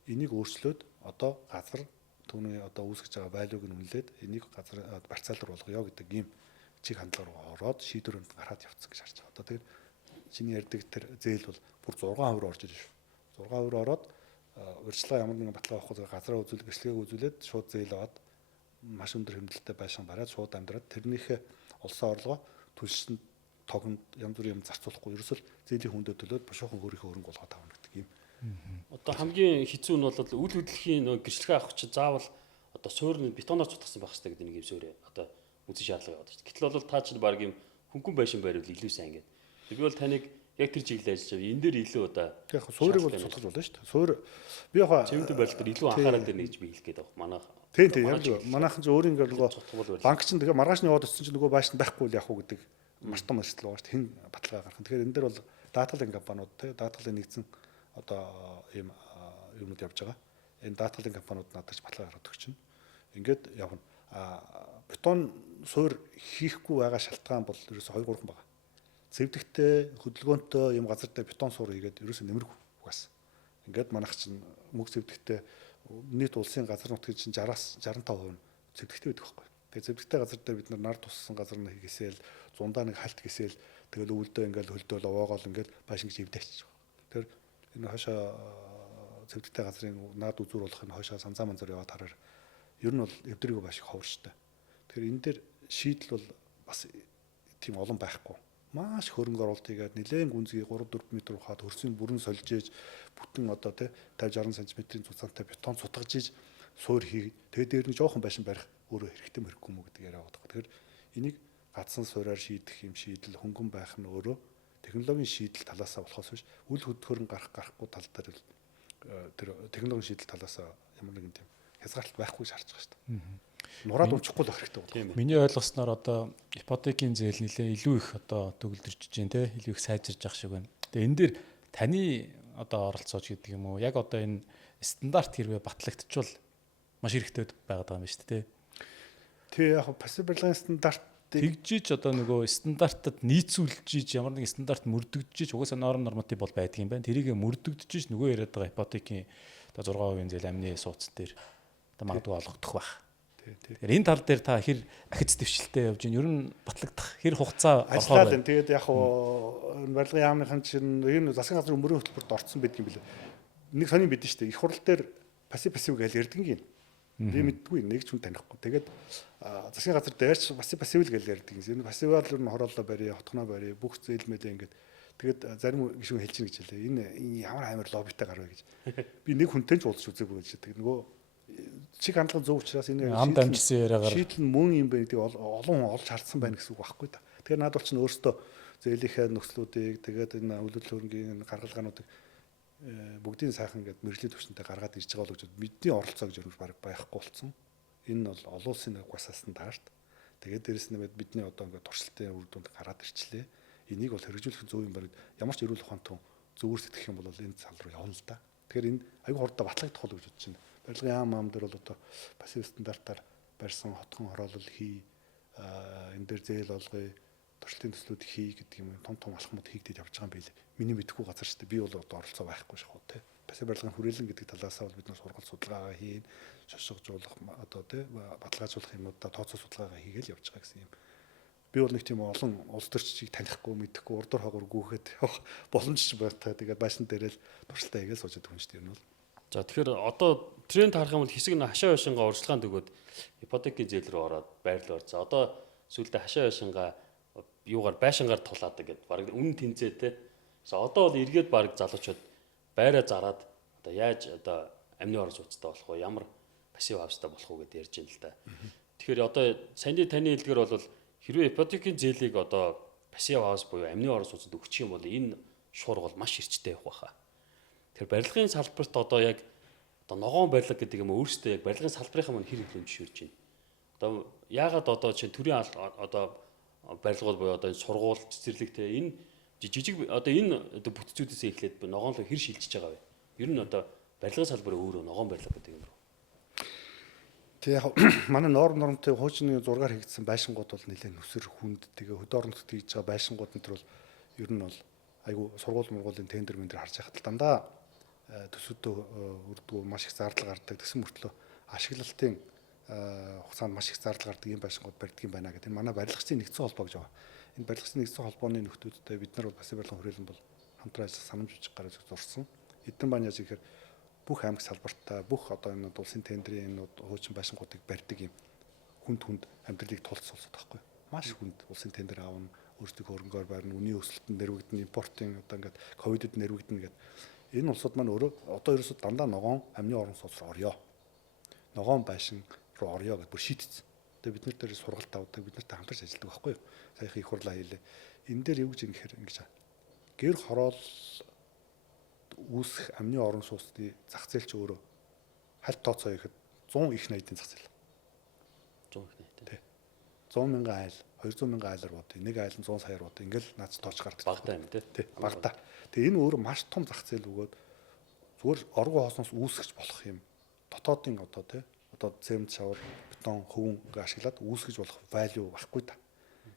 энийг өөрчлөөд одоо газар түүний одоо үүсгэж байгаа байлууг нь үнэлээд энийг газар барьцаалал болгоё гэдэг ийм чиг хандлага руу ороод шийдвэрөнд гараад явцсан гэж харж байгаа. Одоо тэгэхээр чиний ярьдаг тэр зээл бол бүр 6% орж ирж шүү. 6% ороод урьдчилгаа ямар нэгэн баталгаа авахгүй газраа үзүүлэх гэрчлэгийг үзүүлээд шууд зээл аваад маш өндөр хэмнэлттэй байшин бариад шууд амьдраад тэрнийхээ олсон орлогоо түлшинд тогонд янз бүрийн юм зарцуулахгүй ерөөсөл зээлийн хүндээ төлөөд бушуухан өөрийнхөө хөрөнгө болгоод авна гэдэг юм. Одоо хамгийн хэцүү нь бол үйл хөдлөлийн нөгөө гэрчлэгээ авах чинь заавал одоо суурь нь бетоноор цутгасан байх хэрэгтэй гэдэг нэг юм суурь одоо үзэн шаардлага яваад байна. Гэтэл бол та чинь баг юм хөнгөн байшин байрвал илүү сайн гэдэг. Би бол таныг яг тэр чиглэл ажиллаж байгаа. Энэ дээр илүү одоо яг суурийг бол цутгаж болно шүү дээ. Суурь би яг чимдэн барилт дээр илүү анхаарал дээр нэгж би хэлэх гээд байгаа. Манайх тийм яг манайхан ч өөр ингээд нөгөө банк чинь тэгээ маргааш нь яваад очсон чинь нөгөө байшин байхгүй л явах уу гэдэг маш том асуудал байгаа шүү дээ. Хэн баталгаа гаргах. Тэгэхээр энэ дээр бол даатгалын компаниуд те даатгалын нэгдсэн одоо ийм юмуд явж байгаа. Энэ даатгалын компаниуд надад ч баталгаа гаргаад өгч чинь. Ингээд явна. Бетон суурь хийхгүй байгаа шалтгаан бол ерөөсө 2 3 байгаа. Цэвдэгтэй, хөдөлгөөнтэй юм газар дээр бетон суур хийгээд ерөөсөө нэмэргүй угаас. Ингээд манайх чинь мөг цэвдэгтэй нийт улсын газар нутгийн чинь 60-аас 65% цэвдэгтэй байдаг байхгүй. Тэгээ цэвдэгтэй газар дээр бид нар туссан газар нь хийгээсэл зундаа нэг хальт гисэл тэгэл өвөлдөө ингээл хөлдөөл овоогоол ингээл байшин гэж эвдээчих. Тэр энэ хашаа цэвдэгтэй газрын наад үзүүр болох энэ хашаа санзаа манзар яваад хараар ер нь бол эвдрэгөө байшиг ховор штэ. Тэгэхээр энэ дээр шийдэл бол бас тийм олон байхгүй. Маш хөрөнгө оруулалт хийгээд нэлээд гүнзгий 3-4 м ухаад хөрсийн бүрэн сольж ээж бүтэн одоо те 50-60 см цуцаантай бетон цутгаж ээж суур хийгээд тэгээ дээр нь жоохон байшин барих өөрөө хэрэгтэй мөрөхгүй мө гэдэг яриа байгаа. Тэгэхээр энийг гацсан суураар шийдэх юм шийдэл хөнгөн байх нь өөрөө технологийн шийдэл талаасаа болохоос биш үл хөдлөхөр гарахгүй тал дээр тэр технологийн шийдэл талаасаа ямар нэгэн тийм хязгаарлалт байхгүй шаарч байгаа шүү дээ. Нураад унчихгүй л хэрэгтэй байна. Миний ойлгосноор одоо ипотекийн зээл нэлээ илүү их одоо төгөлдөрч чинь те илүү их сайжирж ах шиг байна. Тэгээ энэ дээр таны одоо оролцооч гэдэг юм уу? Яг одоо энэ стандарт хэрвээ батлагдчихвал маш хэрэгтэй байгаад байгаа юм шүү дээ. Тэг яг пассив барилгын стандартыг тэгжиж одоо нөгөө стандартад нийцүүлж ямар нэгэн стандарт мөрдөгдөж угаасаа норм норматив бол байдаг юм байна. Тэрийг мөрдөгдөж нөгөө яриад байгаа ипотекийн одоо 6% зээл амны сууц дээр одоо магадгүй олгодох байх. Тэгэхээр энэ тал дээр та хэр ахиц дэвшилтэй явж байна? Ер нь батлагдах хэр хугацаа ажиллаад байна. Тэгээд яг барилгын яамныхан чинь энэ засгийн газрын өмөрийн хөтөлбөрт орцсон байдаг юм билээ. Нэг сонин бид нь шүү дээ. Их хурал дээр пассив гэж ярьдаг юм. Би мэдгүй нэг ч хүн танихгүй. Тэгээд засгийн газар дээрч пассив л гэж ярьдаг юм. Энэ пассиваар л хорооллоо барья, хотгоноо барья, бүх зээл мэлээ ингээд тэгээд зарим гишүүн хэлж нэг жилээ. Энэ ямар амар лоббитай гар вэ гэж. Би нэг хүнтэй ч уулзч үзээгүй гэж. Тэгээд нөгөө чиг хандлага зөв учраас энэ амд амжсан яриагаар шийдэл нь мөн юм байна гэдэг олон олж хардсан байна гэсэн үг байхгүй да. Тэгэхээр наад бол ч өөрөөсөө зээлийнхээ нөхцлүүдийг тэгээд энэ өвлөл хөрөнгийн гаргалгаануудыг бүгдийн сайхан ингээд мэрэгжлийн төвчнөд гаргаад ирж байгаа л гэж бидний оролцоо гэж юу байхгүй болсон. Энэ бол олон улсын нэг угсаас стандарт. Тэгээд дээрэс нь бидний одоо ингээд туршилтын үр дүнд гараад ирчлээ. Энийг бол хэрэгжүүлэх зөв юм байна. Ямар ч эрүүл ухаантай зөвөр сэтгэх юм бол энэ цал руу явна л да. Тэгэхээр энэ аюу хурдтай батлагдах бол гэж бодож байна. Барилгын яам дээр бол одоо пассив стандартаар барьсан хотгон хороолол хий энэ дээр зээл олгоё туршилтын төслүүд хий гэдэг юм том алхмууд хийгдэж явж байгаа юм билээ. Миний мэдхгүй газар шүү дээ. Би бол одоо оролцоо байхгүй шахуу те. Пассив барилгын хүрээлэн гэдэг талаасаа бол бид нар сургалт судалгаагаа хийн, шошгожуулах одоо те баталгаажуулах юмудаа тооцоо судалгаагаа хийгээл явж байгаа гэсэн юм. Би бол нэг тийм олон улс төрчийг танихгүй мэдэхгүй урдуур хагуур гүөхээд явах боломж ч байтай. Тэгээд байшин дээрээ л туршилтаа хийгээл сууж байгаа юм шүү дээ. Энэ бол за тэгэхээр одоо тренд харах юм бол хэсэг нь хашаа байшингаа урьдчилгаанд өгөөд ипотекийн зээл рүү ороод байрлал орцоо. Одоо сүүлдээ хашаа байшингаа юугаар байшингаар тулаадаг гэдээ баг үнэн тэнцээтэй. Одоо бол эргээд баг залуучууд байраа зараад одоо яаж одоо амны орон сууцтай болох вэ? Ямар пассив хаустай болох вэ гэдээ ярьж байна л да. Тэгэхээр одоо саний таны хэлдгэр бол хэрвээ ипотекийн зээлийг одоо пассив хаус буюу амны орон сууцад өгчих юм бол энэ шуурга бол маш эрчтэй явах байхаа. Тэгэхээр барилгын салбарт одоо яг одоо ногоон барилга гэдэг юм өөрөөсөө яг барилгын салбарынхаа мань хэр их хэмжиж байна. Одоо яагаад одоо чинь төрийн одоо барилгууд буюу одоо энэ сургууль цэцэрлэг те энэ жижиг одоо энэ одоо бүтцүүдээс эхлээд ногоон руу хэр шилжиж байгаа вэ? Ер нь одоо барилгын салбар өөрөө ногоон барилга гэдэг юм руу. Тэг яг манай нормтой хуучны зургаар хийгдсэн байшингууд бол нэлээд нүсэр хүнд тэгээ хөдөө орон нутгад хийж байгаа байшингууд энэ төр бол ер нь бол айгу сургууль мургуулийн тендер мендер харж байхад дандаа төсөвдөө үрдгүү маш их зардал гардаг. Тэгсэн мөртлөө ашиглалтын хугацаанд маш их зардал гардаг юм байшингууд барьдаг юм байна гэдэг. Энэ манай барилгачдын нэгдсэн холбоо гэж байгаа. Энэ барилгачдын нэгдсэн холбооны нөхдүүдтэй бид нар бол бас барилгын хүрээлэн бол хамтран ажиллах санамж бичиг гаргаж зурсан. Эдгээр маань яаж ихээр бүх аймаг салбартаа бүх одоо энэ улсын тендерийн энэ хуучин байшингуудыг барьдаг юм хүнд амьдралыг тулцуулсан байхгүй. Маш хүнд улсын тендер аавна, өөрсдөө хөрөнгөөр барьна, үнийн өсөлтөнд нэрвэгдэн, импортын одоо ингээд ковидд нэрвэгдэн гэдэг. Энэ улсууд маань өөрөө одоо ерөөсөд дандаа ногоон амны орон сууц руу орё. Ногоон байшин руу орё гэж бүр шийдсэн. Тэгээ бид нар дээр сургалт авдаг, бид нартай хамтарч ажилладаг байхгүй юу? Саяхан их хурлаа хийлээ. Энэ дээр юу гэж ингэхээр ингэж гэр хороол үүсэх амны орон сууцны зах зээл ч өөрөө хальт тооцоо ихэд 100 их найдын зах зээл. 100 их найд. Тий. 100 мянган айл, 200 мянган айлаар бод. Нэг айл нь 100 саяар бод. Ингээл наац тооч гардаг. Багтаа юм тий. Тий. Багтаа. Тэгээ энэ өөрөө маш том зах зээл өгөөд зүгээр оргуу хоосноос үүсгэж болох юм. Дотоодын одоо тий. Одоо цемент, шавар, бетон, хөвөн ингээ ашиглаад үүсгэж болох value байхгүй та.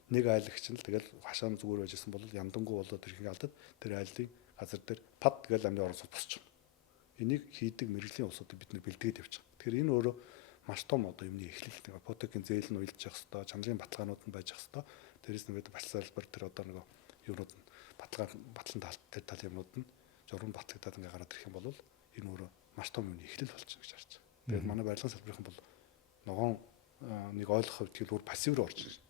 Нэг айл их чинь л тэгэл хашаа нь зүгээр байжсэн бол яндангуу болоод тэрхийг алдаад тэр айлын газар дээр пад тэгэл амны орон сууц босч байна. Энийг хийдэг мэрэгжлийн улсуудыг бид нэр бэлдгээд явж байгаа. Тэгэхээр энэ өөрөө маш том одоо юмны эхлэл нэг ипотекийн зээл нь уйлж явах хэвээр, чанарын баталгаанууд нь байж явах хэвээр. Дээрээс нэг бац салбар тэр одоо нэг юмнууд нь батлан талт тэр тал юмнууд нь журам батлагдаад ингээ гараад ирэх юм бол энэ өөрөө маш том юмны эхлэл болж байгаа гэж харж байгаа. Тэгээд манай барилгын салбарын бол ногоон нэг ойлгох хувьд тэгэл бүр пассив руу орж ирж байна.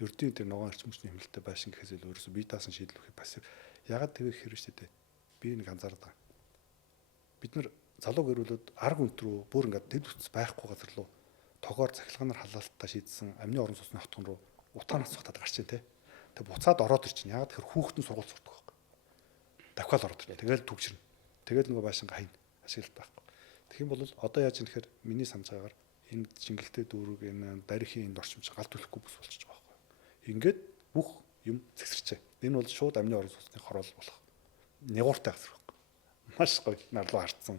Ердийн тэр ногоон эрчим хүчний хэмнэлттэй байшин гэхээс илүү ерөөсөө бие даасан шийдэл өгөх пассив. Ягаад тэгэх хэрэг шүү дээ. Би нэг анзаардаг. Бид нар залуу гэрүүлүүд арга үнт рүү бүр ингээд дэд үтс байхгүй газар руу тогоор цахилгаанаар халаалтаа шийдсэн амны орон сууцны хотгон руу утаанаас цухтаад гарч ийн тэ. Тэг буцаад ороод ир чинь ягаад тэр хүүхдэн сургууль сурдаг байхгүй. Дахиад ороод ир. Тэгэл төгжирнэ. Тэгэл нөгөө байшингаа хайн ашиглалт байхгүй. Тэгэх юм бол одоо яаж юм гэхээр миний санаж байгаагаар энэ жингэлтэй дүүрэг энэ дарихын энэ орчимч гал түлхэхгүй бүс болчихж байгаа байхгүй. Ингээд бүх юм цэгсэрчээ. Энэ бол шууд амны орон сууцны хороол болох. Нягууртай газар байхгүй. Маш гоё нарлуу хартсан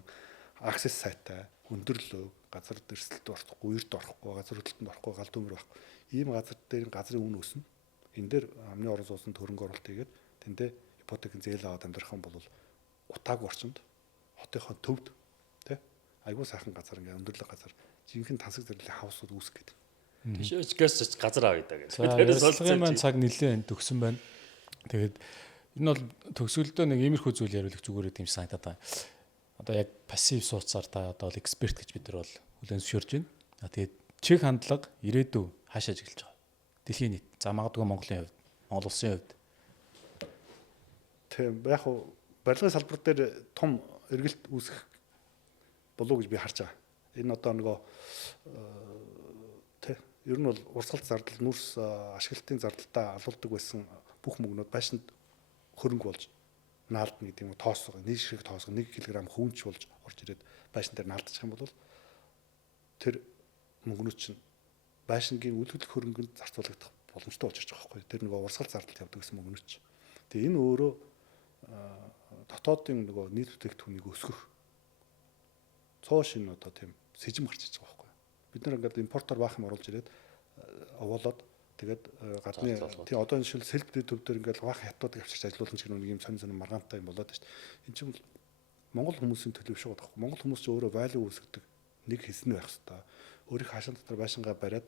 аксес сайтай, хөндөрлөө, газар дэрсэлд орохгүй, эрд орохгүй, газар хөдлөлтөнд орохгүй, гал дүмэр байхгүй. Ийм газар дээр газрын үн өснө. Энэ дээр амны орон сууцнд хөрөнгө оруулалт хийгээд тэндээ ипотекийн зээл аваад амьдрах юм бол утаагүй орчинд хотынхоо төвд тий айгуу сайхан газар ингээ өндөрлөг газар жинхэнэ тансаг зэрэглэлийн хаусууд үүсгэх гэдэг. Тийшээс газар авъя даа гэж. Ярилцлагын маань цаг нэлээд төгсөн байна. Тэгээд энэ бол төгсгөлдөө нэг иймэрхүү зүйл яриулах зүгээр гэдэг юм санагдаад байна. Одоо яг пассив сууцаар та одоо эксперт гэж бид нар бол хүлээн зөвшөөрж байна. Тэгээд чиг хандлага ирээдүй хаашаа чиглэж байгаа. Дэлхийн нийт за магадгүй Монголын хувьд, Монгол улсын хувьд. Тийм яг хуу барилгын салбар дээр том эргэлт үүсэх болов уу гэж би харж байгаа. Энэ одоо нөгөө ер нь бол урсгалт зардал, нүрс ашиглалтын зардалтаа алуулдаг байсан бүх мөнгнүүд байшинд хөрөнгө болж наалдна гэдэг юм уу, тоосго, нэг ширхэг тоосго 1 кг хөвөнч болж орж ирээд байшин дээр наалдчих юм бол тэр мөнгнүүд чинь байшингийн үйл хөдлөх хөрөнгөнд зарцуулагдах боломжтой болж байгаа байхгүй. Тэр нөгөө урсгалт зардалт явдаг гэсэн мөнгнүүд чинь. Тэгээ энэ өөрөө дотоодын нөгөө нийт бүтээгдэхүүнийг өсгөх цоо шин одоо тийм сэжим гарч иж байгаа байхгүй. Бид нар ингээд импортоор баах юм оруулж ирээд овоолоод тэгээд гадны тий одоо энэ шил сэлбэдийн төв дээр ингээд баах хятадыг авчирч ажилуулсан ч нэг юм сонин маргаантай юм болоод шүү дээ. Энд чинь Монгол хүмүүсийн төлөв шүү гэдэг. Монгол хүмүүс ч өөрөө value үүсгдэг нэг хэсэг нь байх хэрэгтэй. Өөрийнх хаашаа дотор байшингаа бариад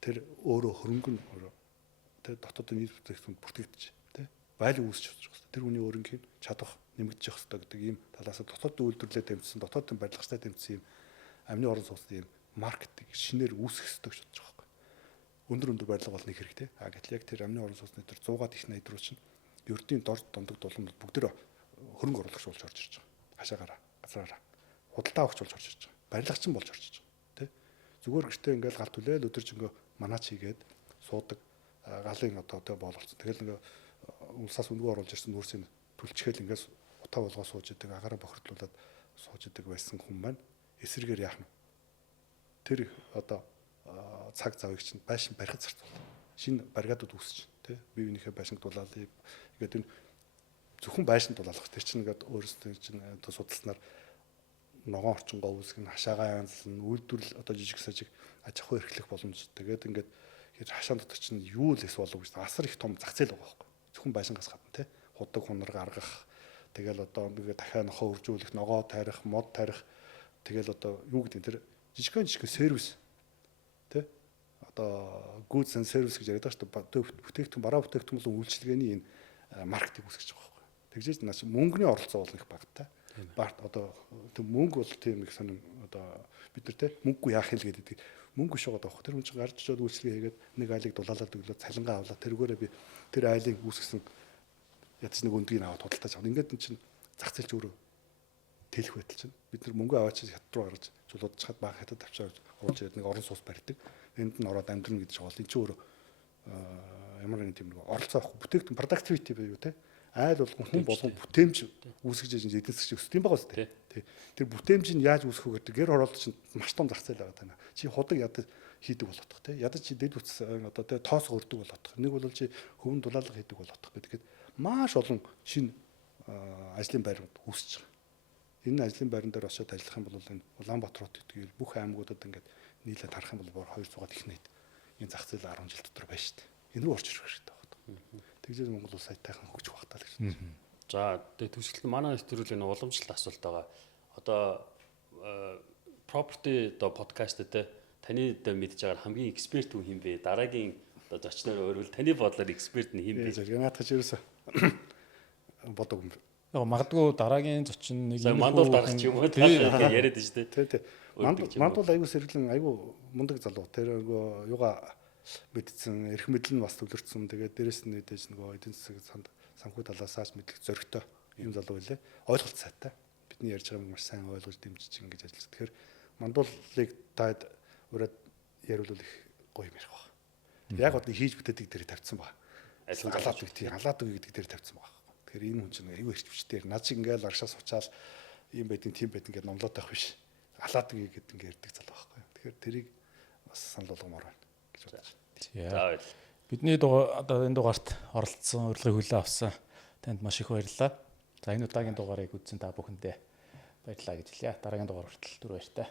тэр өөрөө хөрөнгө нь тэр дотоодын нийт бүтээгдэхүүнд бүртгэгдэж тий value үүсч чадчих хэрэгтэй. Тэр хүний өөрийнхөө чадах нэмэгдэж явах хэрэгтэй гэдэг ийм талаас дотоодын үйлдвэрлэлээ дэмжсэн, дотоодын барилгачтай дэмжсэн юм амны орон сууцны юм маркетинг шинээр үүсгэх хэрэгтэй гэж бодож байгаа юм. Өндөр барилга бол нэг хэрэгтэй. Гэтэл яг тэр амны орон сууцны тэр 100-аад их найд руу чинь ердийн дор дондог дулам бүгдээр хөрөнгө оруулагч болж орж ирж байгаа. Хашаагаараа, газраараа худалдаа авахч болж орж ирж байгаа. Барилгачин болж орж ирж байгаа. Тэ? Зүгээр гэртээ ингээл гал түлээл өдөржингөө манаач хийгээд суудаг галын одоо тэ боололцсон. Тэгэл нэг улсаас үнгөө оруулж ирсэн нүрсийг түлчгээл ингээс утаа болгоо сууж идэг, агаараа бохирдлуулаад сууж идэг байсан хүн маань эсрэгээр яах нь тэр одоо цаг завыг чинь байшин барихад зарцуулна. Шинэ баригадууд үүсч тий бие биенийхээ байшинг дулаалыг ингээд энэ зөвхөн байшин дулаалах тэр чинь ингээд өөрсдөө чинь одоо судалснаар ногоон орчингоо үүсгэн хашаагаа янзлан үйлдвэрлэл одоо жижиг сажиг аж ахуй эрхлэх боломж. Тэгээд ингээд хашаан дотор чинь юу л эс болов гэж асар их том зах зээл байгаа байхгүй. Зөвхөн байшингаас гадна тий худаг хунар гаргах тэгэл одоо ингээд дахиад нохоо үржүүлэх, ногоо тарих, мод тарих тэгэл одоо юу гэдэг тэр жижигхэн сервис тий одоо goods and service гэж яриад байгаа шүү дээ. Бүтээгдэхүүн бараа бүтээгдэхүүн болон үйлчилгээний энэ маркетинг үүсгэж байгаа байхгүй. Тэгжээж наас мөнгөний оролцоо бол их багтай. Барт одоо тэр мөнгө бол тийм их сонин одоо бид нар тий мөнгөгүй яах юм гэдэг мөнгө шугаад авах. Тэр хүн чинь гарч очиод үйлчлэгээ хийгээд нэг айлыг дулаалаад өглөө цалингаа авлаа. Тэргээрээ би тэр айлын үүсгэсэн ядч нэг өндгийг аваад худалдаж авна. Ингээд энэ чинь зах зээлч өөрөө тэлэх байтал чинь бид нар мөнгө аваад чи хят руу гаргаж чулуудчихад баг хятад авчаад уулж ирээд нэг орон сууц барьдаг. Энд нь ороод амьдрна гэдэг чинь бол энэ чинь өөрөө ямар нэг тийм нэг оролцоо авахгүй бүтээгдэхүүн productivity буюу те айл болгон хүн болгон бүтээмж үүсгэж яж эдийн засгийн өсөлт юм байгаа үстэй. Тэр бүтээмж нь яаж үүсэх вэ гэдэг гэр хороолт чинь маш том зах зээл байгаа тань. Чи худаг ядаж хийдэг болоодох те. Ядаж чи дэд үтс одоо те тоос өрдөг болоодох. Нэг бол чи хөвөн дулаалга хийдэг болоодох гэдгээд маш олон шинэ ажлын байрууд үүсэж байгаа. Энэ ажлын байран дээр очиод ажиллах юм бол энэ Улаанбаатар хот гэдгийг бүх аймагуудад ингээд нийлээд харах юм бол 200-аад их найт энэ зах зээл 10 жил дотор байна шүү дээ. Энэ рүү орж ирэх хэрэгтэй байна. Тэгжээс Монгол улс сайтайхан хөгжих багтаа л гэж байна. За тэгээ төвшөлт манай нэвтрүүлгийн уламжлалт асуулт байгаа. Одоо property одоо подкаст дээр таны одоо мэдж байгаа хамгийн эксперт хүн хэм бэ? Дараагийн одоо зочноор өөрөвл таны бодлоор эксперт нь хэм бэ? Зэрэг наадах ерөөсө бодог юм. Магадгүй дараагийн зочин нэг юм мандуул дарах ч юм уу яриад байна шүү дээ. Тий. Мандуул аягүй сэргэлэн аягүй мундаг залуу. Тэр нөгөө юугаа мэдсэн, эрх мэдэл нь бас төвлөрсөн. Тэгээд дээрэс нь мэдээж нөгөө эдийн засаг санхүү талаасаас мэдлэг зөрөгтэй юм залуу байлаа. Ойлголт сайтай. Бидний ярьж байгааг маш сайн ойлгож дэмжиж ингэж ажиллаж. Тэгэхээр мандуулыг таад ураад яриулвал их гоё юм ярих баг. Яг одоо хийж бүтээдэг дээр тавьсан баг. Алаад үг тий, алаад үг гэдэг дээр тавьсан баг. Тэгэхээр энэ хүн чинь аюу эрчвчтэй. Над шиг ингээл аршаас уучаал юм байдیں۔ Тийм байдیں۔ Ингээд номлоод байх биш. Алаад үг гэдэг ингээд ярьдаг залуу байхгүй. Тэгэхээр тэрийг бас санал болгомоор байна гэж бодож байна. За баяр. Бидний одоо энэ дугаарт оролцсон, урилгыг хүлээн авсан танд маш их баярлалаа. За энэ удаагийн дугаарыг үзсэн та бүхэндээ баярлалаа гэж хэлье. Дараагийн дугаар хүртэл түр баяртай.